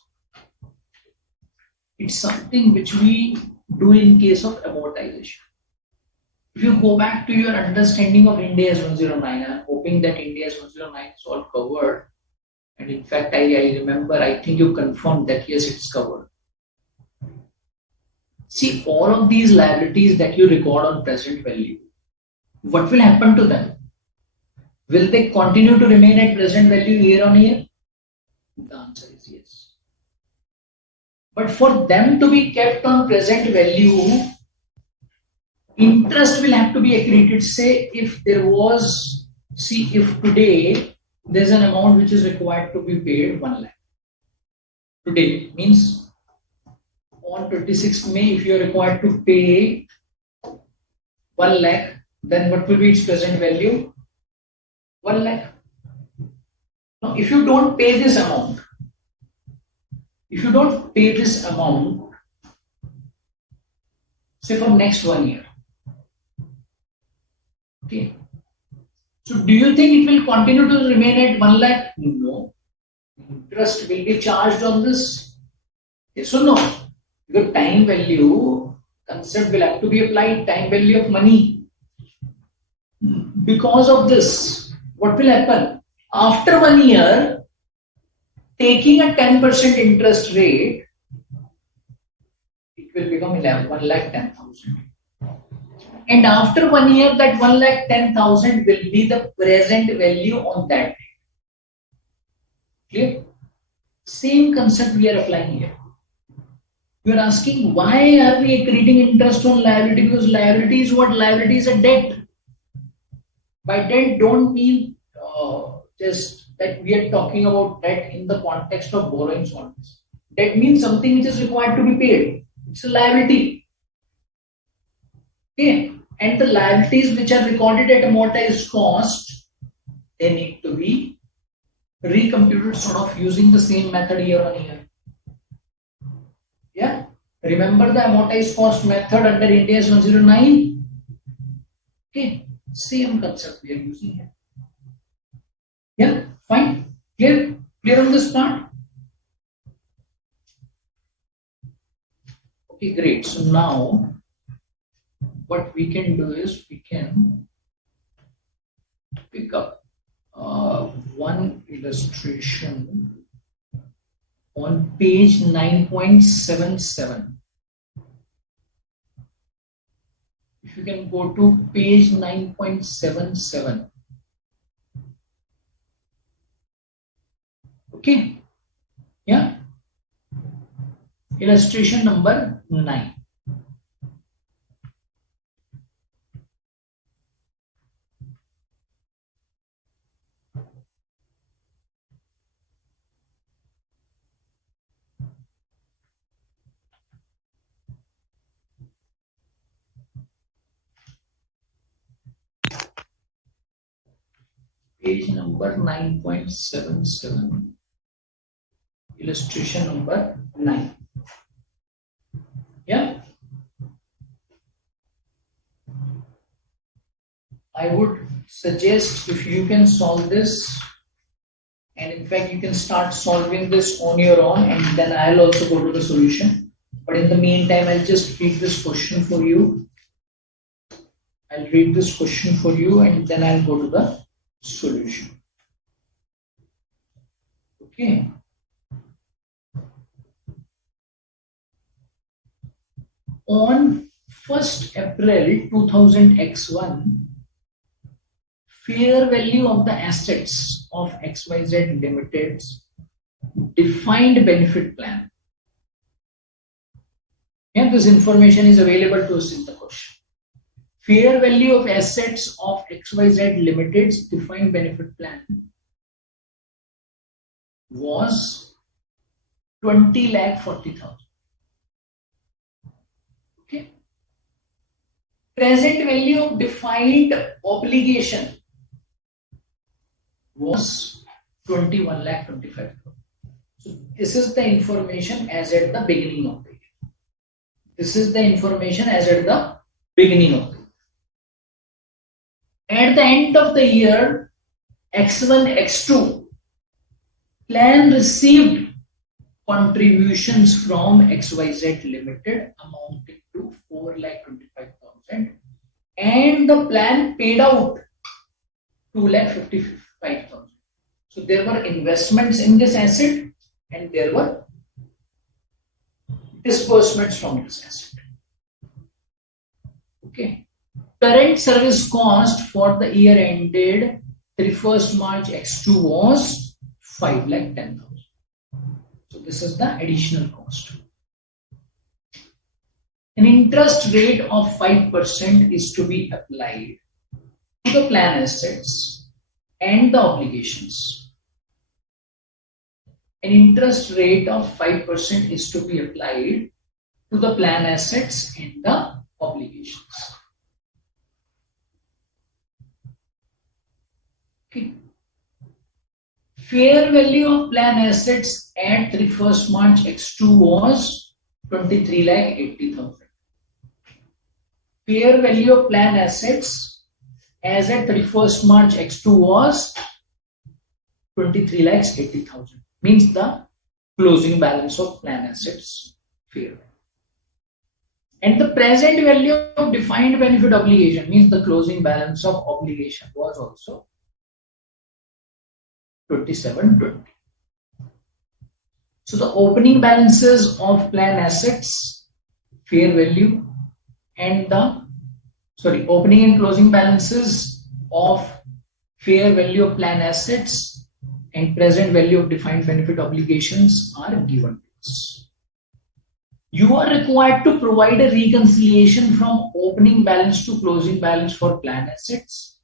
it's something which we do in case of amortization. If you go back to your understanding of Ind AS 109, I'm hoping that Ind AS 109 is all covered. And in fact, I remember, I think you confirmed that yes, it's covered. See, all of these liabilities that you record on present value, what will happen to them? Will they continue to remain at present value year on year? The answer is yes. But for them to be kept on present value, interest will have to be accreted. Say if there was, see if today there's an amount which is required to be paid 1 lakh. Today means on 26th May, if you are required to pay 1 lakh, then what will be its present value? 1 lakh. Now, if you don't pay this amount, say for next 1 year, okay. So, do you think it will continue to remain at 1 lakh? No. Interest will be charged on this. Yes or no? Because time value concept will have to be applied, time value of money. Because of this, what will happen? After 1 year, taking a 10% interest rate, it will become 1,10,000. And after 1 year, that 1,10,000 will be the present value on that date. Clear? Same concept we are applying here. You are asking, why are we accreting interest on liability? Because liability is what? Liability is a debt. By debt, don't mean just that we are talking about debt in the context of borrowings always. Debt means something which is required to be paid. It's a liability. Okay. And the liabilities which are recorded at amortized cost, they need to be recomputed sort of using the same method year on year. Yeah. Remember the amortized cost method under Ind AS 109? Okay. Same concept we are using here. Yeah. Fine. Clear? Clear on this part? Okay, great. So now what we can do is we can pick up one illustration on page 9.77. If you can go to page 9.77. Okay. Yeah. Illustration number 9. Page number 9.77. Illustration number 9. Yeah. I would suggest if you can solve this, and in fact you can start solving this on your own, and then I'll also go to the solution. But in the meantime, I'll just read this question for you. I'll read this question for you and then I'll go to the solution. Okay. On 1st April 2000 X1, fair value of the assets of XYZ Limited's defined benefit plan. And this information is available to us in the question. Fair value of assets of XYZ Limited's defined benefit plan was 20,40,000. Okay. Present value of defined obligation was 21,25,000. So this is the information as at the beginning of the year. This is the information as at the beginning of the year. At the end of the year, X1, X2 plan received contributions from XYZ Limited amounting to 4,25,000 and the plan paid out 2,55,000. So there were investments in this asset and there were disbursements from this asset. Okay. Current service cost for the year ended 31st March X2 was 5,10,000. So this is the additional cost. An interest rate of 5% is to be applied to the plan assets and the obligations. An interest rate of 5% is to be applied to the plan assets and the obligations. Okay. Fair value of plan assets at 31st March X2 was 23,80,000. Fair value of plan assets as at 31st March X2 was 23,80,000. Means the closing balance of plan assets fair value. And the present value of defined benefit obligation means the closing balance of obligation was also 2720. So the opening balances of plan assets fair value and the opening and closing balances of fair value of plan assets and present value of defined benefit obligations are given to us. You are required to provide a reconciliation from opening balance to closing balance for plan assets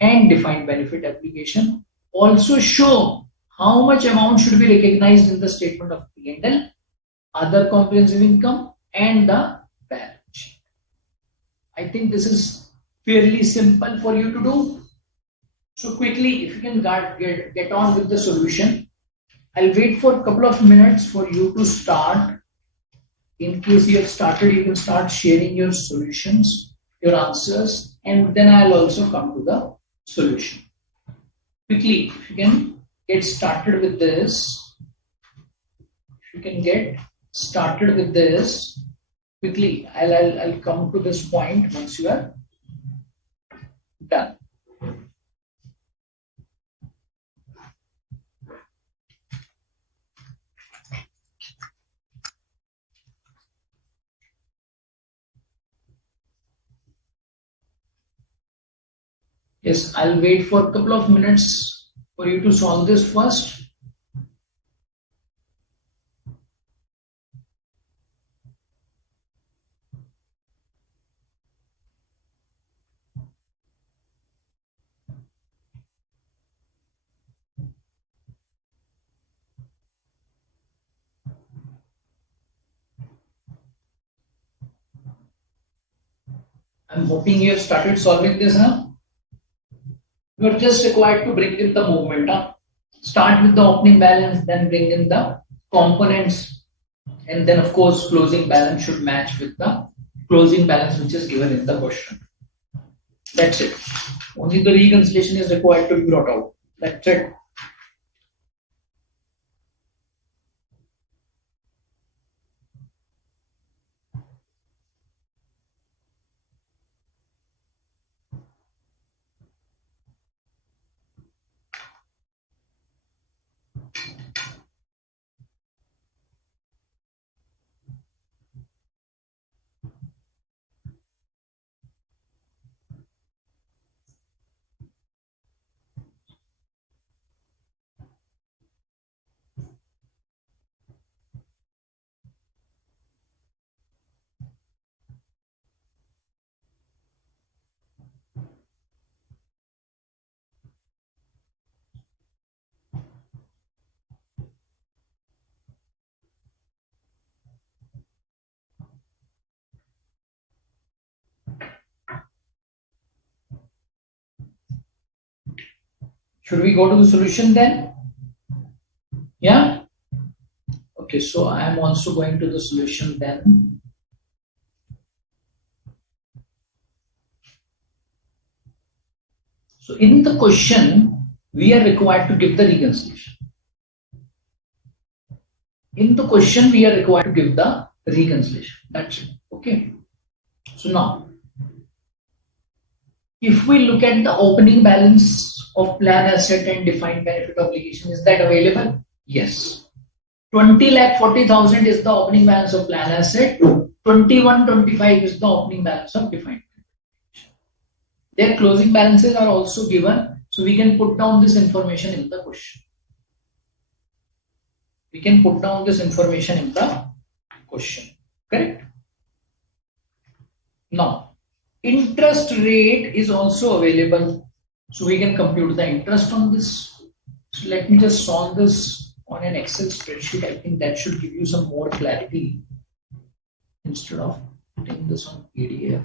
and defined benefit application. Also show how much amount should be recognized in the statement of P&L, other comprehensive income, and the balance sheet. I think this is fairly simple for you to do. So quickly, if you can get on with the solution, I'll wait for a couple of minutes for you to start. In case you have started, you can start sharing your solutions, your answers, and then I'll also come to the solution. Quickly, if you can get started with this, quickly, I'll come to this point once you are done. Yes, I'll wait for a couple of minutes for you to solve this first. I'm hoping you have started solving this now. You're just required to bring in the movement. Start with the opening balance, then bring in the components, and then of course closing balance should match with the closing balance which is given in the question. That's it. Only the reconciliation is required to be brought out. That's it. Should we go to the solution then? Yeah? Okay, so I am also going to the solution then. So in the question, we are required to give the reconciliation. In the question, we are required to give the reconciliation. That's it. Okay. So now, if we look at the opening balance of plan asset and defined benefit obligation, is that available? Yes. 20,40,000 is the opening balance of plan asset. 21,25 is the opening balance of defined benefit. Their closing balances are also given, so we can put down this information in the question. We can put down this information in the question. Correct? Now, interest rate is also available, so we can compute the interest on this. So let me just solve this on an Excel spreadsheet. I think that should give you some more clarity instead of putting this on PDF.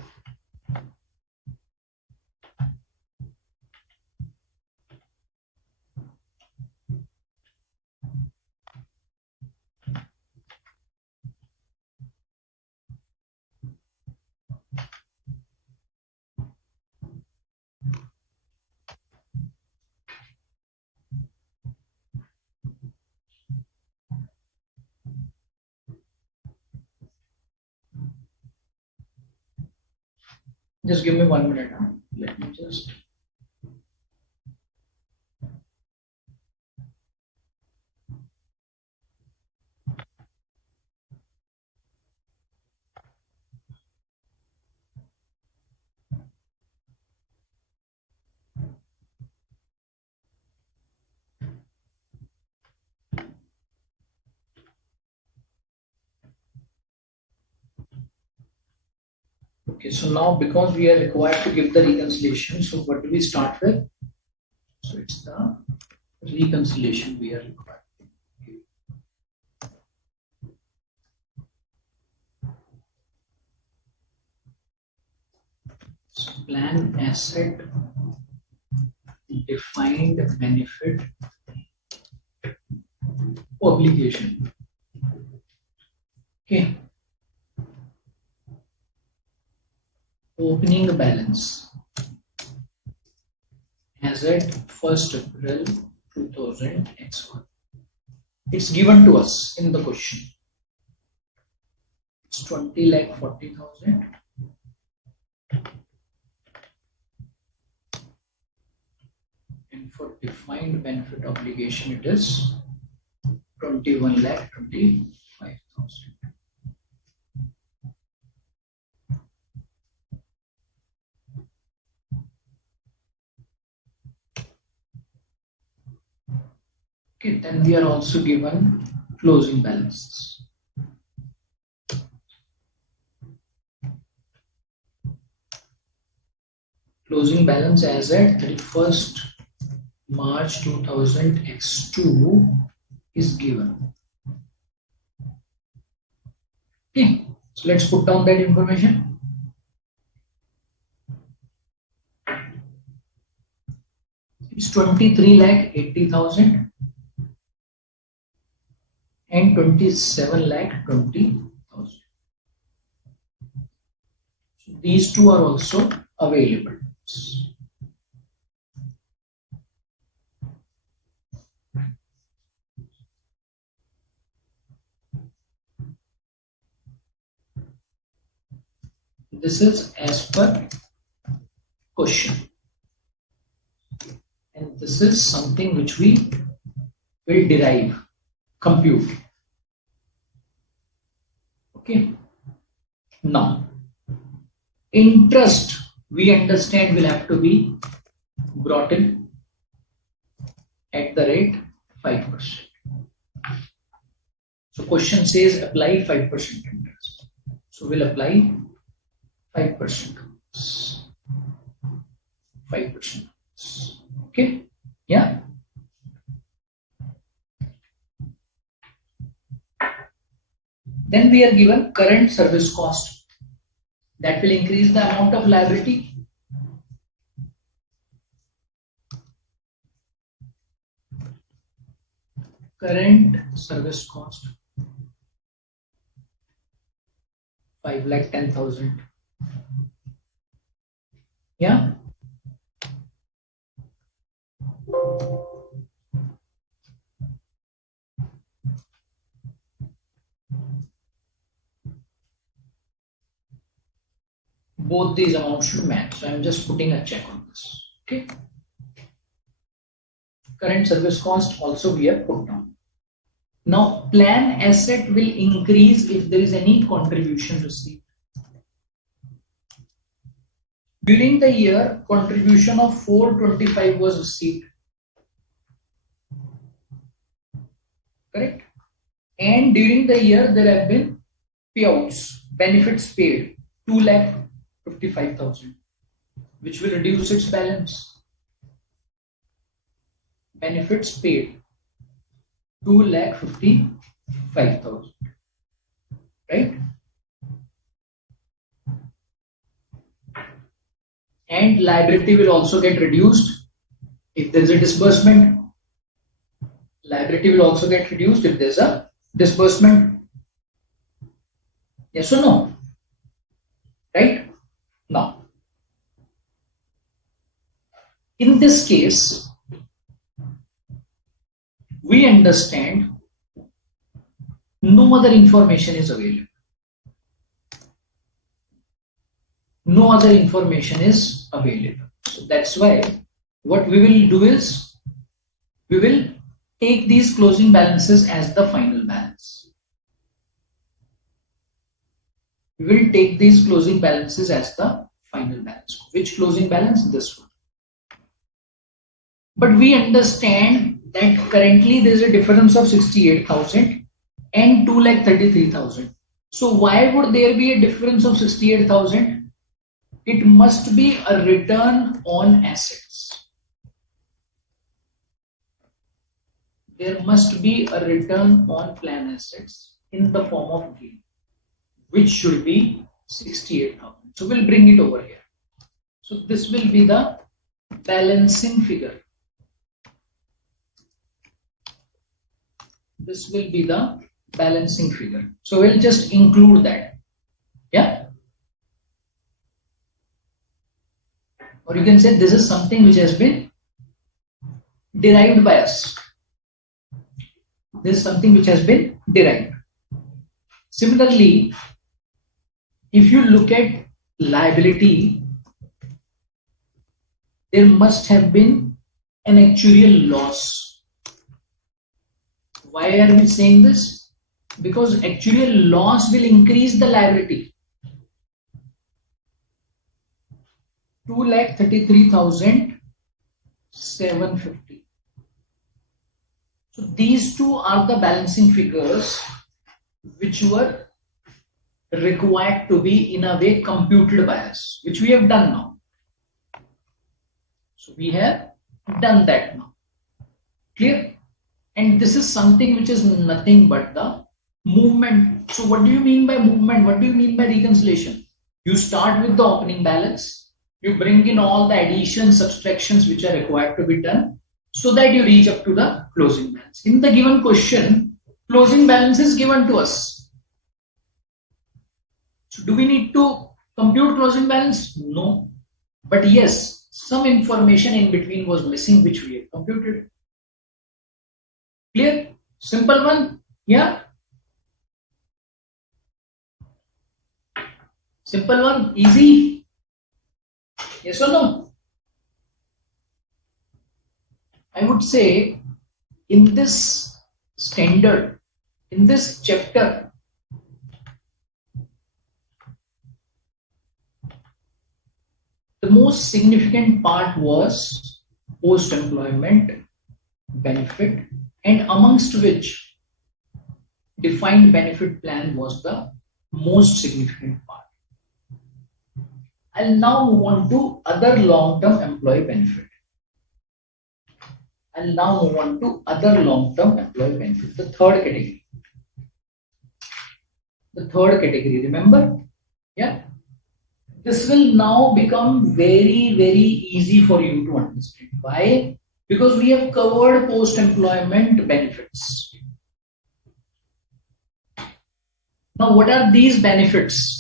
Just give me 1 minute. Let me just. Okay, so now because we are required to give the reconciliation, so what do we start with? So it's the reconciliation we are required. So plan asset, defined benefit, obligation. Okay. Opening balance as at 1st April 2000 X1. It's given to us in the question. It's 20,40,000. And for defined benefit obligation, it is 21,25,000. Okay, then we are also given closing balances. Closing balance as at 31st March 2000 X2 is given. Okay, so let's put down that information. It's 23,80,000 and 27,20,000. So these two are also available. This is as per question, and this is something which we will derive, compute. Okay. Now, interest we understand will have to be brought in at the rate 5%. So question says apply 5% interest. So we'll apply 5%. 5%. Okay. Yeah. Then we are given current service cost. That will increase the amount of liability. Current service cost 5,10,000. Yeah. Both these amounts should match. So I'm just putting a check on this. Okay. Current service cost also we have put down. Now plan asset will increase if there is any contribution received. During the year, contribution of 425 was received. Correct? And during the year, there have been payouts, benefits paid, 2,55,000, which will reduce its balance. Benefits paid, 2,55,000. Right? And liability will also get reduced if there is a disbursement. Liability will also get reduced if there is a disbursement. Yes or no? Right? Now, in this case, we understand no other information is available. No other information is available. So that's why what we will do is we will take these closing balances as the final balance. We will take these closing balances as the final balance. Which closing balance? This one. But we understand that currently there is a difference of 68,000 and 2,33,000. So why would there be a difference of 68,000? it must be a return on assets. There must be a return on plan assets in the form of gain, which should be 68,000. So we'll bring it over here. So this will be the balancing figure. This will be the balancing figure. So we'll just include that. Yeah. Or you can say this is something which has been derived by us. This is something which has been derived. Similarly, if you look at liability, there must have been an actuarial loss. Why are we saying this? Because actuarial loss will increase the liability. 2,33,750. So these two are the balancing figures which were required to be in a way computed by us, which we have done now. So we have done that now. Clear? And this is something which is nothing but the movement. So what do you mean by movement? What do you mean by reconciliation? You start with the opening balance. You bring in all the additions, subtractions which are required to be done so that you reach up to the closing balance. In the given question, closing balance is given to us. So do we need to compute closing balance? No. But yes, some information in between was missing which we have computed. Clear? Simple one? Yeah? Simple one? Easy? Yes or no? I would say in this standard, in this chapter, the most significant part was post-employment benefit, and amongst which defined benefit plan was the most significant part. I'll now move on to other long-term employee benefit. The third category. Remember? Yeah. This will now become very, very easy for you to understand. Why? Because we have covered post-employment benefits. Now, what are these benefits?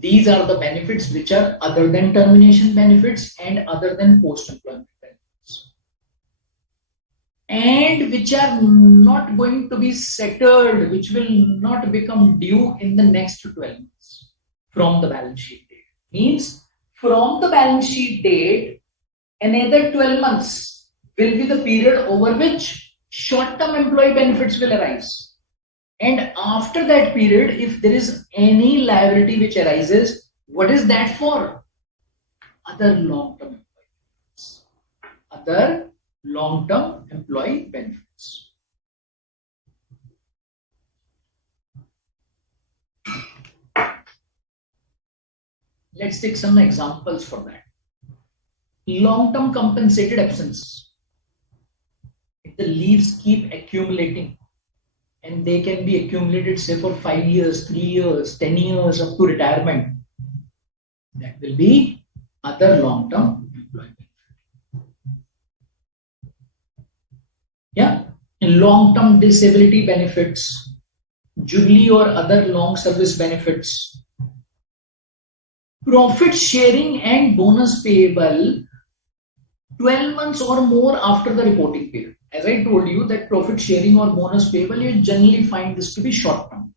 These are the benefits which are other than termination benefits and other than post-employment benefits, and which are not going to be settled, which will not become due in the next 12 months from the balance sheet date. Means from the balance sheet date, another 12 months will be the period over which short-term employee benefits will arise. And after that period, if there is any liability which arises, what is that for? Other long-term employee benefits. Let's take some examples for that. Long-term compensated absence. If the leaves keep accumulating, and they can be accumulated, say, for 5 years, 3 years, 10 years up to retirement, that will be other long-term employee benefit. Yeah, long-term disability benefits, jubilee or other long service benefits, profit sharing and bonus payable 12 months or more after the reporting period. As I told you that profit sharing or bonus payable, you generally find this to be short term.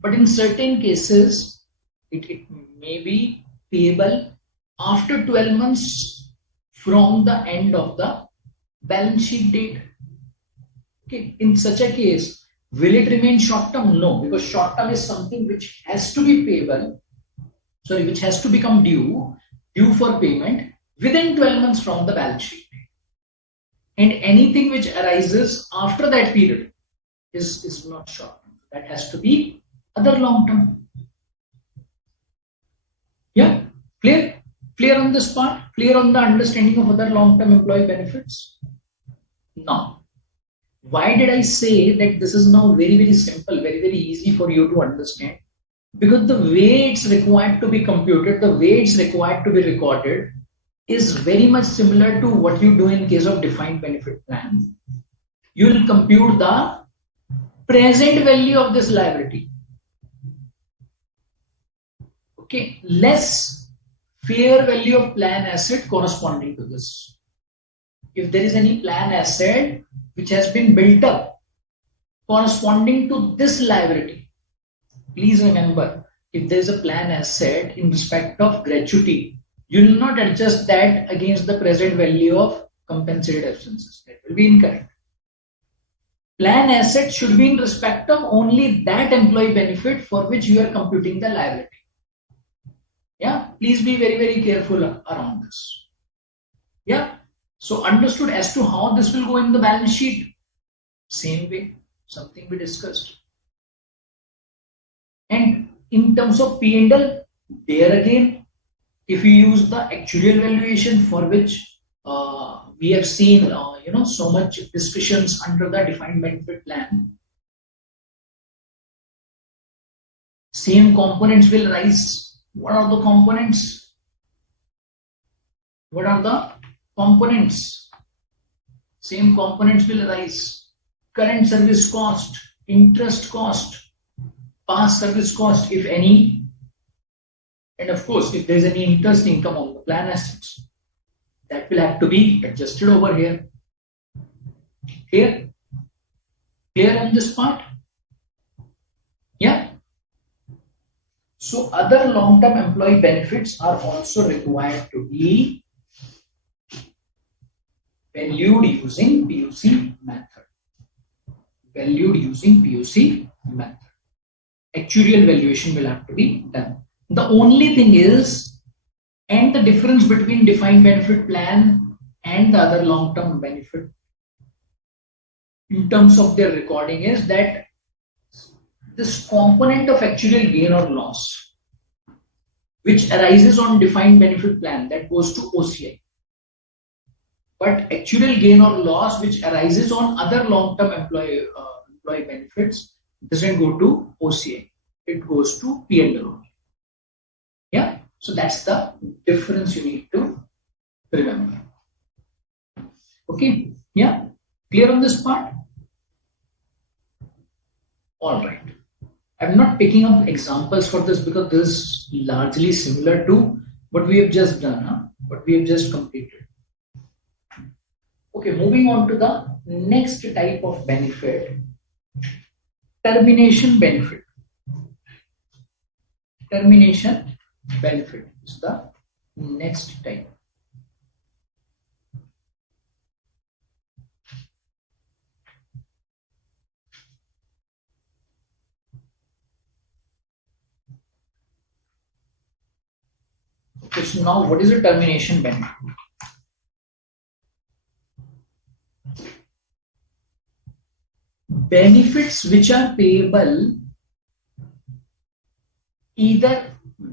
But in certain cases, it may be payable after 12 months from the end of the balance sheet date. Okay. In such a case, will it remain short term? No, because short term is something which has to be payable, which has to become due for payment within 12 months from the balance sheet. And anything which arises after that period is not short term. That has to be other long term. Yeah, clear? Clear on this part? Clear on the understanding of other long-term employee benefits? Now, why did I say that this is now very, very simple, very, very easy for you to understand? Because the way it's required to be computed, the way it's required to be recorded is very much similar to what you do in case of defined benefit plan. You will compute the present value of this liability. Okay, less fair value of plan asset corresponding to this. If there is any plan asset which has been built up corresponding to this liability, please remember, if there is a plan asset in respect of gratuity, you will not adjust that against the present value of compensated absences. That will be incorrect. Plan asset should be in respect of only that employee benefit for which you are computing the liability. Yeah, please be very, very careful around this. Yeah, so understood as to how this will go in the balance sheet. Same way, something we discussed. And in terms of P&L, there again, if you use the actuarial valuation for which we have seen so much discussions under the defined benefit plan, same components will rise. What are the components? What are the components? Same components will rise. Current service cost, interest cost, past service cost, if any, and of course, if there is any interest income on the plan assets, that will have to be adjusted over here. Clear? Clear on this part? Yeah. So other long-term employee benefits are also required to be valued using POC method. Valued using POC method. Actuarial valuation will have to be done. The only thing is, and the difference between defined benefit plan and the other long-term benefit in terms of their recording is that this component of actuarial gain or loss which arises on defined benefit plan, that goes to OCI. But actuarial gain or loss which arises on other long-term employee benefits doesn't go to OCI. It goes to P&L. Yeah. So that's the difference you need to remember. Okay. Yeah. Clear on this part? All right. I'm not picking up examples for this because this is largely similar to what we have just done, what we have just completed. Okay, moving on to the next type of benefit, termination benefit. Termination benefit is the next type. Okay, so now what is a termination benefit? Benefits which are payable either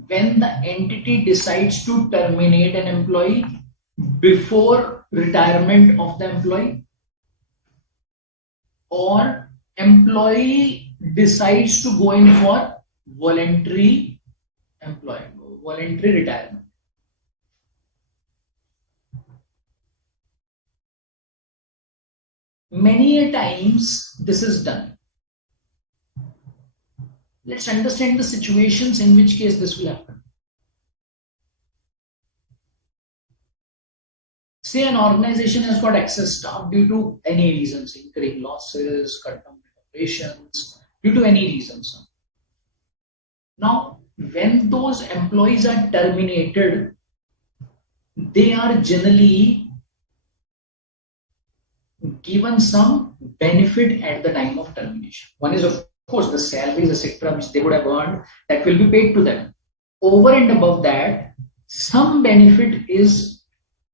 when the entity decides to terminate an employee before retirement of the employee, or employee decides to go in for voluntary retirement. Many a times this is done. Let's understand the situations in which case this will happen. Say an organization has got excess staff due to any reasons, incurring losses, cut down operations, due to any reasons. Now, when those employees are terminated, they are generally given some benefit at the time of termination. One is, of course, the salaries, etc., which they would have earned, that will be paid to them. Over and above that, some benefit is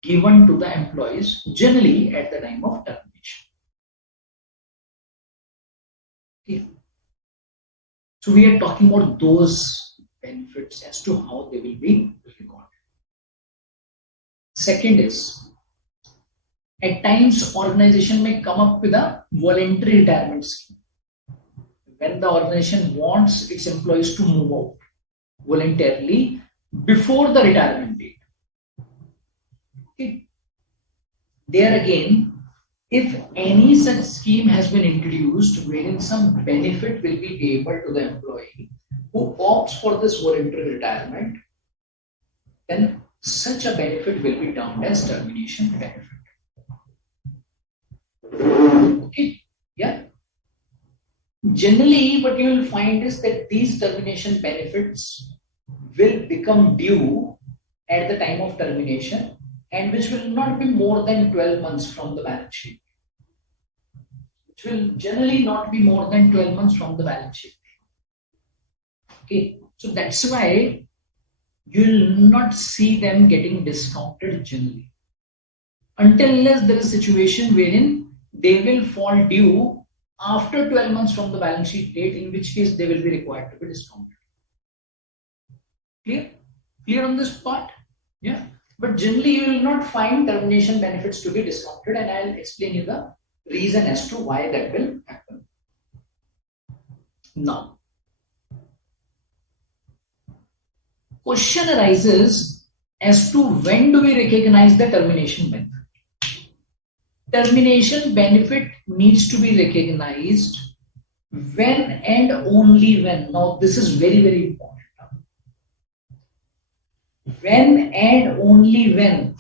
given to the employees, generally at the time of termination. Okay. So we are talking about those benefits as to how they will be recorded. Second is, at times organization may come up with a voluntary retirement scheme. When the organization wants its employees to move out voluntarily before the retirement date. Okay. There again, if any such scheme has been introduced wherein some benefit will be payable to the employee who opts for this voluntary retirement, then such a benefit will be termed as termination benefit. Okay, yeah. Generally, what you will find is that these termination benefits will become due at the time of termination, and which will not be more than 12 months from the balance sheet. Which will generally not be more than 12 months from the balance sheet. Okay, so that's why you will not see them getting discounted generally. Until unless there is a situation wherein they will fall due after 12 months from the balance sheet date, in which case they will be required to be discounted. Clear? Clear on this part? Yeah. But generally you will not find termination benefits to be discounted, and I'll explain you the reason as to why that will happen. Now, question arises as to when do we recognize the termination benefit. Termination benefit needs to be recognized when and only when. Now this is very, very important. When and only when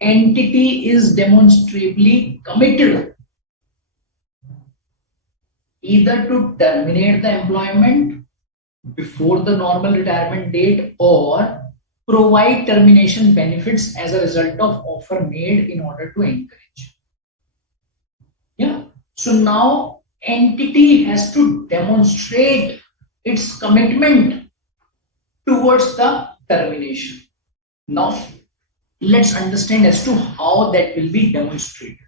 entity is demonstrably committed either to terminate the employment before the normal retirement date or provide termination benefits as a result of offer made in order to encourage. Yeah. So now entity has to demonstrate its commitment towards the termination. Now let's understand as to how that will be demonstrated.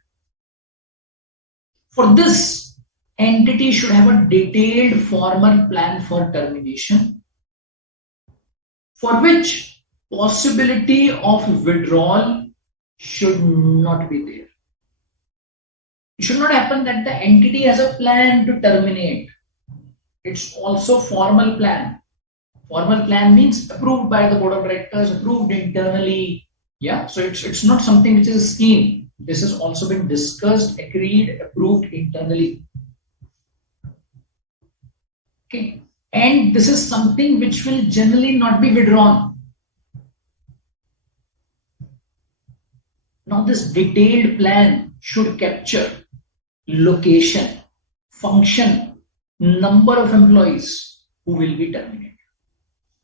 For this, entity should have a detailed formal plan for termination, for which possibility of withdrawal should not be there. It should not happen that the entity has a plan to terminate. It's also formal plan. Formal plan means approved by the board of directors, approved internally. Yeah, so it's not something which is a scheme. This has also been discussed, agreed, approved internally. Okay, and this is something which will generally not be withdrawn. Now this detailed plan should capture location, function, number of employees who will be terminated.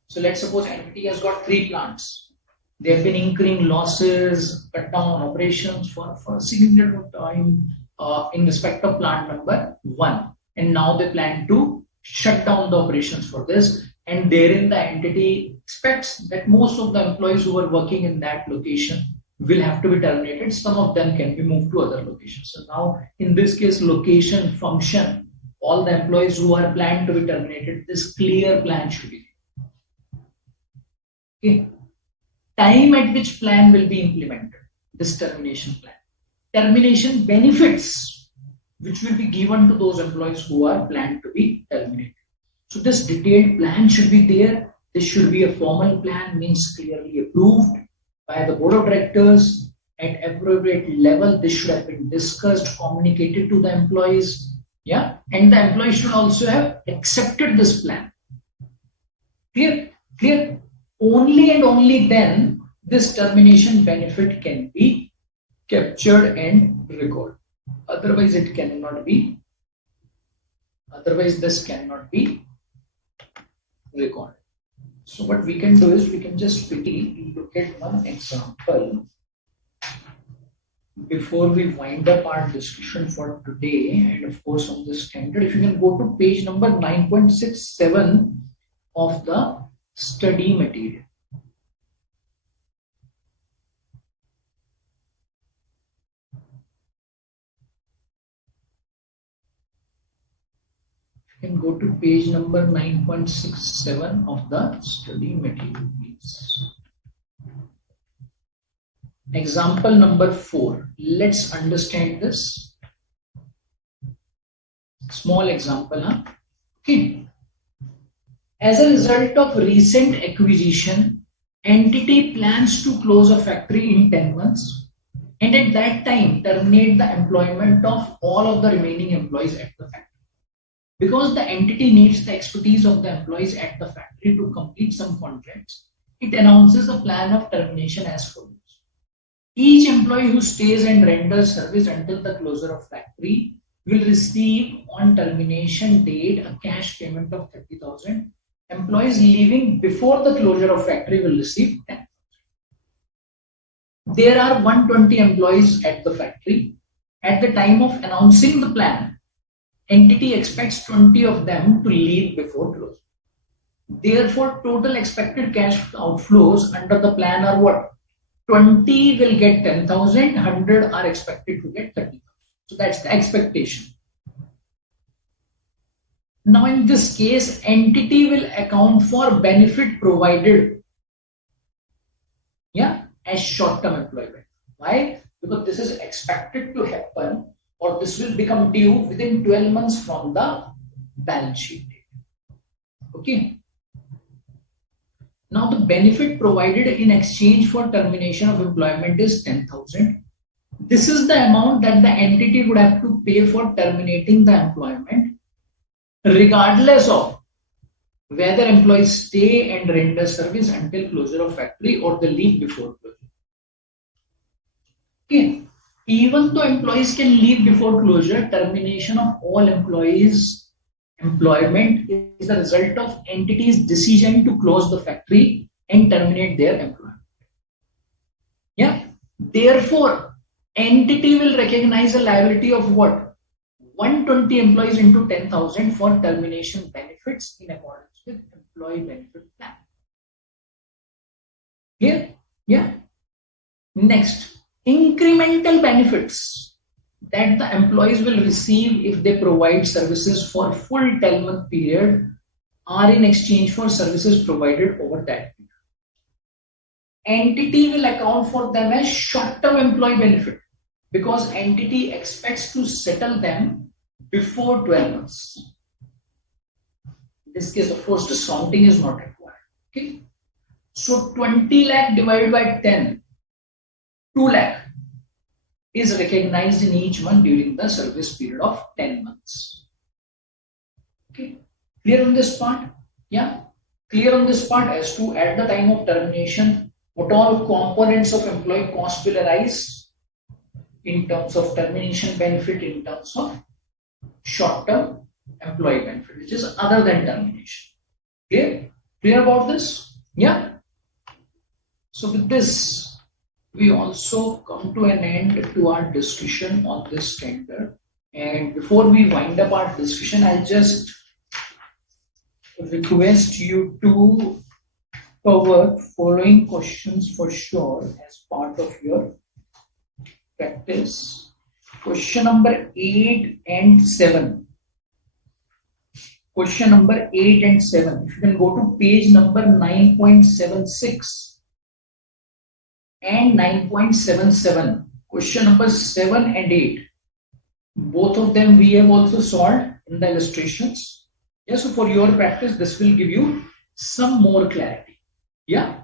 So let's suppose entity has got 3 plants. They have been incurring losses, cut down on operations for a significant time in respect of plant number 1. And now they plan to shut down the operations for this. And therein the entity expects that most of the employees who are working in that location will have to be terminated. Some of them can be moved to other locations. So now in this case, location, function, all the employees who are planned to be terminated, this clear plan should be. Okay. Time at which plan will be implemented, this termination plan. Termination benefits which will be given to those employees who are planned to be terminated. So this detailed plan should be there. This should be a formal plan, means clearly approved by the board of directors at appropriate level. This should have been discussed, communicated to the employees. Yeah, and the employees should also have accepted this plan. Clear? Clear? Only and only then this termination benefit can be captured and recorded. Otherwise it cannot be. Otherwise this cannot be recorded. So what we can do is we can just quickly look at one example before we wind up our discussion for today, and of course on the standard. If you can go to page number 9.67 of the study material. You can go to page number 9.67 of the study material, please. Example number 4. Let's understand this. Small example, huh? Okay. As a result of recent acquisition, entity plans to close a factory in 10 months and at that time terminate the employment of all of the remaining employees at the factory. Because the entity needs the expertise of the employees at the factory to complete some contracts, it announces a plan of termination as follows. Each employee who stays and renders service until the closure of factory will receive on termination date a cash payment of 30,000. Employees leaving before the closure of factory will receive 10,000. There are 120 employees at the factory. At the time of announcing the plan, entity expects 20 of them to leave before closure. Therefore, total expected cash outflows under the plan are what? 20 will get 10,000, 100 are expected to get 30,000. So that's the expectation. Now in this case, entity will account for benefit provided, as short-term employment. Why? Because this is expected to happen, or this will become due within 12 months from the balance sheet date. Okay. Now the benefit provided in exchange for termination of employment is 10,000. This is the amount that the entity would have to pay for terminating the employment, regardless of whether employees stay and render service until closure of factory or they leave before closure. Okay. Even though employees can leave before closure, termination of all employees' employment is the result of entity's decision to close the factory and terminate their employment. Yeah. Therefore, entity will recognize a liability of what? 120 employees into 10,000 for termination benefits in accordance with employee benefit plan. Here? Yeah. Next, incremental benefits that the employees will receive if they provide services for full 10-month period are in exchange for services provided over that period. Entity will account for them as short-term employee benefit because entity expects to settle them before 12 months. In this case, of course, discounting is not required. Okay. So 20 lakh divided by 10, 2 lakh is recognized in each month during the service period of 10 months. Okay. Clear on this part? Yeah. Clear on this part as to at the time of termination, what all components of employee cost will arise in terms of termination benefit, in terms of short-term employee benefit, which is other than termination. Clear? Clear about this? Yeah. So with this, we also come to an end to our discussion on this standard. And before we wind up our discussion, I'll just request you to cover following questions for sure as part of your practice. Question number 8 and 7. Question number 8 and 7. If you can go to page number 9.76 and 9.77. Question number 7 and 8. Both of them we have also solved in the illustrations. Yeah, so for your practice, this will give you some more clarity. Yeah,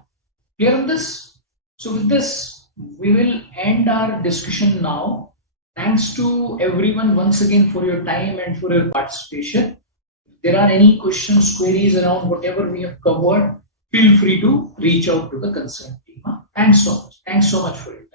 clear on this? So with this, we will end our discussion now. Thanks to everyone once again for your time and for your participation. If there are any questions, queries around whatever we have covered, feel free to reach out to the concerned team. Thanks so much. Thanks so much for it.